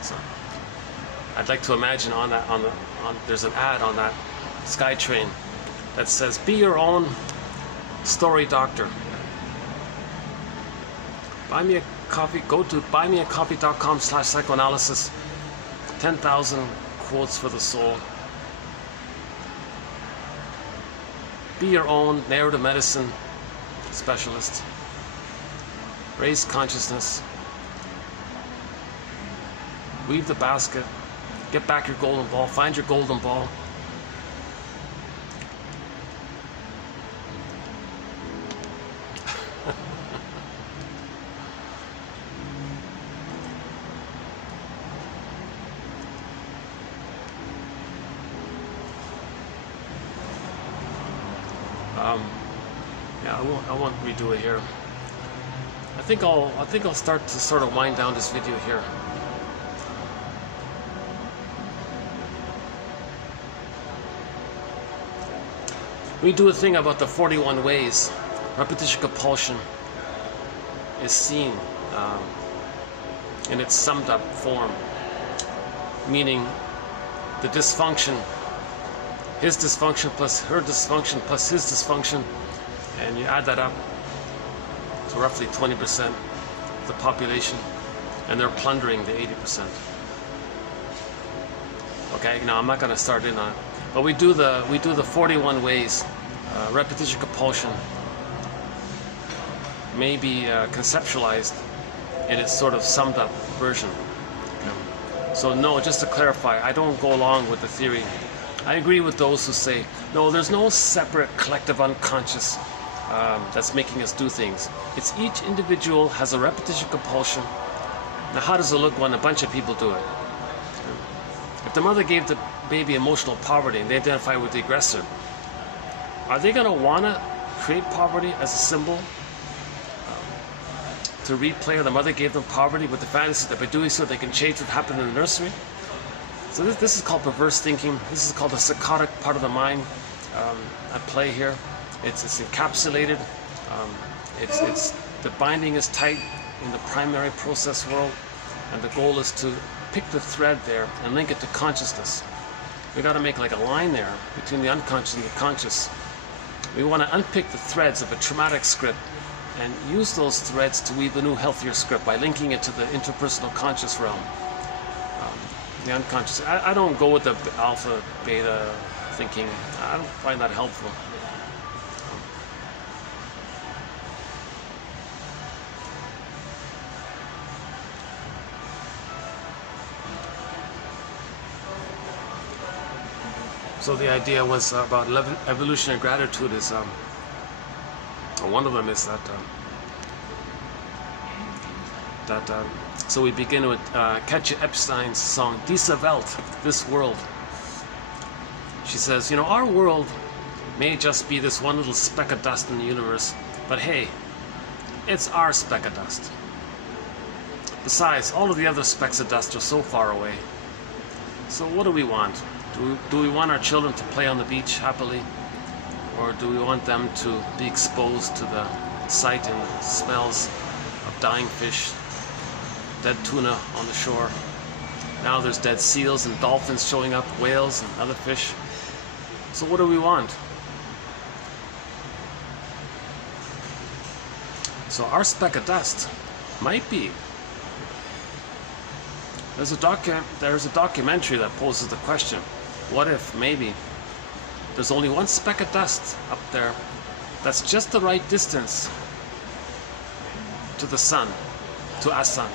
So, I'd like to imagine on that, there's an ad on that sky train that says, "Be your own story doctor." Buy me a coffee. Go to buymeacoffee.com/psychoanalysis. 10,000 quotes for the soul. Be your own narrative medicine specialist. Raise consciousness. Weave the basket. Get back your golden ball. Find your golden ball. Yeah, I won't redo it here. I think I'll start to sort of wind down this video here. We do a thing about the 41 ways. Repetition compulsion is seen in its summed up form, meaning the dysfunction, his dysfunction plus her dysfunction plus his dysfunction, and you add that up to roughly 20% of the population, and they're plundering the 80%. Okay, now I'm not going to start in on it, but we do the 41 ways. Repetition compulsion may be conceptualized in its sort of summed up version. So no, just to clarify, I don't go along with the theory. I agree with those who say, no, there's no separate collective unconscious that's making us do things. It's each individual has a repetition compulsion. Now how does it look when a bunch of people do it? If the mother gave the baby emotional poverty and they identify with the aggressor, are they going to want to create poverty as a symbol? To replay the mother gave them poverty with the fantasy that by doing so they can change what happened in the nursery? So this is called perverse thinking. This is called the psychotic part of the mind at play here. It's encapsulated. It's the binding is tight in the primary process world, and the goal is to pick the thread there and link it to consciousness. We got to make like a line there between the unconscious and the conscious. We want to unpick the threads of a traumatic script and use those threads to weave a new, healthier script by linking it to the interpersonal conscious realm, the unconscious. I don't go with the alpha, beta thinking. I don't find that helpful. So the idea was about evolutionary gratitude is, one of them is that so we begin with Katja Epstein's song Diese Welt, this world. She says, you know, our world may just be this one little speck of dust in the universe, but hey, it's our speck of dust. Besides, all of the other specks of dust are so far away. So what do we want? Do we want our children to play on the beach happily? Or do we want them to be exposed to the sight and smells of dying fish, dead tuna on the shore? Now there's dead seals and dolphins showing up, whales and other fish. So what do we want? So our speck of dust might be. There's a documentary that poses the question, what if maybe there's only one speck of dust up there that's just the right distance to the sun, to our sun.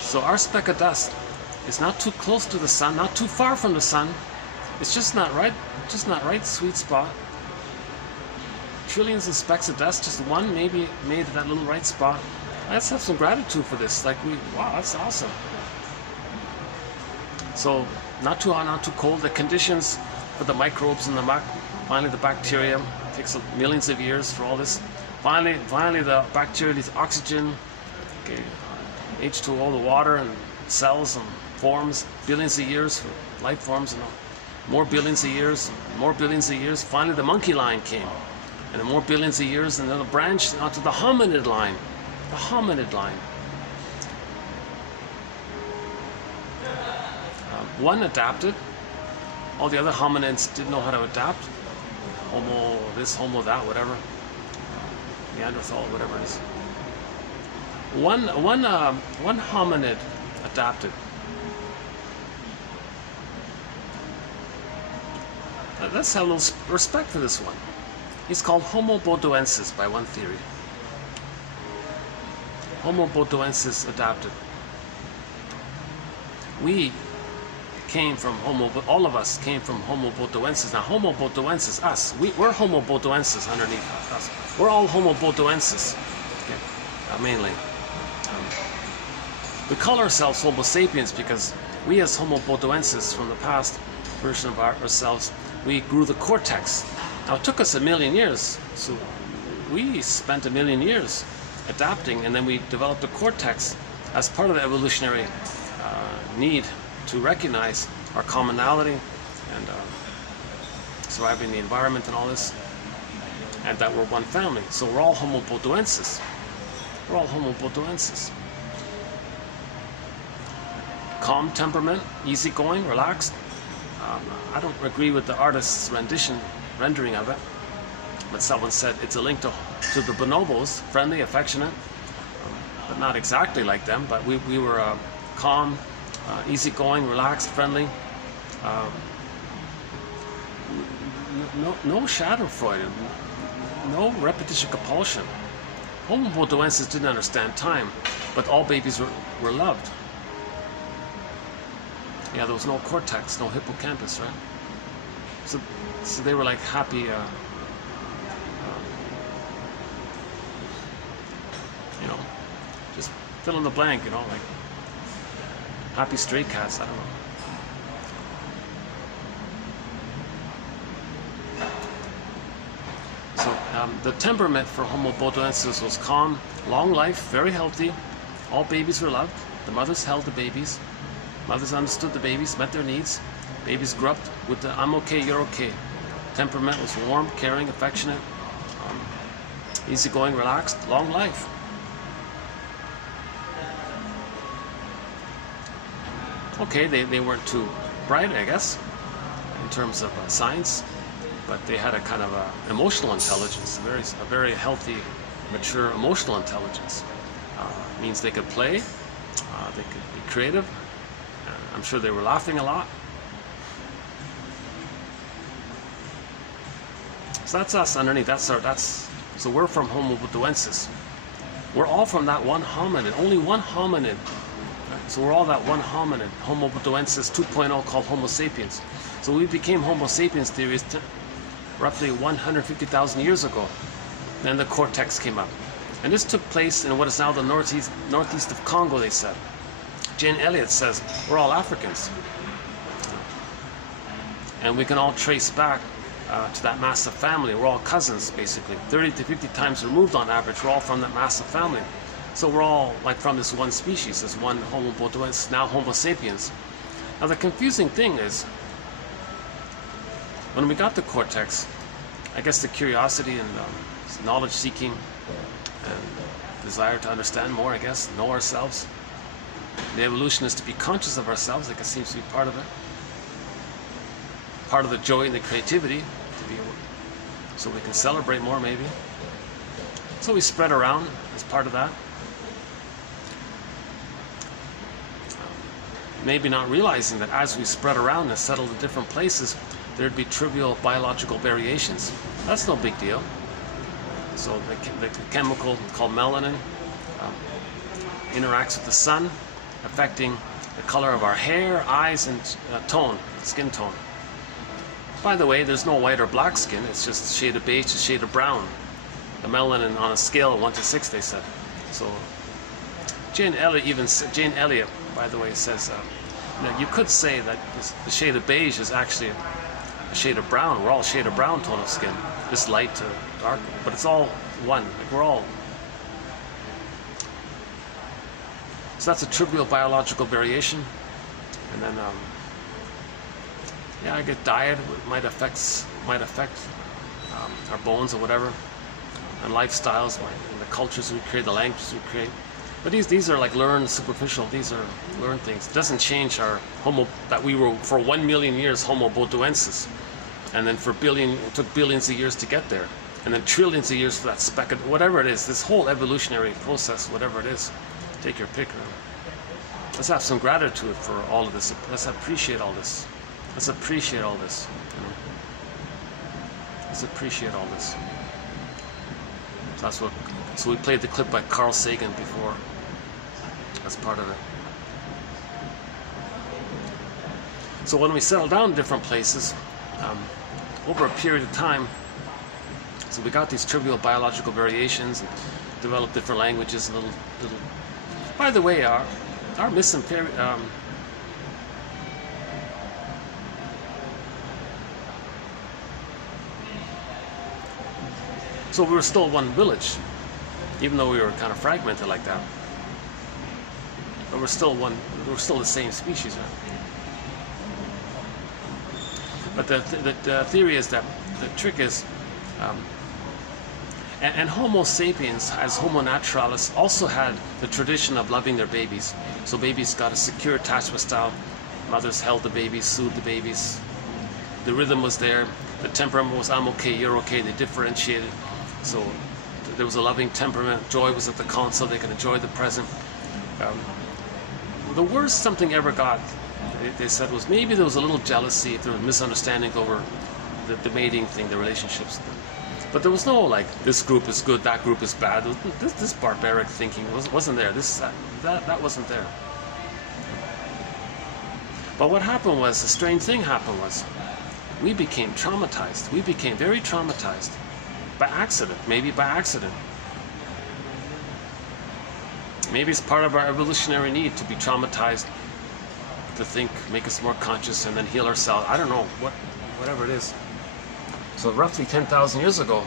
So our speck of dust is not too close to the sun, not too far from the sun. It's just not right, sweet spot. Trillions of specks of dust, just one maybe made that little right spot. Let's have some gratitude for this. Wow, that's awesome. So not too hot, not too cold. The conditions for the microbes and finally the bacteria, takes millions of years for all this. Finally the bacteria needs oxygen, okay, H2O, the water, and cells and forms, billions of years for life forms, and more billions of years, more billions of years. Finally the monkey line came, and then more billions of years, and then it branched onto the hominid line. The hominid line. One adapted. All the other hominids didn't know how to adapt. Homo this, Homo that, whatever. Neanderthal, whatever it is. One hominid adapted. Let's have a little respect for this one. He's called Homo bodoensis by one theory. Homo bodoensis adapted. We came from all of us came from Homo bodoensis. Now Homo bodoensis, us, we're Homo bodoensis underneath us. We're all Homo bodoensis, okay, mainly. We call ourselves Homo sapiens because we as Homo bodoensis from the past version of ourselves, we grew the cortex. Now it took us 1 million years, so we spent 1 million years adapting, and then we developed a cortex as part of the evolutionary need to recognize our commonality and surviving the environment and all this, and that we're one family. So we're all Homo bodoensis. We're all Homo bodoensis. Calm temperament, easygoing, relaxed. I don't agree with the artist's rendering of it, but someone said it's a link to to the bonobos, friendly, affectionate, but not exactly like them. But we were calm, easygoing, relaxed, friendly. No schadenfreude, no repetition compulsion. Homo bodoensis didn't understand time, but all babies were loved. Yeah, there was no cortex, no hippocampus, right? So they were like happy, you know, just fill in the blank, you know, like happy stray cats, I don't know. So the temperament for Homo bodoensis was calm, long life, very healthy. All babies were loved. The mothers held the babies. Mothers understood the babies, met their needs. Babies grew up with the I'm okay, you're okay. Temperament was warm, caring, affectionate, easygoing, relaxed, long life. Okay, they weren't too bright, I guess, in terms of science, but they had a kind of emotional intelligence, a very healthy, mature emotional intelligence. Means they could play, they could be creative. I'm sure they were laughing a lot. So that's us underneath. So we're from Homo bodoensis. We're all from that one hominid, only one hominid. So we're all that one hominid, Homo bodoensis 2.0, called Homo sapiens. So we became Homo sapiens theorists roughly 150,000 years ago. Then the cortex came up. And this took place in what is now the northeast of Congo, they said. Jane Elliott says, we're all Africans. And we can all trace back to that massive family. We're all cousins, basically. 30 to 50 times removed on average. We're all from that massive family. So we're all like from this one species, this one Homo bodoensis, now Homo sapiens. Now the confusing thing is, when we got the cortex, I guess the curiosity and knowledge seeking and desire to understand more, I guess, know ourselves. The evolution is to be conscious of ourselves, like it seems to be part of it. Part of the joy and the creativity, so we can celebrate more maybe. So we spread around as part of that. Maybe not realizing that as we spread around and settled in different places, there'd be trivial biological variations. That's no big deal. So the chemical called melanin interacts with the sun, affecting the color of our hair, eyes, and skin tone. By the way, there's no white or black skin. It's just a shade of beige, a shade of brown. The melanin on a scale of 1 to 6, they said. So Jane Elliott, by the way, says you could say that the shade of beige is actually a shade of brown. We're all a shade of brown tone of skin, just light to dark, but it's all one. Like we're all. So that's a trivial biological variation, and then I guess diet might affect our bones or whatever, and lifestyles, and the cultures we create, the languages we create. But these are like learned, superficial. These are learned things. It doesn't change our that we were for 1 million years Homo bodoensis, and then it took billions of years to get there, and then trillions of years for that speck of whatever it is. This whole evolutionary process, whatever it is, take your pick. Let's have some gratitude for all of this. Let's appreciate all this. Let's appreciate all this. You know? Let's appreciate all this. So we played the clip by Carl Sagan before. That's part of it. So when we settled down in different places, over a period of time, so we got these trivial biological variations and developed different languages, little. By the way, our so we were still one village, even though we were kind of fragmented like that. But we're still the same species, right? But the theory is that the trick is, and Homo sapiens, as Homo naturalis, also had the tradition of loving their babies. So babies got a secure attachment style. Mothers held the babies, soothed the babies. The rhythm was there. The temperament was I'm okay, you're okay. They differentiated. So there was a loving temperament. Joy was at the console. They could enjoy the present. The worst something ever got, they said, was maybe there was a little jealousy, if there was misunderstanding over the mating thing, the relationships. But there was no like, this group is good, that group is bad. This barbaric thinking wasn't there. That wasn't there. But what happened was, a strange thing happened was, we became traumatized. We became very traumatized. By accident, maybe by accident. Maybe it's part of our evolutionary need to be traumatized, to think, make us more conscious, and then heal ourselves. I don't know, whatever it is. So roughly 10,000 years ago,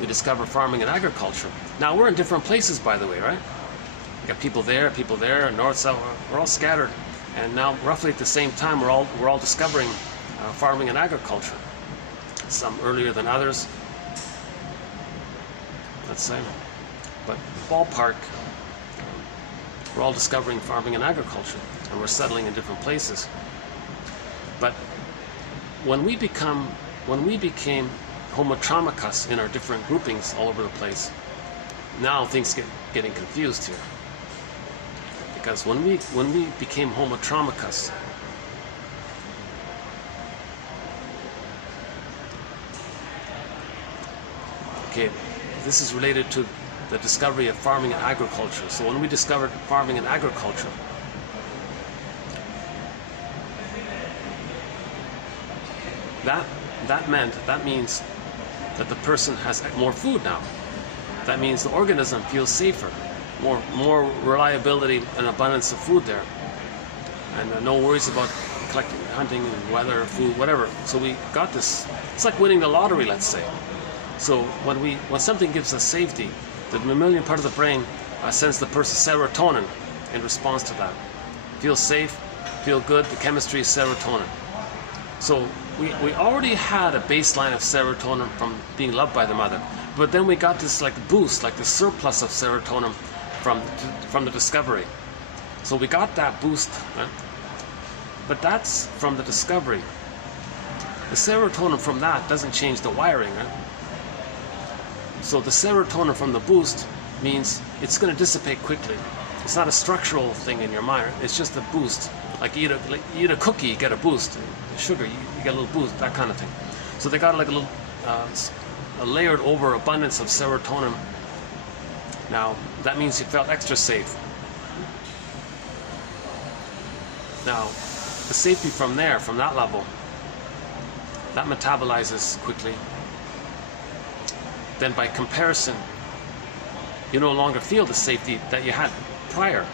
we discovered farming and agriculture. Now we're in different places, by the way, right? We got people there, north, south. We're all scattered, and now roughly at the same time, we're all discovering farming and agriculture. Some earlier than others, let's say. But ballpark, we're all discovering farming and agriculture, and we're settling in different places. But when we became homotraumicus in our different groupings all over the place, now things getting confused here. Because when we became homotraumicus, okay, this is related to the discovery of farming and agriculture. So when we discovered farming and agriculture, that means that the person has more food now. That means the organism feels safer, more reliability and abundance of food there, and no worries about collecting, hunting, and weather, food, whatever. So we got this. It's like winning the lottery, let's say. So when something gives us safety, the mammalian part of the brain sends the person serotonin in response to that. Feel safe, feel good. The chemistry is serotonin. So we already had a baseline of serotonin from being loved by the mother, but then we got this like boost, like the surplus of serotonin from the discovery. So we got that boost, right? But that's from the discovery. The serotonin from that doesn't change the wiring, right? So the serotonin from the boost means it's going to dissipate quickly. It's not a structural thing in your mind. It's just a boost. Like eat a cookie, you get a boost. Sugar, you get a little boost, that kind of thing. So they got like a little a layered over abundance of serotonin. Now that means you felt extra safe. Now the safety from there, from that level, that metabolizes quickly. Then by comparison, you no longer feel the safety that you had prior.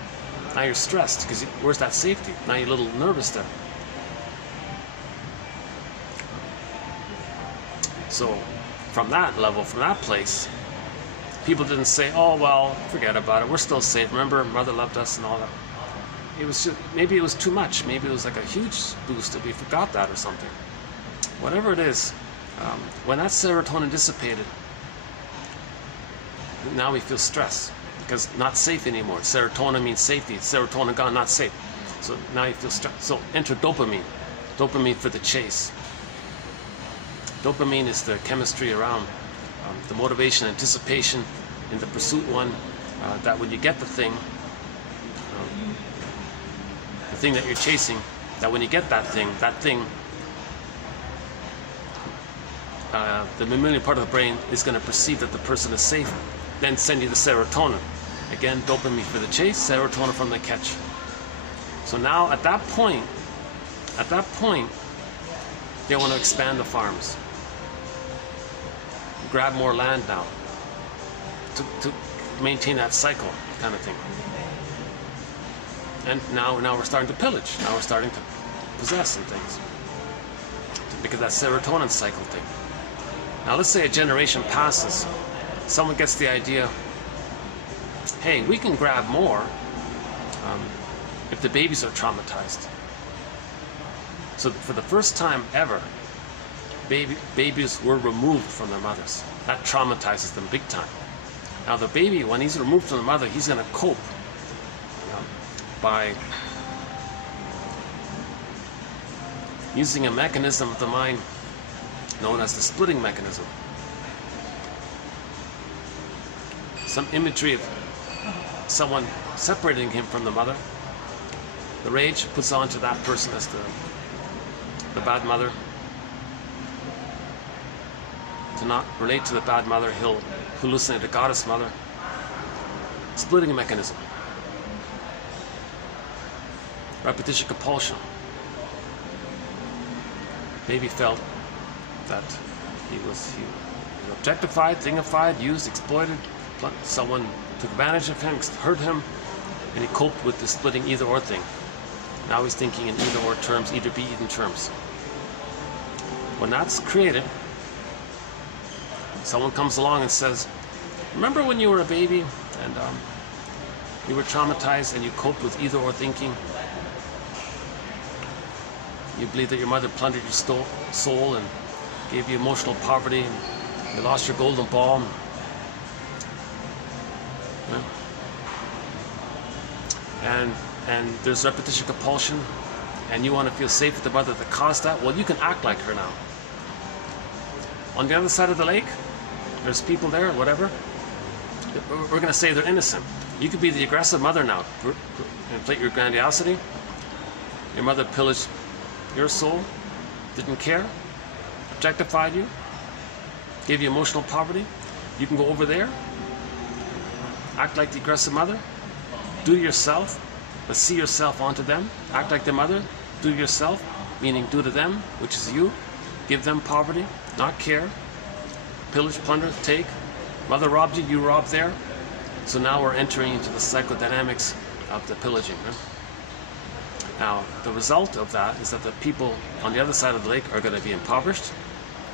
Now you're stressed because where's that safety? Now you're a little nervous there. So from that level, from that place, people didn't say, oh well, forget about it, we're still safe, remember mother loved us and all that. It was just, maybe it was too much, maybe it was like a huge boost that we forgot that or something. Whatever it is, when that serotonin dissipated, now we feel stress because not safe anymore. Serotonin means safety. Serotonin gone, not safe. So now you feel stress. So enter dopamine. Dopamine for the chase. Dopamine is the chemistry around the motivation, anticipation in the pursuit one. That when you get the thing that you're chasing, that when you get that thing, the mammalian part of the brain is going to perceive that the person is safe, then send you the serotonin. Again, dopamine for the chase, serotonin from the catch. So now at that point, they want to expand the farms. Grab more land now to maintain that cycle kind of thing. And now we're starting to pillage. Now we're starting to possess and things. Because that serotonin cycle thing. Now let's say a generation passes. Someone gets the idea, hey, we can grab more if the babies are traumatized. So for the first time ever, babies were removed from their mothers. That traumatizes them big time. Now the baby, when he's removed from the mother, he's going to cope by using a mechanism of the mind known as the splitting mechanism. some imagery of someone separating him from the mother. The rage puts onto that person as the bad mother. To not relate to the bad mother, he'll hallucinate a goddess mother. Splitting mechanism. Repetition compulsion. Baby felt that he was objectified, dignified, used, exploited. Someone took advantage of him, hurt him, and he coped with the splitting either or thing. Now he's thinking in either or terms, either be eaten terms. When that's created, someone comes along and says, remember when you were a baby and you were traumatized and you coped with either or thinking? You believed that your mother plundered your soul and gave you emotional poverty, and you lost your golden ball. Yeah. And there's repetition compulsion, and you want to feel safe with the mother that caused that. Well, you can act like her now. On the other side of the lake, there's people there, whatever. We're going to say they're innocent. You could be the aggressive mother now. Inflate your grandiosity. Your mother pillaged your soul, didn't care, objectified you, gave you emotional poverty. You can go over there, act like the aggressive mother, do yourself, but see yourself onto them. Act like the mother, do yourself, meaning do to them, which is you. Give them poverty, not care, pillage, plunder, take. Mother robbed you, you robbed there. So now we're entering into the psychodynamics of the pillaging. Right? Now, the result of that is that the people on the other side of the lake are going to be impoverished.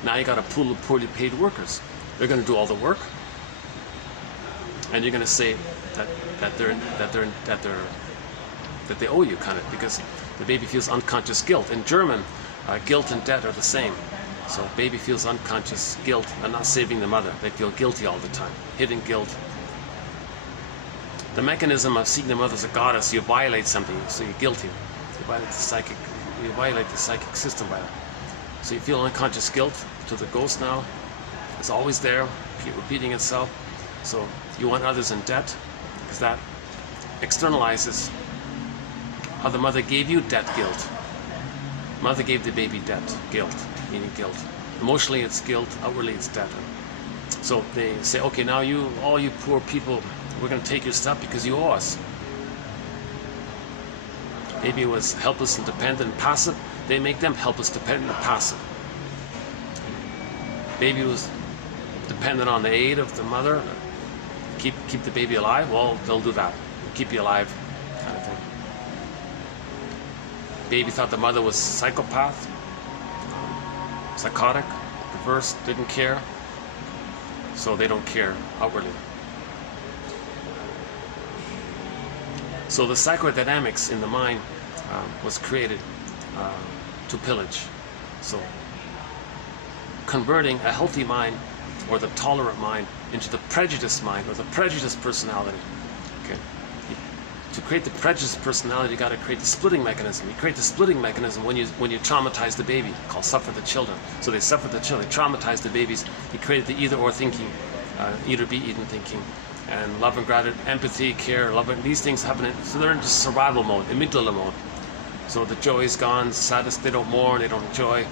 Now you got a pool of poorly paid workers. They're going to do all the work, and you're going to say that they owe you, kind of, because the baby feels unconscious guilt. In German, guilt and debt are the same. So baby feels unconscious guilt and not saving the mother. They feel guilty all the time, hidden guilt. The mechanism of seeing the mother as a goddess, you violate something, so you're guilty. You violate the psychic system by that. So you feel unconscious guilt to the ghost now. It's always there, keep repeating itself. So you want others in debt, because that externalizes how the mother gave you debt guilt. Mother gave the baby debt guilt, meaning guilt. Emotionally it's guilt, outwardly it's debt. So they say, okay, now all you poor people, we're going to take your stuff because you owe us. Baby was helpless and dependent and passive. They make them helpless, dependent, and passive. Baby was dependent on the aid of the mother. Keep the baby alive. Well, they'll do that. Keep you alive, kind of thing. Baby thought the mother was psychopath, psychotic, perverse, didn't care. So they don't care outwardly. So the psychodynamics in the mind was created to pillage. So converting a healthy mind or the tolerant mind into the prejudiced mind or the prejudiced personality. Okay. To create the prejudiced personality, you got to create the splitting mechanism. You create the splitting mechanism when you traumatize the baby, called suffer the children. So they suffer the children, they traumatize the babies. You created the either or thinking, either be eaten thinking. And love and gratitude, empathy, care, love, these things happen. So they're in survival mode, amygdala mode. So the joy is gone, sadness, they don't mourn, they don't enjoy.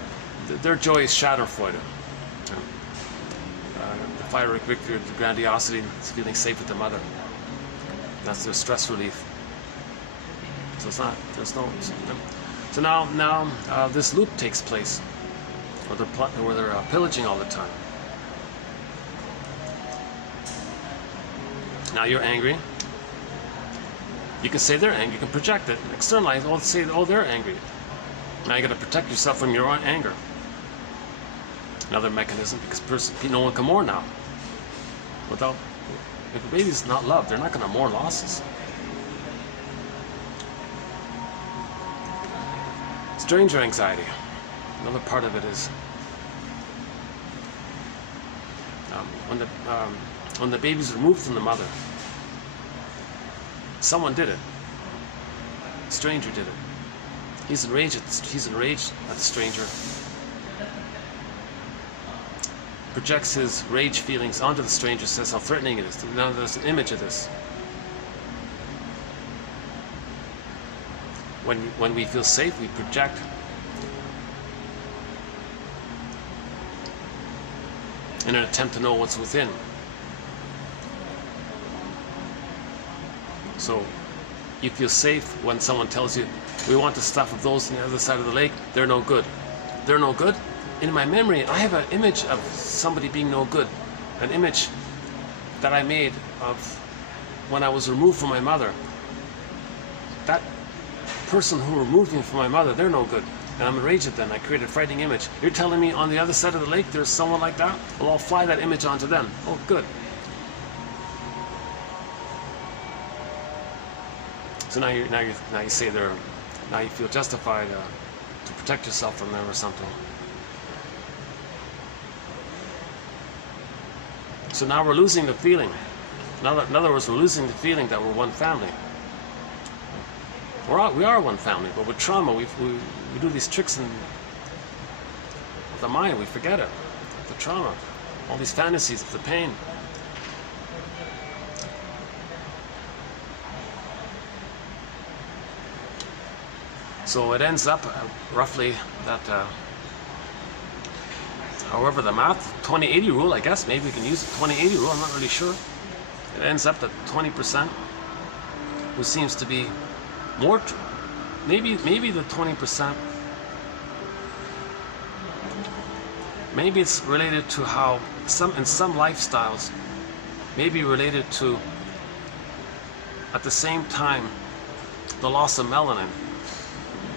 Their joy is schadenfreude. The fiery victory, the grandiosity, it's feeling safe with the mother. That's their stress relief. So it's not, there's no. So now this loop takes place, where they're pillaging all the time. Now you're angry. You can say they're angry. You can project it, externalize. Say, they're angry. Now you got to protect yourself from your own anger. Another mechanism, because no one can mourn now. Without, if a baby's not loved, they're not going to mourn losses. Stranger anxiety. Another part of it is when the baby's removed from the mother, someone did it. A stranger did it. He's enraged at the stranger. projects his rage feelings onto the stranger, says how threatening it is. Now there's an image of this. When we feel safe, we project. In an attempt to know what's within. So you feel safe when someone tells you, we want the stuff of those on the other side of the lake, they're no good. They're no good? In my memory, I have an image of somebody being no good. An image that I made of when I was removed from my mother. That person who removed me from my mother, they're no good. And I'm enraged at them. I created a frightening image. You're telling me on the other side of the lake there's someone like that? Well, I'll fly that image onto them. Oh, good. So now you say now you feel justified to protect yourself from them or something. So now we're losing the feeling. In other words, we're losing the feeling that we're one family. We are one family, but with trauma, we do these tricks with the mind. We forget it. The trauma, all these fantasies of the pain. So it ends up roughly that, however the math, 20-80 rule, I guess, maybe we can use the 20-80 rule, I'm not really sure. It ends up that 20%, which seems to be more, maybe the 20%, maybe it's related to how in some lifestyles, maybe related to, at the same time, the loss of melanin.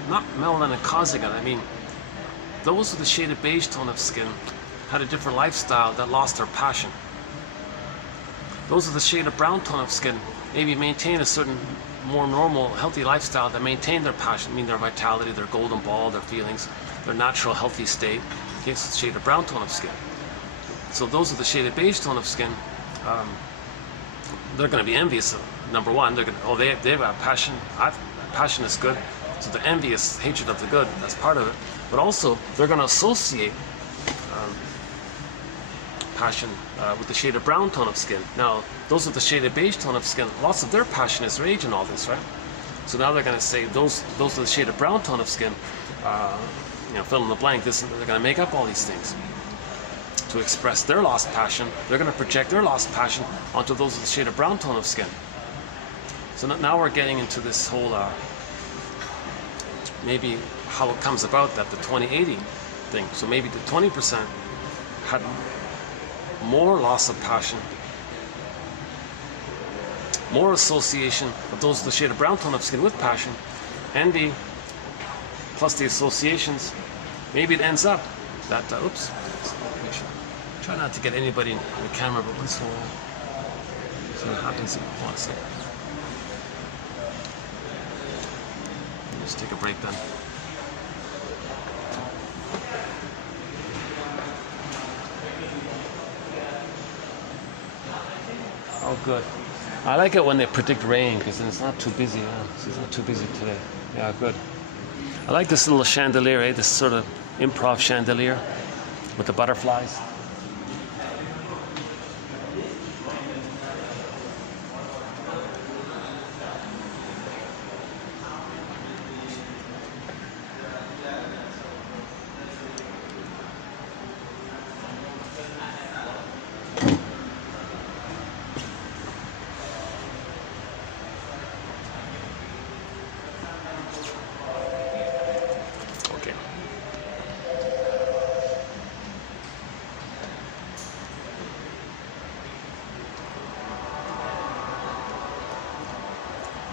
Not melanin causing it, I mean, those with the shaded beige tone of skin had a different lifestyle that lost their passion. Those with the shaded brown tone of skin maybe maintain a certain more normal, healthy lifestyle that maintain their passion, I mean their vitality, their golden ball, their feelings, their natural healthy state. Okay, so shaded brown tone of skin. So those with the shaded beige tone of skin, they're going to be envious of, number one, they're going to, they've got passion. Passion is good. So they're envious, hatred of the good, that's part of it. But also, they're going to associate passion with the shaded brown tone of skin. Now, those with the shaded beige tone of skin, lots of their passion is rage and all this, right? So now they're going to say, those with the shaded brown tone of skin, fill in the blank, they're going to make up all these things to express their lost passion. They're going to project their lost passion onto those with the shaded brown tone of skin. So now we're getting into this whole maybe how it comes about that the 20-80 thing. So maybe the 20% had more loss of passion, more association of those with the shade of brown tone of skin with passion, envy, plus the associations. Maybe it ends up that, oops, try not to get anybody in the camera, but once in a while, so what happens if you want to see. Let's take a break then. Oh, good. I like it when they predict rain because then it's not too busy. Yeah, it's not too busy today. Yeah, good. I like this little chandelier, this sort of improv chandelier with the butterflies.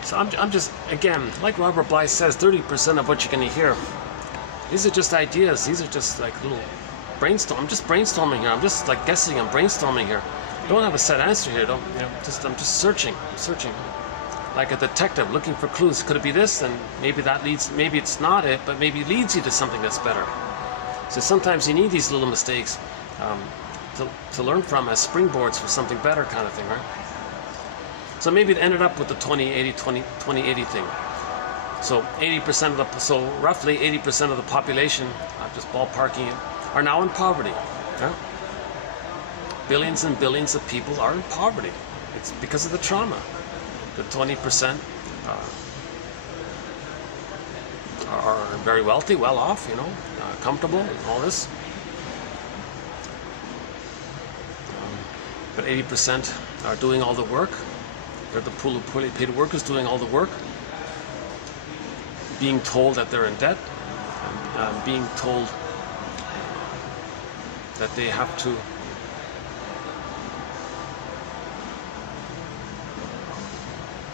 So I'm just, again, like Robert Bly says, 30% of what you're going to hear, these are just ideas. These are just like little brainstorm. I'm just brainstorming here. I'm just like guessing. I'm brainstorming here. I don't have a set answer here. I'm just searching. I'm searching. Like a detective looking for clues. Could it be this? And maybe that leads, maybe it's not it, but maybe it leads you to something that's better. So sometimes you need these little mistakes to learn from as springboards for something better kind of thing, right? So maybe it ended up with the 20-80 thing. So 80% of the, so roughly 80% of the population, I'm just ballparking it, are now in poverty. Yeah? billions and billions of people are in poverty. It's because of the trauma. The 20% are very wealthy, well off, you know, comfortable, and all this. But 80% are doing all the work. They're the poorly paid workers doing all the work, being told that they're in debt, and being told that they have to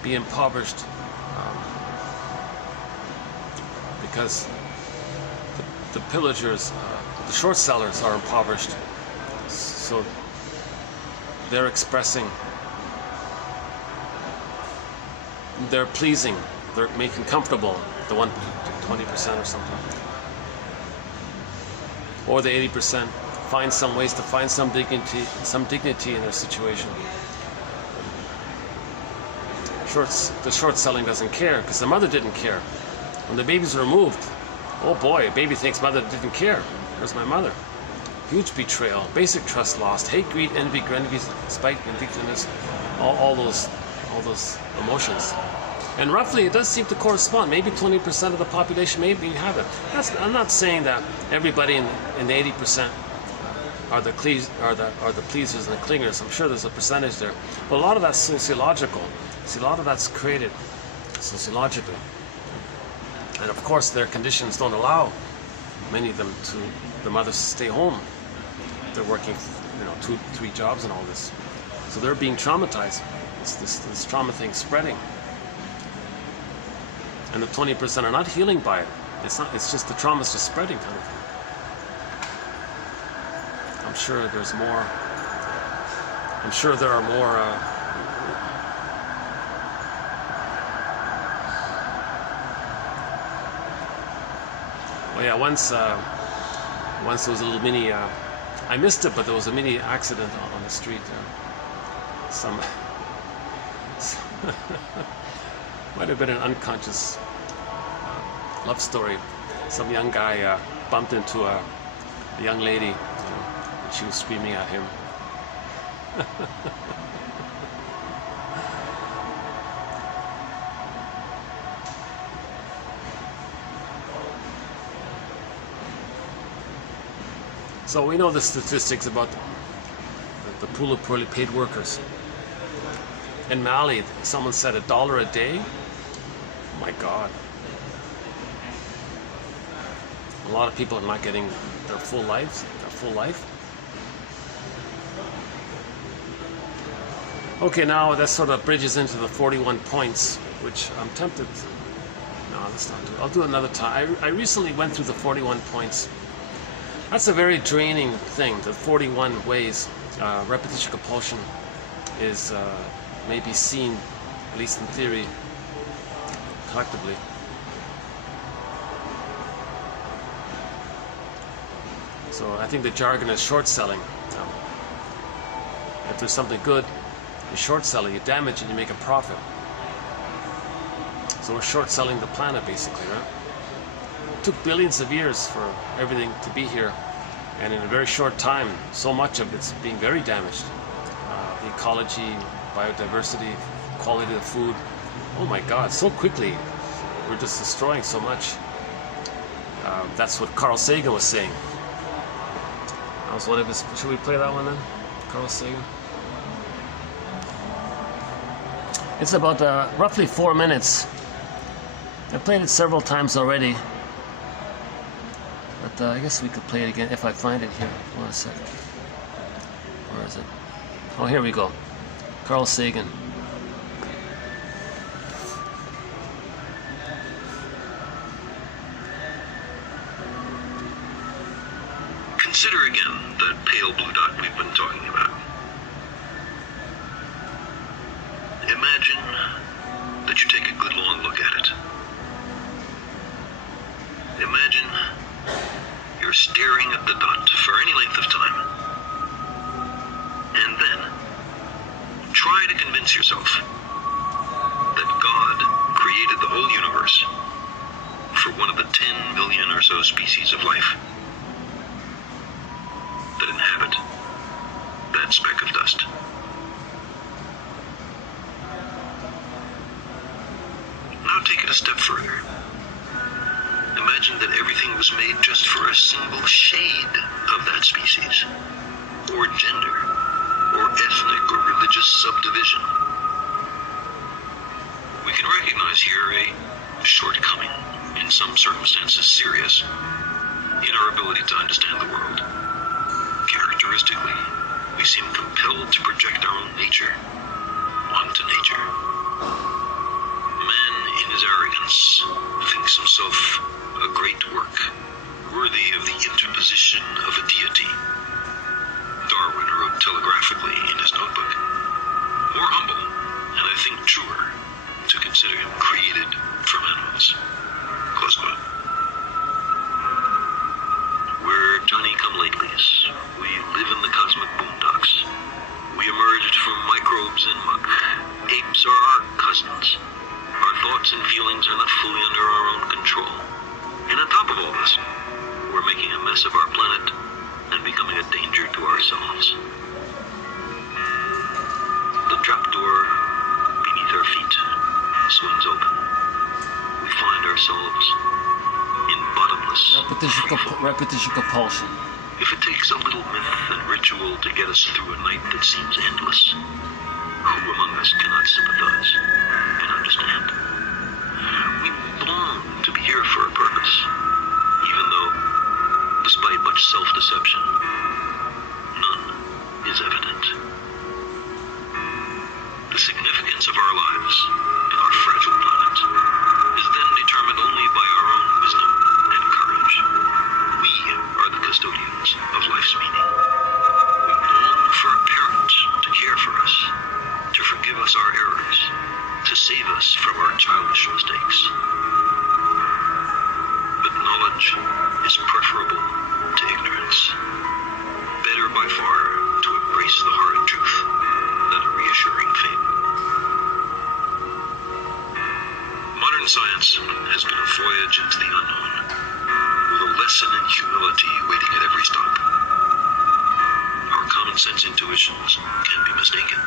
be impoverished because the pillagers, the short sellers are impoverished. So they're expressing, they're pleasing, they're making comfortable the 20% or something. Or the 80% find some ways to find some dignity in their situation. The short selling doesn't care because the mother didn't care. When the babies were removed, oh boy, a baby thinks mother didn't care. Where's my mother? Huge betrayal, basic trust lost, hate, greed, envy, spite, vindictiveness, all those emotions. And roughly, it does seem to correspond. Maybe 20% of the population maybe have it. I'm not saying that everybody in the 80% are the pleasers and the clingers. I'm sure there's a percentage there, but a lot of that's sociological. See, a lot of that's created sociologically, and of course, their conditions don't allow many of them the mothers to stay home. They're working, you know, 2-3 jobs and all this, so they're being traumatized. It's this trauma thing spreading, and the 20% are not healing by it. It's just the trauma's just spreading, kind of thing. I'm sure there's more. I'm sure there are more. Well, yeah. Once there was a little mini. I missed it, but there was a mini accident on the street. Some might have been an unconscious love story. Some young guy bumped into a young lady, and she was screaming at him. So we know the statistics about the pool of poorly paid workers. In Mali, someone said $1 a day. Oh my God. A lot of people are not getting their full life. Okay, now that sort of bridges into the 41 points, which I'm tempted. No, let's not do it. I'll do it another time. I recently went through the 41 points. That's a very draining thing. The 41 ways repetition compulsion is maybe seen, at least in theory, collectively. So I think the jargon is short selling. If there's something good, you short sell it, you damage and you make a profit. So we're short selling the planet basically, right? It took billions of years for everything to be here, and in a very short time, so much of it's being very damaged. The ecology, biodiversity, quality of food. Oh my God, so quickly, we're just destroying so much. That's what Carl Sagan was saying. That was one of his, should we play that one then? Carl Sagan. It's about roughly 4 minutes. I played it several times already. But I guess we could play it again if I find it here. Hold on a second. Where is it? Oh, here we go. Carl Sagan. Consider again that pale blue dot we've been talking about. Imagine that you take a good long look at it. Imagine you're staring at the dot for any length of time. And then try to convince yourself that God created the whole universe for one of the 10 million or so species of life that inhabit that spectrum. it a step further. Imagine that everything was made just for a single shade of that species, or gender, or ethnic or religious subdivision. We can recognize here a shortcoming, in some circumstances serious, in our ability to understand the world. Characteristically, we seem compelled to project our own nature onto nature. Man, in his arrogance, thinks himself a great work, worthy of the interposition of a deity. Darwin wrote telegraphically in his notebook, more humble, and I think truer, to consider him created from animals. Close quote. We're Johnny-come-latelys. We live in the cosmic boondocks. We emerged from microbes and muck. Apes are our cousins. Our thoughts and feelings are not fully under our own control. And on top of all this, we're making a mess of our planet and becoming a danger to ourselves. The trapdoor beneath our feet swings open. We find ourselves in bottomless repetition compulsion. If it takes a little myth and ritual to get us through a night that seems endless, who among us cannot sympathize and understand? We long to be here for a purpose, even though, despite much self-deception, none is evident. The significance of our lives in our fragile planet is then determined only by our own wisdom and courage. We are the custodians of life's meaning. We long for a parent to care for us, to forgive us our errors, to save us from our childish mistakes. But knowledge is preferable to ignorance. Better by far to embrace the hard truth than a reassuring fable. Modern science has been a voyage into the unknown, with a lesson in humility waiting at every stop. Our common sense intuitions can be mistaken.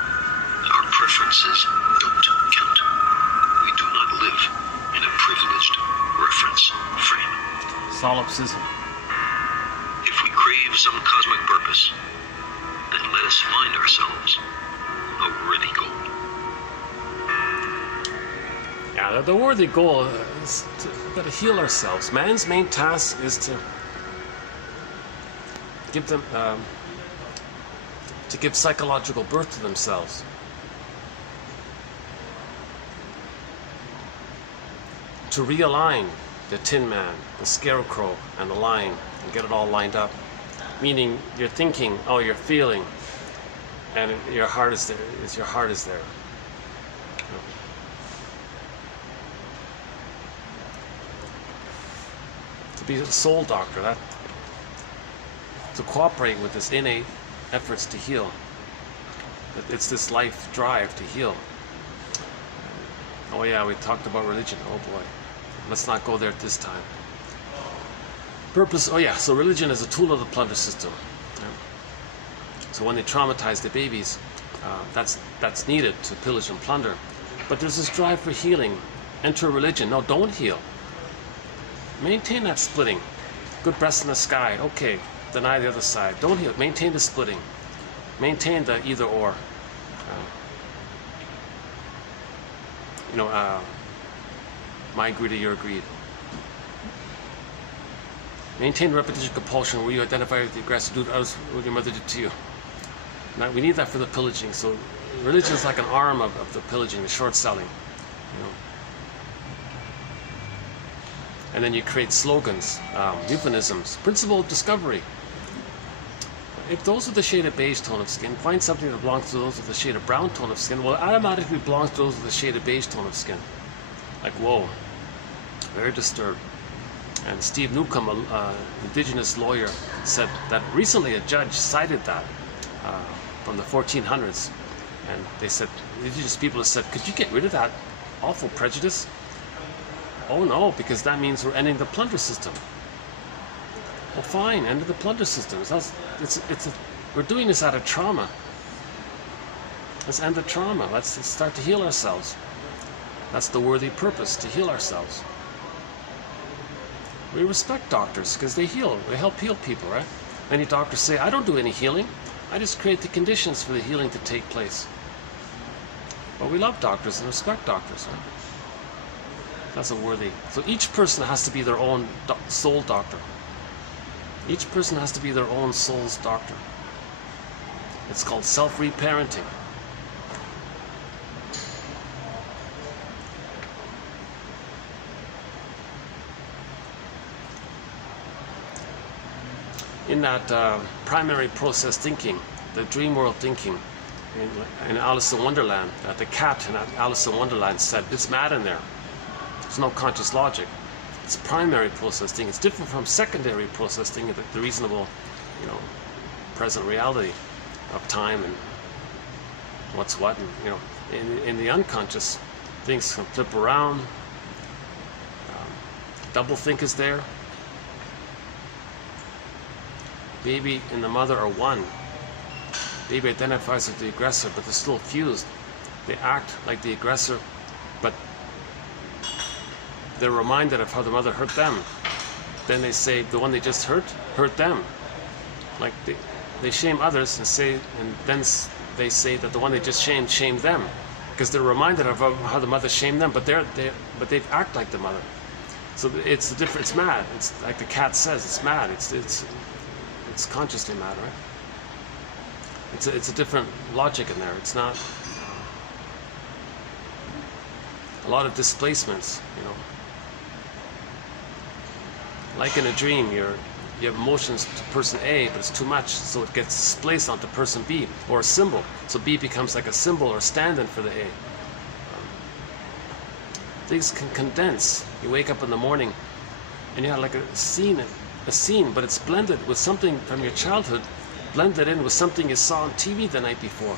Our preferences don't count. We do not live in a privileged reference frame. Solipsism. If we crave some cosmic purpose, then let us find ourselves a worthy goal. Yeah, the worthy goal is to heal ourselves. Man's main task is to give psychological birth to themselves. To realign the Tin Man, the Scarecrow, and the Lion, and get it all lined up. Meaning you're thinking, oh, you're feeling, and your heart is there. Your heart is there. To be a soul doctor, to cooperate with this innate efforts to heal. It's this life drive to heal. Oh yeah, we talked about religion. Oh boy, let's not go there at this time. Purpose. Oh yeah, so religion is a tool of the plunder system. So when they traumatize the babies, that's needed to pillage and plunder. But there's this drive for healing. Enter religion. No, don't heal. Maintain that splitting. Good breasts in the sky. Okay, deny the other side. Don't heal. Maintain the splitting. Maintain the either or. My greed or your greed. Maintain repetition compulsion where you identify with the aggressor, do what your mother did to you. Now, we need that for the pillaging. So religion is like an arm of the pillaging, the short selling. And then you create slogans, euphemisms, principle of discovery. If those with the shade of beige tone of skin find something that belongs to those with the shade of brown tone of skin, well, it automatically belongs to those with the shade of beige tone of skin. Like, whoa, very disturbed. And Steve Newcomb, an indigenous lawyer, said that recently a judge cited that from the 1400s. And they said, indigenous people have said, could you get rid of that awful prejudice? Oh no, because that means we're ending the plunder system. Well, fine, end of the plunder system. We're doing this out of trauma. Let's end the trauma. Let's start to heal ourselves. That's the worthy purpose, to heal ourselves. We respect doctors because they heal. They help heal people, right? Many doctors say, I don't do any healing. I just create the conditions for the healing to take place. But we love doctors and respect doctors, right? That's a worthy. So each person has to be their own soul doctor. Each person has to be their own soul's doctor. It's called self-reparenting. In that primary process thinking, the dream world thinking, in Alice in Wonderland, the cat in Alice in Wonderland said, it's mad in there. There's no conscious logic. It's primary process thinking. It's different from secondary process thinking, the reasonable, present reality of time and what's what. And, in the unconscious, things can flip around. Double think is there. Baby and the mother are one. Baby identifies with the aggressor, but they're still fused. They act like the aggressor, but they're reminded of how the mother hurt them. Then they say the one they just hurt them. Like they shame others and then they say that the one they just shamed them, because they're reminded of how the mother shamed them, but they act like the mother. So it's different. It's mad. It's like the cat says. It's mad. It's consciously mad, right? It's a different logic in there. It's not a lot of displacements, Like in a dream, you have emotions to person A, but it's too much, so it gets displaced onto person B, or a symbol. So B becomes like a symbol or stand-in for the A. Things can condense. You wake up in the morning, and you have like a scene, but it's blended with something from your childhood, blended in with something you saw on TV the night before.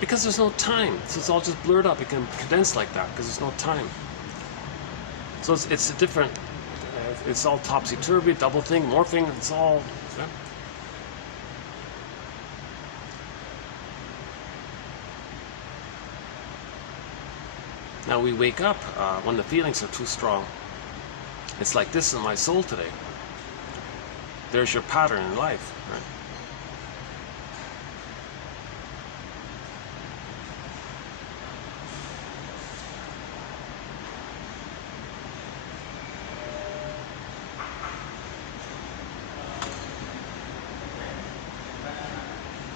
Because there's no time, so it's all just blurred up. It can condense like that because there's no time. So it's a different. It's all topsy-turvy, double thing, morphing. It's all. Yeah. Now we wake up when the feelings are too strong. It's like this in my soul today. There's your pattern in life, right?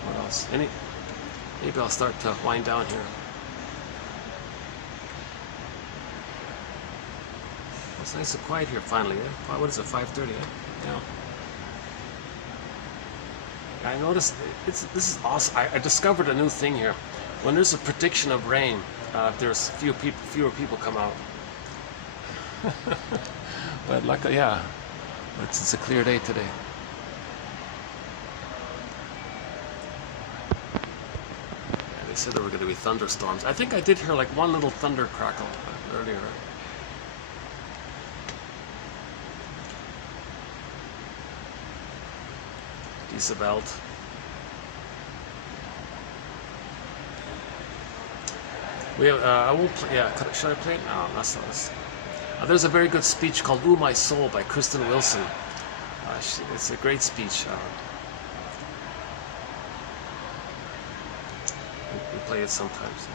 What else? Maybe I'll start to wind down here. It's nice and quiet here finally. Eh? What is it, 5:30? Eh? Yeah. I noticed this is awesome. I discovered a new thing here. When there's a prediction of rain, there's fewer people come out. But luckily, yeah, it's a clear day today. Yeah, they said there were going to be thunderstorms. I think I did hear like one little thunder crackle earlier. Belt. We have, I won't play. Yeah, should I play it? No, that's not this. There's a very good speech called "Ooh My Soul" by Kristen Wilson. It's a great speech. We play it sometimes.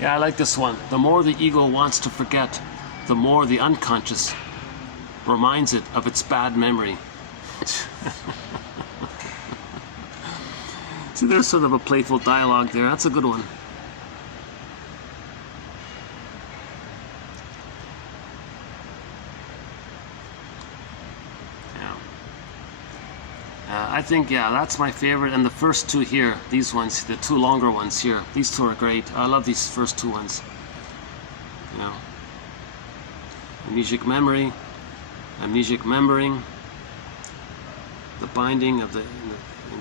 Yeah, I like this one. The more the ego wants to forget, the more the unconscious reminds it of its bad memory. See, there's sort of a playful dialogue there. That's a good one. I think, yeah, that's my favorite. And the first two here, these ones, the two longer ones here, these two are great. I love these first two ones. Amnesic memory, amnesic remembering, the binding of the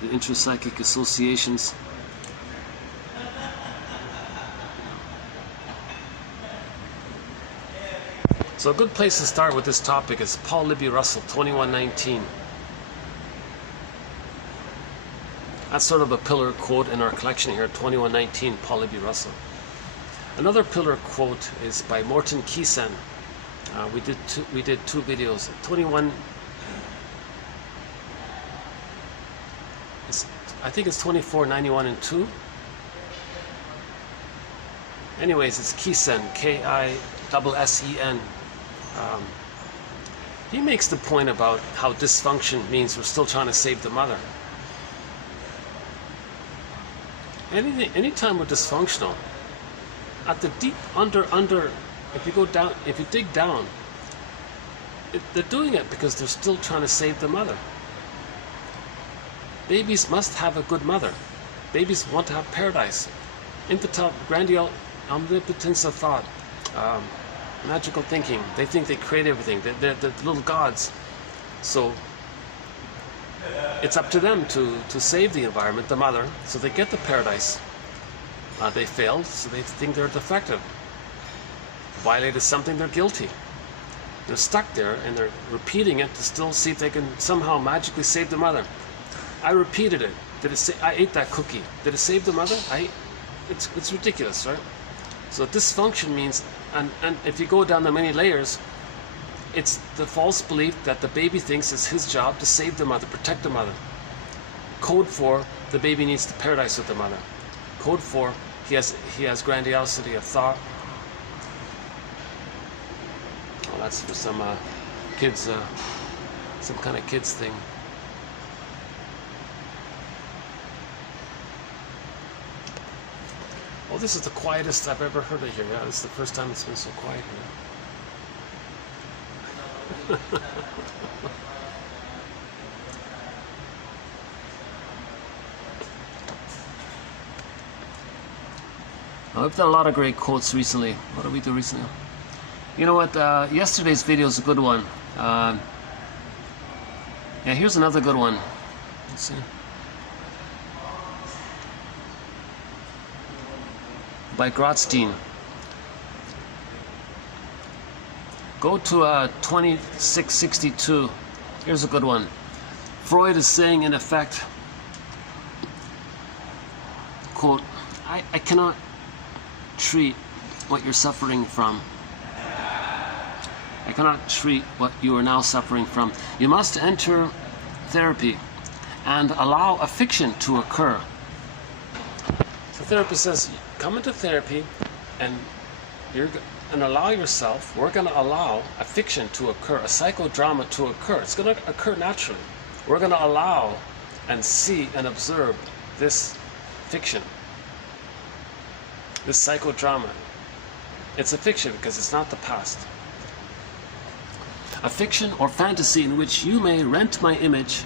intrapsychic associations. So a good place to start with this topic is Paul Libby Russell, 2119. That's sort of a pillar quote in our collection here, 2119, Paul Libby Russell. Another pillar quote is by Morton Keysen. We did two videos. 21. I think it's 2491 and 2. Anyways, it's Keysen, K-I-S-S-E-N. He makes the point about how dysfunction means we're still trying to save the mother. Anytime we're dysfunctional, at the deep under, if you go down, if you dig down, they're doing it because they're still trying to save the mother. Babies must have a good mother. Babies want to have paradise. Infantile, grandiose, omnipotence of thought, magical thinking. They think they create everything. They're little gods. So it's up to them to save the environment, the mother, so they get the paradise. They failed, so they think they're defective. Violated something, they're guilty. They're stuck there and they're repeating it to still see if they can somehow magically save the mother. I repeated it. Did it say I ate that cookie? Did it save the mother? It's ridiculous, right? So dysfunction means, and if you go down the many layers, it's the false belief that the baby thinks it's his job to save the mother, protect the mother. Code 4, the baby needs the paradise with the mother. Code 4, he has grandiosity of thought. Well, that's for some kids, some kind of kids thing. Oh, this is the quietest I've ever heard it here. Yeah, this is the first time it's been so quiet here. We've done a lot of great quotes recently. What did we do recently? You know what? Yesterday's video is a good one. Yeah, here's another good one. Let's see. By Grotstein. Go to 2662. Here's a good one. Freud is saying, in effect, quote, I cannot treat what you're suffering from. I cannot treat what you are now suffering from. You must enter therapy and allow a fiction to occur. The therapist says, come into therapy and allow yourself, we're going to allow a fiction to occur, a psychodrama to occur. It's going to occur naturally. We're going to allow and see and observe this fiction, this psychodrama. It's a fiction because it's not the past. A fiction or fantasy in which you may rent my image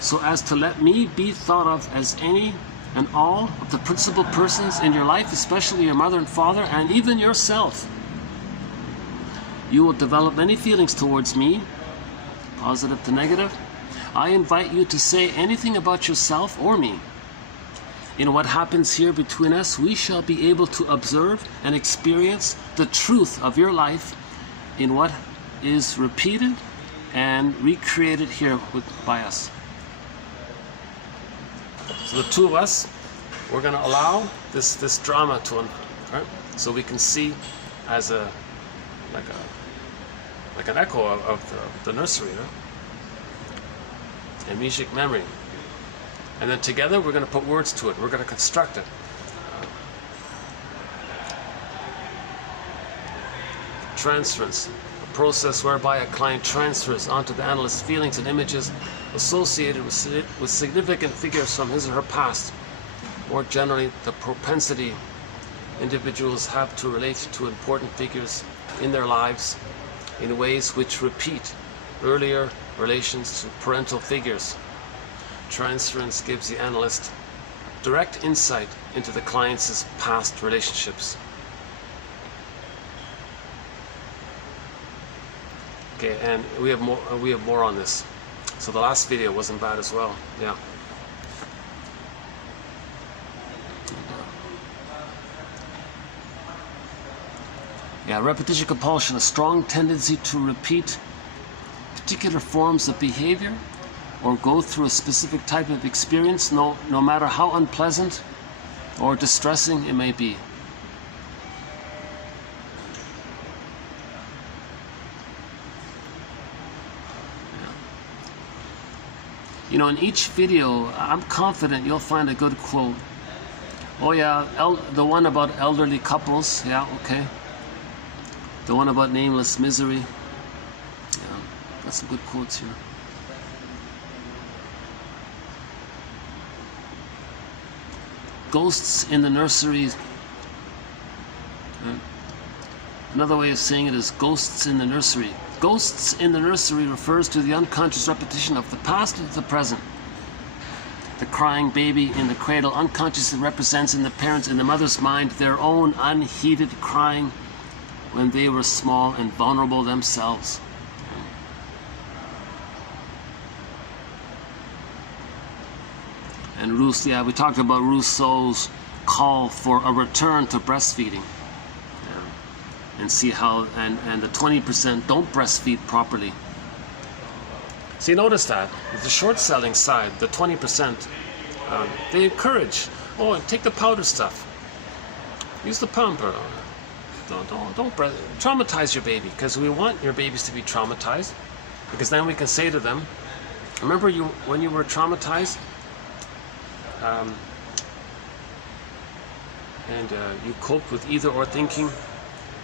so as to let me be thought of as any and all of the principal persons in your life, especially your mother and father, and even yourself. You will develop many feelings towards me, positive to negative. I invite you to say anything about yourself or me. In what happens here between us, we shall be able to observe and experience the truth of your life in what is repeated and recreated here by us. So the two of us, we're going to allow this drama to unfold, right? So we can see as like an echo of the nursery, right? Amnesic memory. And then together we're going to put words to it. We're going to construct it. Transference. A process whereby a client transfers onto the analyst's feelings and images associated with significant figures from his or her past, or generally the propensity individuals have to relate to important figures in their lives in ways which repeat earlier relations to parental figures. Transference gives the analyst direct insight into the client's past relationships. Okay, and we have more on this. So the last video wasn't bad as well. Yeah. Yeah, repetition compulsion, a strong tendency to repeat particular forms of behavior or go through a specific type of experience, no matter how unpleasant or distressing it may be. You know, in each video, I'm confident you'll find a good quote. Oh yeah, the one about elderly couples, yeah, okay. The one about nameless misery. Yeah, got some good quotes here. Ghosts in the nursery. Another way of saying it is ghosts in the nursery. Ghosts in the nursery refers to the unconscious repetition of the past into the present. The crying baby in the cradle unconsciously represents in the parents' and the mother's mind their own unheeded crying when they were small and vulnerable themselves. And Ruse, yeah, we talked about Rousseau's call for a return to breastfeeding. And see how, and the 20% don't breastfeed properly. See, notice that with the short selling side, the 20%, they encourage, oh, take the powder stuff, use the pump, or don't traumatize your baby, because we want your babies to be traumatized, because then we can say to them, remember you when you were traumatized, and you coped with either or thinking,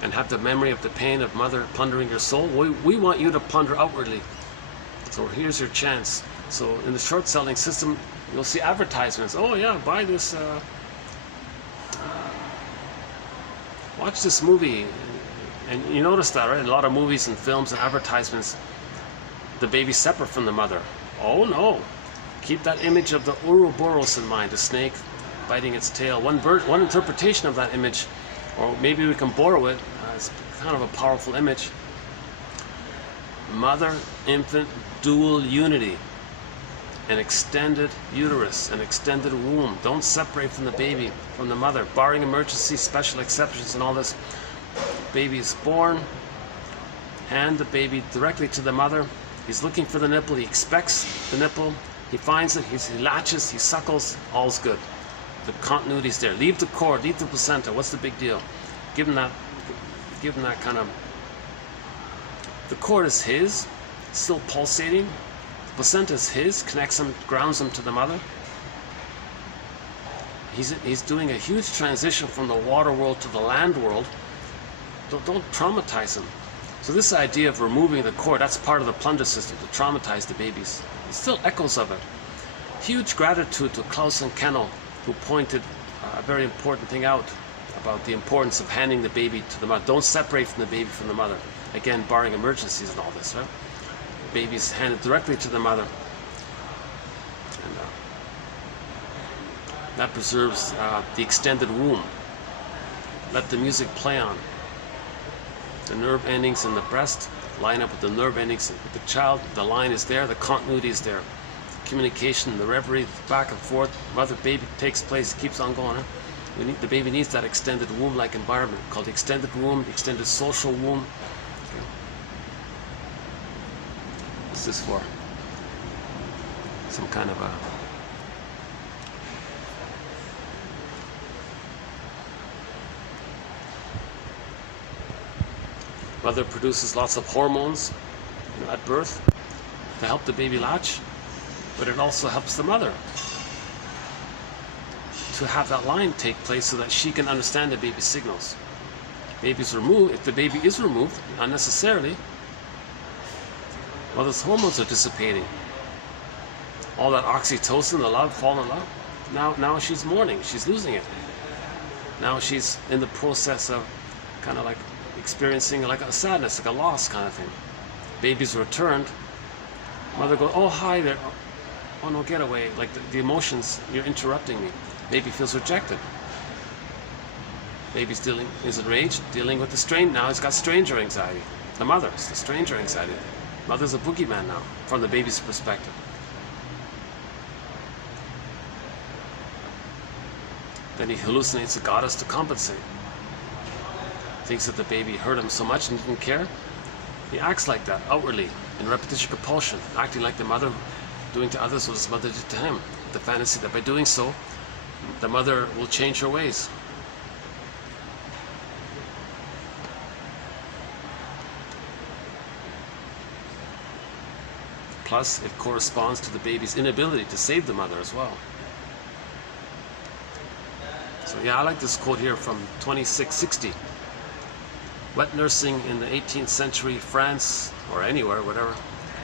and have the memory of the pain of mother plundering your soul. We want you to plunder outwardly. So here's your chance. So in the short selling system, you'll see advertisements. Oh yeah, buy this, watch this movie. And you notice that, right? In a lot of movies and films and advertisements, the baby's separate from the mother. Oh no. Keep that image of the Ouroboros in mind, the snake biting its tail. One interpretation of that image, or maybe we can borrow it, it's kind of a powerful image. Mother-infant dual unity, an extended uterus, an extended womb. Don't separate from the baby, from the mother, barring emergency, special exceptions and all this. Baby is born, hand the baby directly to the mother. He's looking for the nipple, he expects the nipple, he finds it, he latches, he suckles, all's good. The continuity's there. Leave the cord, leave the placenta. What's the big deal? Give him that kind of. The cord is his, still pulsating. The placenta is his, connects him, grounds him to the mother. He's doing a huge transition from the water world to the land world. Don't traumatize him. So this idea of removing the cord, that's part of the plunder system to traumatize the babies. There's still echoes of it. Huge gratitude to Klaus and Kennel, who pointed a very important thing out about the importance of handing the baby to the mother. Don't separate from the baby from the mother. Again, barring emergencies and all this, right? The baby is handed directly to the mother. And that preserves the extended womb. Let the music play on. The nerve endings in the breast line up with the nerve endings with the child. The line is there, the continuity is there. Communication, the reverie, back and forth, mother-baby takes place, keeps on going. Huh? The baby needs that extended womb-like environment called the extended womb, the extended social womb. Okay. What's this for? Some kind of a... Mother produces lots of hormones, at birth to help the baby latch. But it also helps the mother to have that line take place so that she can understand the baby's signals. Baby's removed, if the baby is removed unnecessarily, mother's hormones are dissipating. All that oxytocin, the love, fall in love. Now she's mourning, she's losing it. Now she's in the process of kind of like experiencing like a sadness, like a loss kind of thing. Baby's returned. Mother goes, oh hi there. Oh no, get away. Like the emotions, you're interrupting me. Baby feels rejected. Baby's is enraged, dealing with the strain. Now he's got stranger anxiety. The mother's the stranger anxiety. Mother's a boogeyman now, from the baby's perspective. Then he hallucinates a goddess to compensate. thinks that the baby hurt him so much and didn't care. He acts like that outwardly in repetition compulsion, acting like the mother doing to others what his mother did to him. The fantasy that by doing so, the mother will change her ways. Plus, it corresponds to the baby's inability to save the mother as well. So yeah, I like this quote here from 2660. Wet nursing in the 18th century France, or anywhere, whatever,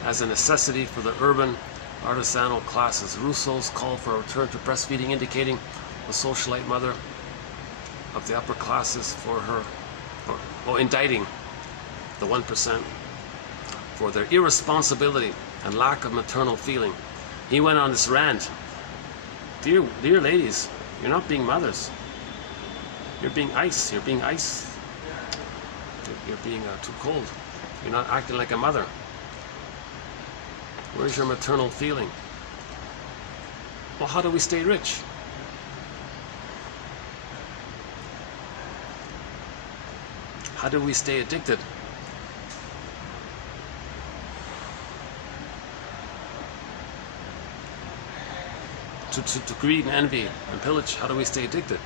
as a necessity for the urban artisanal classes. Rousseau's call for a return to breastfeeding, indicating the socialite mother of the upper classes for her, or indicting the 1% for their irresponsibility and lack of maternal feeling. He went on this rant. Dear ladies, you're not being mothers. You're being ice. You're being ice. You're being too cold. You're not acting like a mother. Where's your maternal feeling? Well, how do we stay rich? How do we stay addicted? To greed and envy and pillage. How do we stay addicted?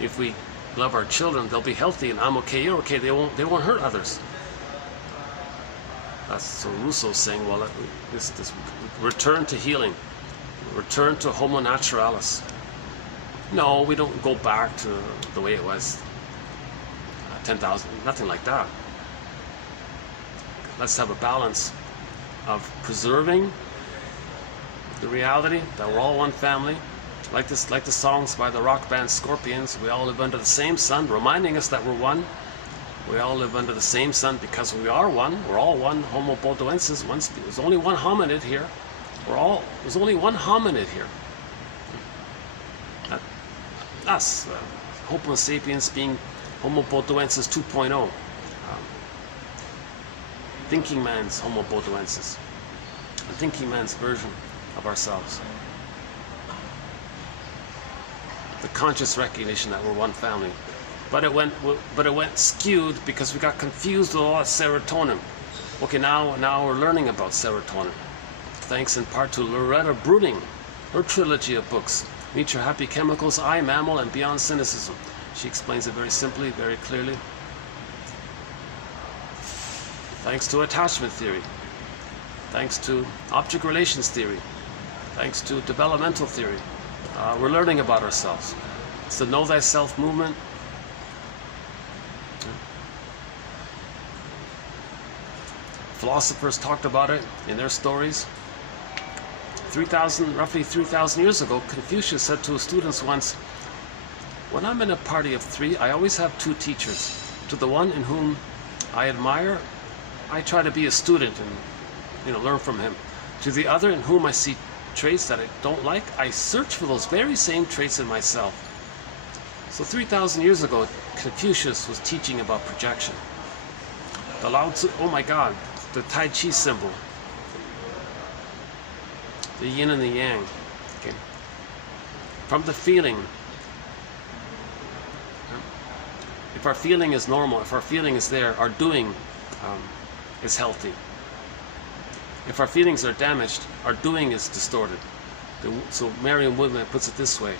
If we love our children, they'll be healthy, and I'm okay, you're okay. They won't hurt others. That's so Rousseau's saying. Well, this return to healing, return to homo naturalis. No, we don't go back to the way it was 10,000. Nothing like that. Let's have a balance of preserving the reality that we're all one family, like the songs by the rock band Scorpions. We all live under the same sun, reminding us that we're one. We all live under the same sun because we are one. We're all one. Homo bodoensis. There's only one hominid here. There's only one hominid here. Us, Homo sapiens, being Homo bodoensis 2.0, thinking man's Homo bodoensis, the thinking man's version of ourselves. The conscious recognition that we're one family. But it went skewed because we got confused with all that serotonin. Okay, now we're learning about serotonin. Thanks in part to Loretta Browning, her trilogy of books, Meet Your Happy Chemicals, I, Mammal, and Beyond Cynicism. She explains it very simply, very clearly. Thanks to attachment theory. Thanks to object relations theory. Thanks to developmental theory. We're learning about ourselves. It's the Know Thyself movement. Philosophers talked about it in their stories. Roughly 3,000 years ago, Confucius said to his students once, "When I'm in a party of 3, I always have 2 teachers. To the one in whom I admire, I try to be a student and learn from him. To the other in whom I see traits that I don't like, I search for those very same traits in myself." So 3,000 years ago, Confucius was teaching about projection. The Lao Tzu, oh my God, the Tai Chi symbol, the yin and the yang. Okay. From the feeling, if our feeling is normal, if our feeling is there, our doing is healthy. If our feelings are damaged, our doing is distorted. So Merriam-Webster puts it this way.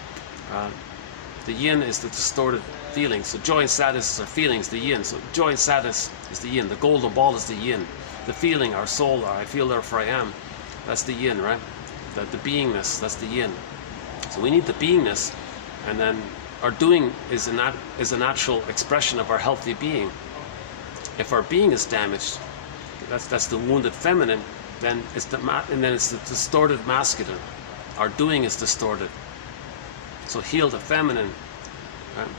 The yin is the distorted feeling. So joy and sadness is our feelings, the yin. So joy and sadness is the yin. The golden ball is the yin. The feeling, our soul, I feel therefore I am, that's the yin, right? The beingness, that's the yin. So we need the beingness, and then our doing is a natural expression of our healthy being. If our being is damaged, that's the wounded feminine, then it's the distorted masculine. Our doing is distorted. So heal the feminine,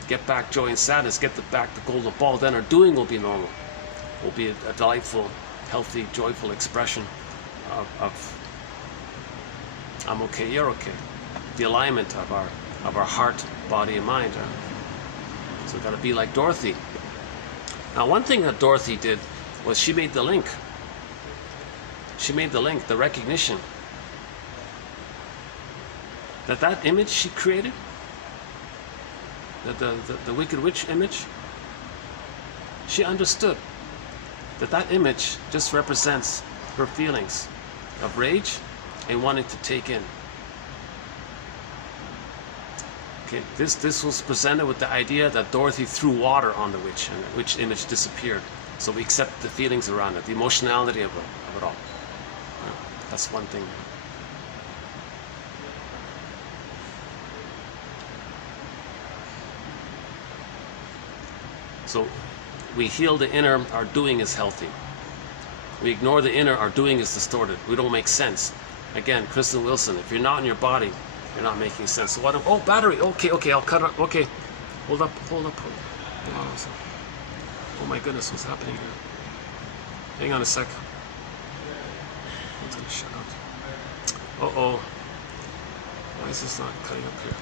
get back joy and sadness, get back the golden ball, then our doing will be normal. Will be a delightful, healthy, joyful expression of I'm okay, you're okay. The alignment of our heart, body, and mind. So we've got to be like Dorothy. Now, one thing that Dorothy did was she made the link. She made the link, the recognition that image she created, the Wicked Witch image, She understood that that image just represents her feelings of rage and wanting to take in. Okay, this was presented with the idea that Dorothy threw water on the witch, and the witch image disappeared. So we accept the feelings around it, the emotionality of it all. That's one thing. So we heal the inner, our doing is healthy. We ignore the inner, our doing is distorted. We don't make sense. Again, Kristen Wilson, if you're not in your body, you're not making sense. So what? Oh, battery. Okay, I'll cut it. Okay, hold up. Hold on. Oh my goodness, what's happening here? Hang on a sec. It's gonna shut out. Uh-oh. Why is this not cutting up here?